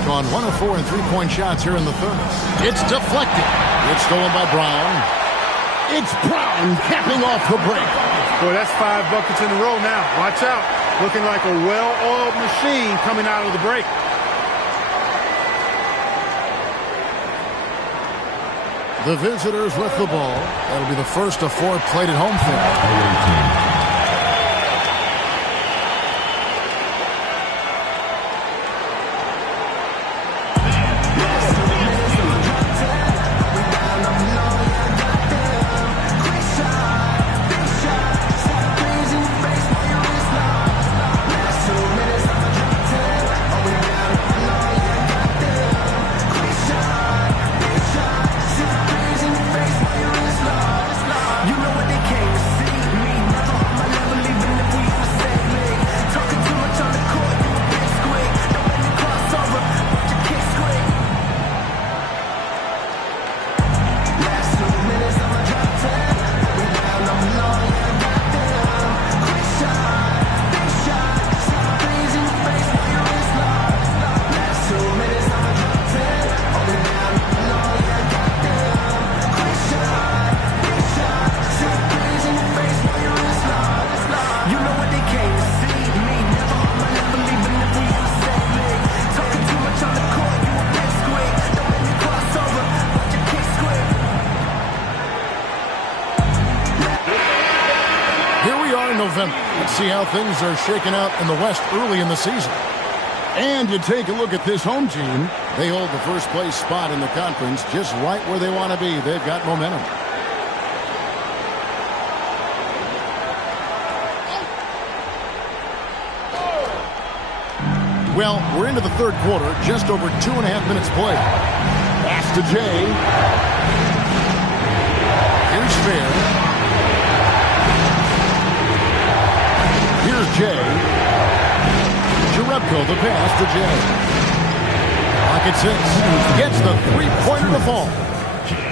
Gone 1 of 4 in 3-point shots here in the third. It's deflected. It's stolen by Brown. It's Brown capping off the break. Boy, that's 5 buckets in a row now. Watch out. Looking like a well-oiled machine coming out of the break. The visitors with the ball. That'll be the first of 4 played at home for them. Let's see how things are shaking out in the West early in the season. And you take a look at this home team. They hold the first place spot in the conference just right where they want to be. They've got momentum. Well, we're into the third quarter, just over 2.5 minutes played. Pass to Jay. Here's Fair. Here's Jay. Jerebko, the pass to Jay. Pocket 6. Gets the three-pointer to fall.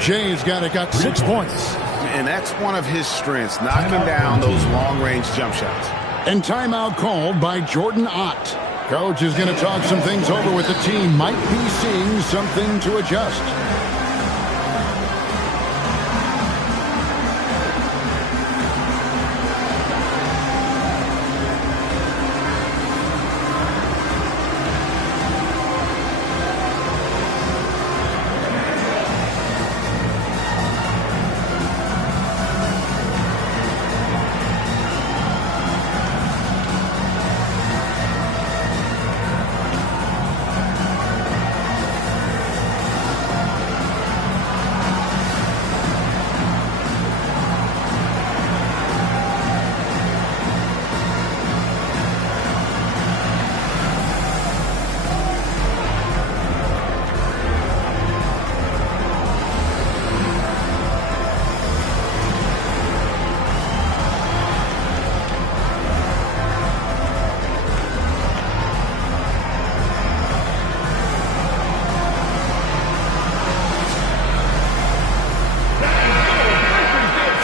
Jay's got 6 points. And that's one of his strengths, knocking down those long-range jump shots. And timeout called by Jordan Ott. Coach is going to talk some things over with the team. Might be seeing something to adjust.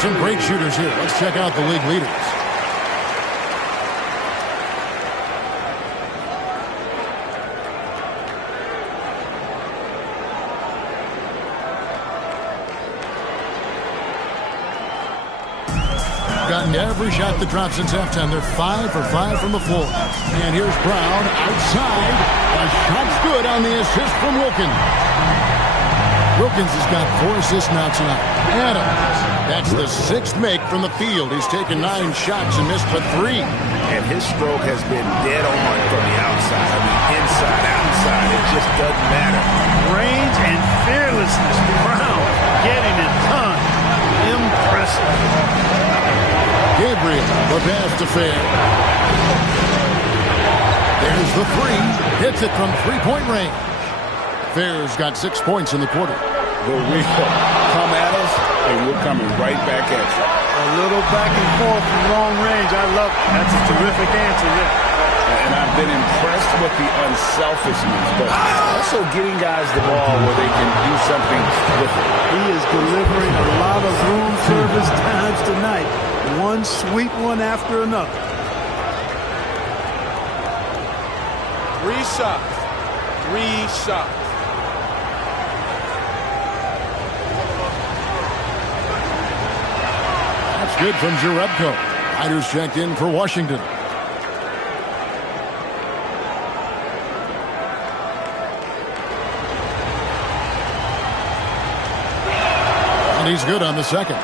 Some great shooters here. Let's check out the league leaders. Gotten every shot that drops since halftime. They're 5 for 5 from the floor. And here's Brown outside. A shot's good on the assist from Wilkins. Wilkins has got 4 assists now tonight. Adams. That's the 6th make from the field. He's taken 9 shots and missed but 3. And his stroke has been dead on from the outside. I mean, inside, outside, it just doesn't matter. Range and fearlessness. Brown getting it done. Impressive. Gabriel, the pass to Fair. There's the 3. Hits it from three-point range. Fair's got 6 points in the quarter. But we come at us, and we're coming right back at you. A little back and forth from long range. I love it. That's a terrific answer there. And I've been impressed with the unselfishness, but also getting guys the ball where they can do something with it. He is delivering a lot of room service times tonight. One sweet one after another. 3 shots. 3 shots. That's good from Jerebko. Riders checked in for Washington. And he's good on the second.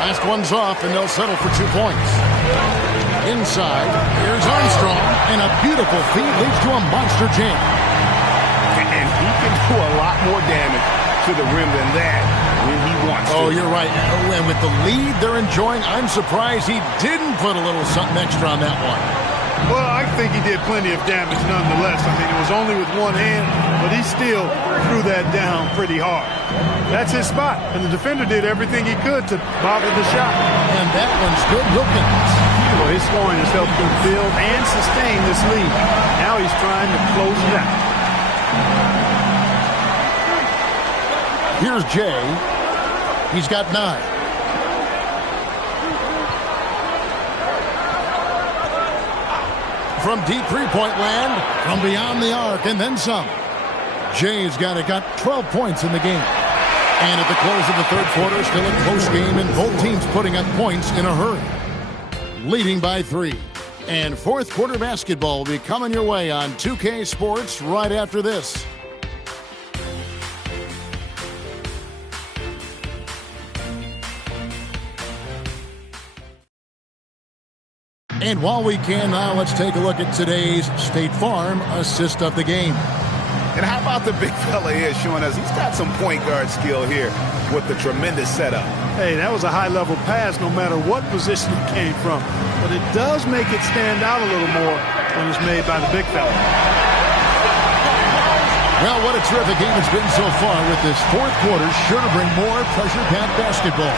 Last one's off, and they'll settle for 2 points. Inside, here's Armstrong, and a beautiful feed leads to a monster jam. And he can do a lot more damage to the rim than that when he wants to. Oh, you're right. And with the lead they're enjoying, I'm surprised he didn't put a little something extra on that one. Well, I think he did plenty of damage nonetheless. I mean, it was only with one hand, but he still threw that down pretty hard. That's his spot, and the defender did everything he could to bother the shot. And that one's good. Wilkins. Well, his scoring has helped him build and sustain this lead. Now he's trying to close it out. Here's Jay. He's got 9. From deep three-point land, from beyond the arc, and then some. Jay's got 12 points in the game. And at the close of the third quarter, still a close game, and both teams putting up points in a hurry. Leading by 3. And fourth quarter basketball will be coming your way on 2K Sports right after this. And while we can now, let's take a look at today's State Farm assist of the game. And how about the big fella here showing us he's got some point guard skill here with the tremendous setup. Hey, that was a high-level pass no matter what position it came from. But it does make it stand out a little more when it's made by the big fella. Well, what a terrific game it's been so far with this fourth quarter. Sure to bring more pressure-packed basketball.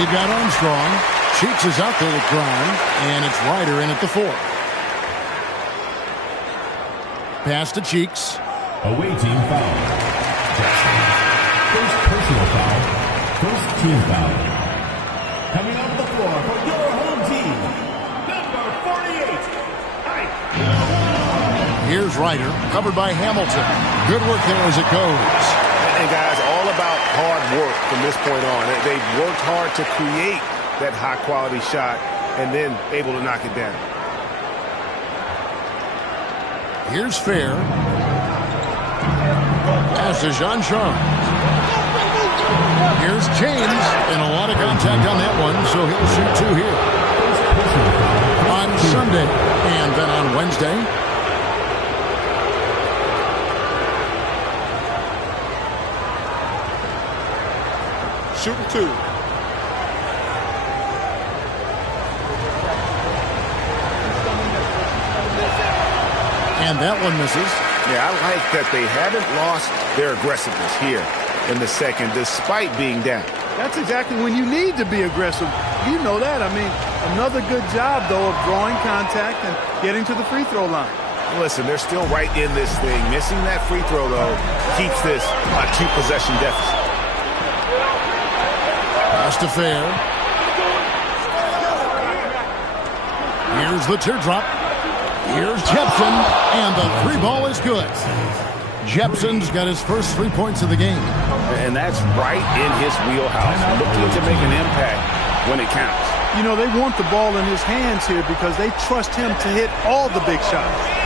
We've got Armstrong. Cheeks is out there with Brown, and it's Ryder in at the 4. Pass to Cheeks. Away team foul. Jackson. First personal foul. First team foul. Coming off the floor for your home team, number 48. Here's Ryder, covered by Hamilton. Good work there as it goes. And guys, all about hard work from this point on. They've worked hard to create that high-quality shot and then able to knock it down. Here's Fair. Pass to Jean-Charles. Here's James, and a lot of contact on that one, so he'll shoot 2 here. On Sunday, and then on Wednesday. Shooting 2. And that one misses. Yeah, I like that they haven't lost their aggressiveness here in the second, despite being down. That's exactly when you need to be aggressive. You know that. I mean, another good job, though, of drawing contact and getting to the free throw line. Listen, they're still right in this thing. Missing that free throw, though, keeps this a 2-possession deficit. Pass to Fair. Here's the teardrop. Here's Jepson, and the 3 ball is good. Jepson's got his first 3 points of the game. And that's right in his wheelhouse, looking to make an impact when it counts. You know, they want the ball in his hands here because they trust him to hit all the big shots.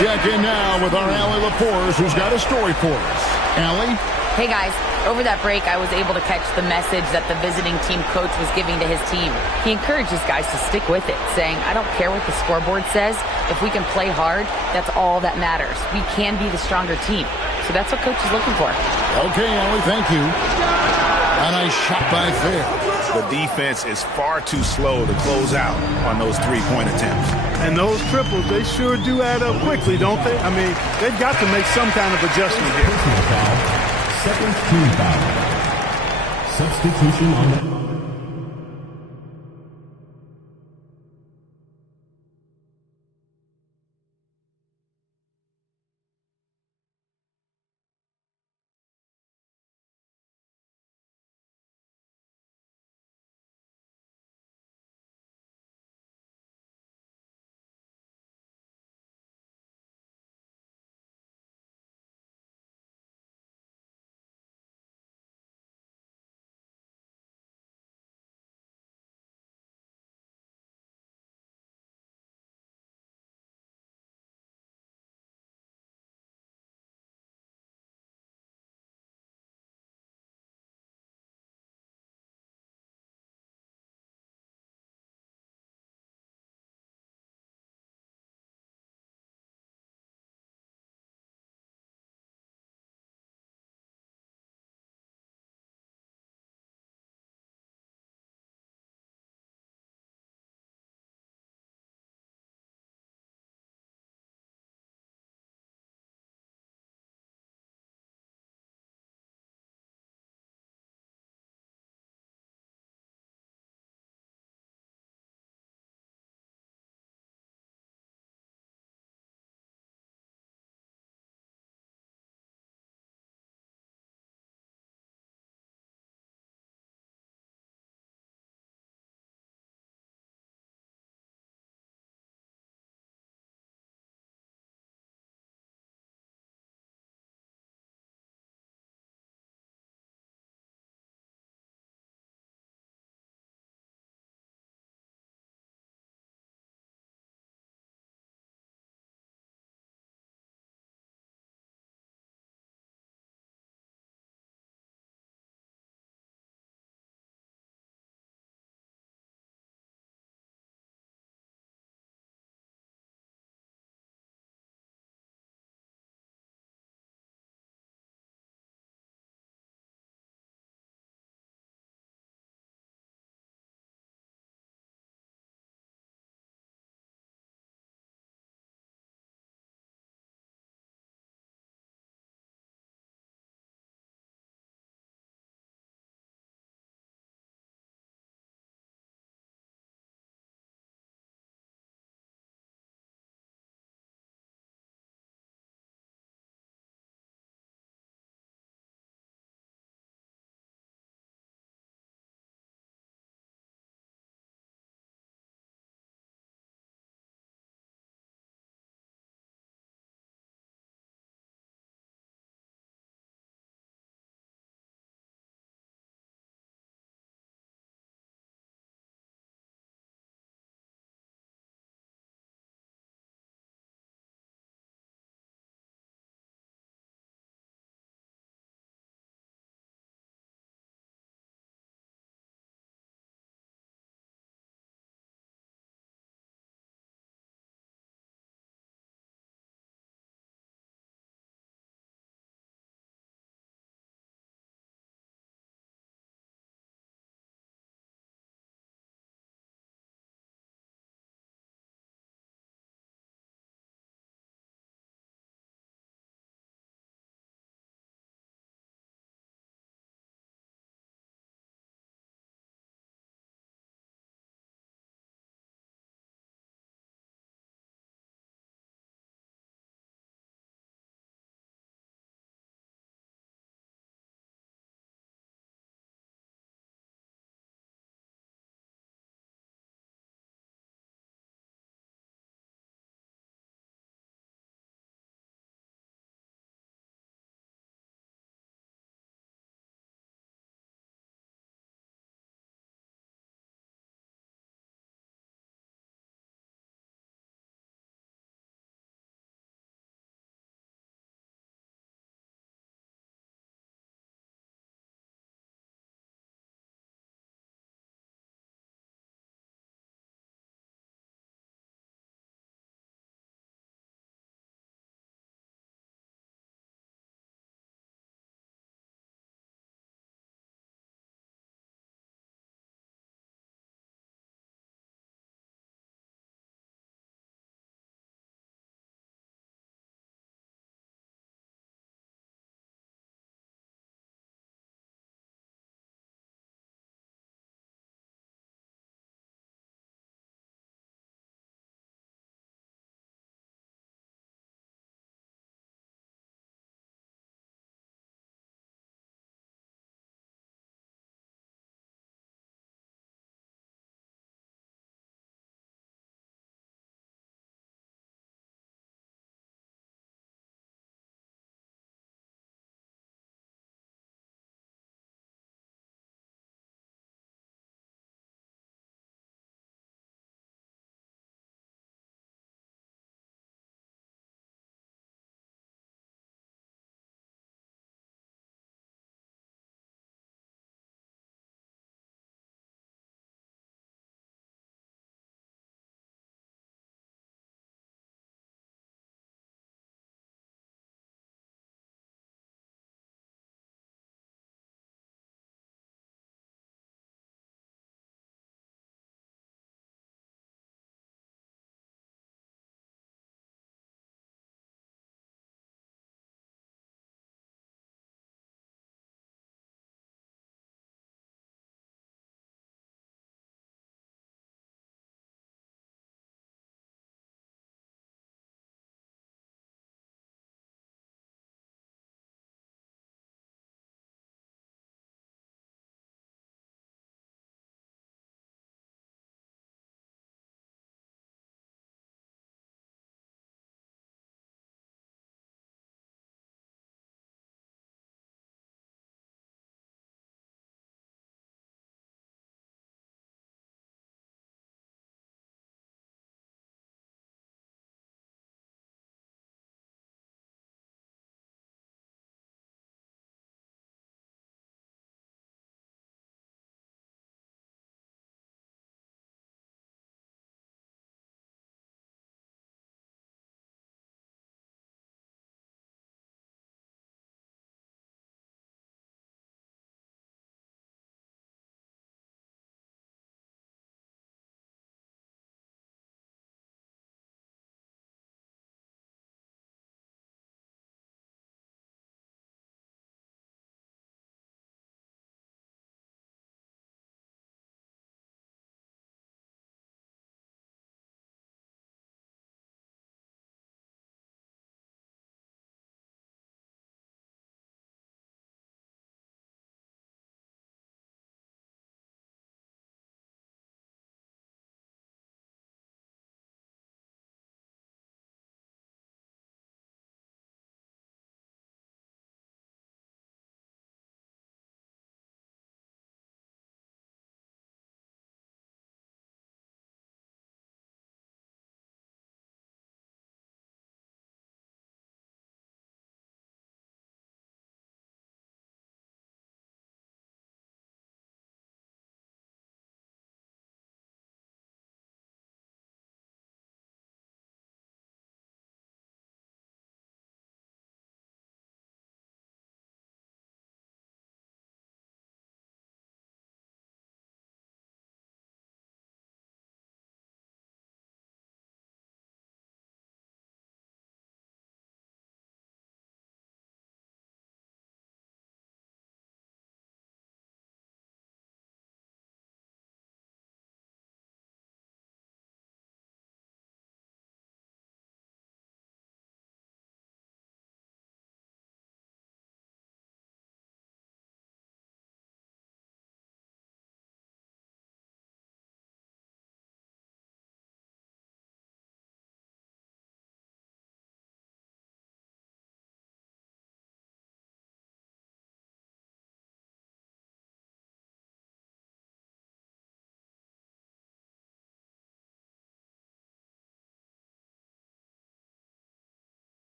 check in now with our Allie LaForce, who's got a story for us. Allie? Hey guys, over that break, I was able to catch the message that the visiting team coach was giving to his team. He encouraged his guys to stick with it, saying, I don't care what the scoreboard says. If we can play hard, that's all that matters. We can be the stronger team. So that's what coach is looking for. Okay, Allie, thank you. A nice shot by Fair. The defense is far too slow to close out on those three-point attempts. And those triples, they sure do add up quickly, don't they? I mean, they've got to make some kind of adjustment here. Second team foul. Substitution on the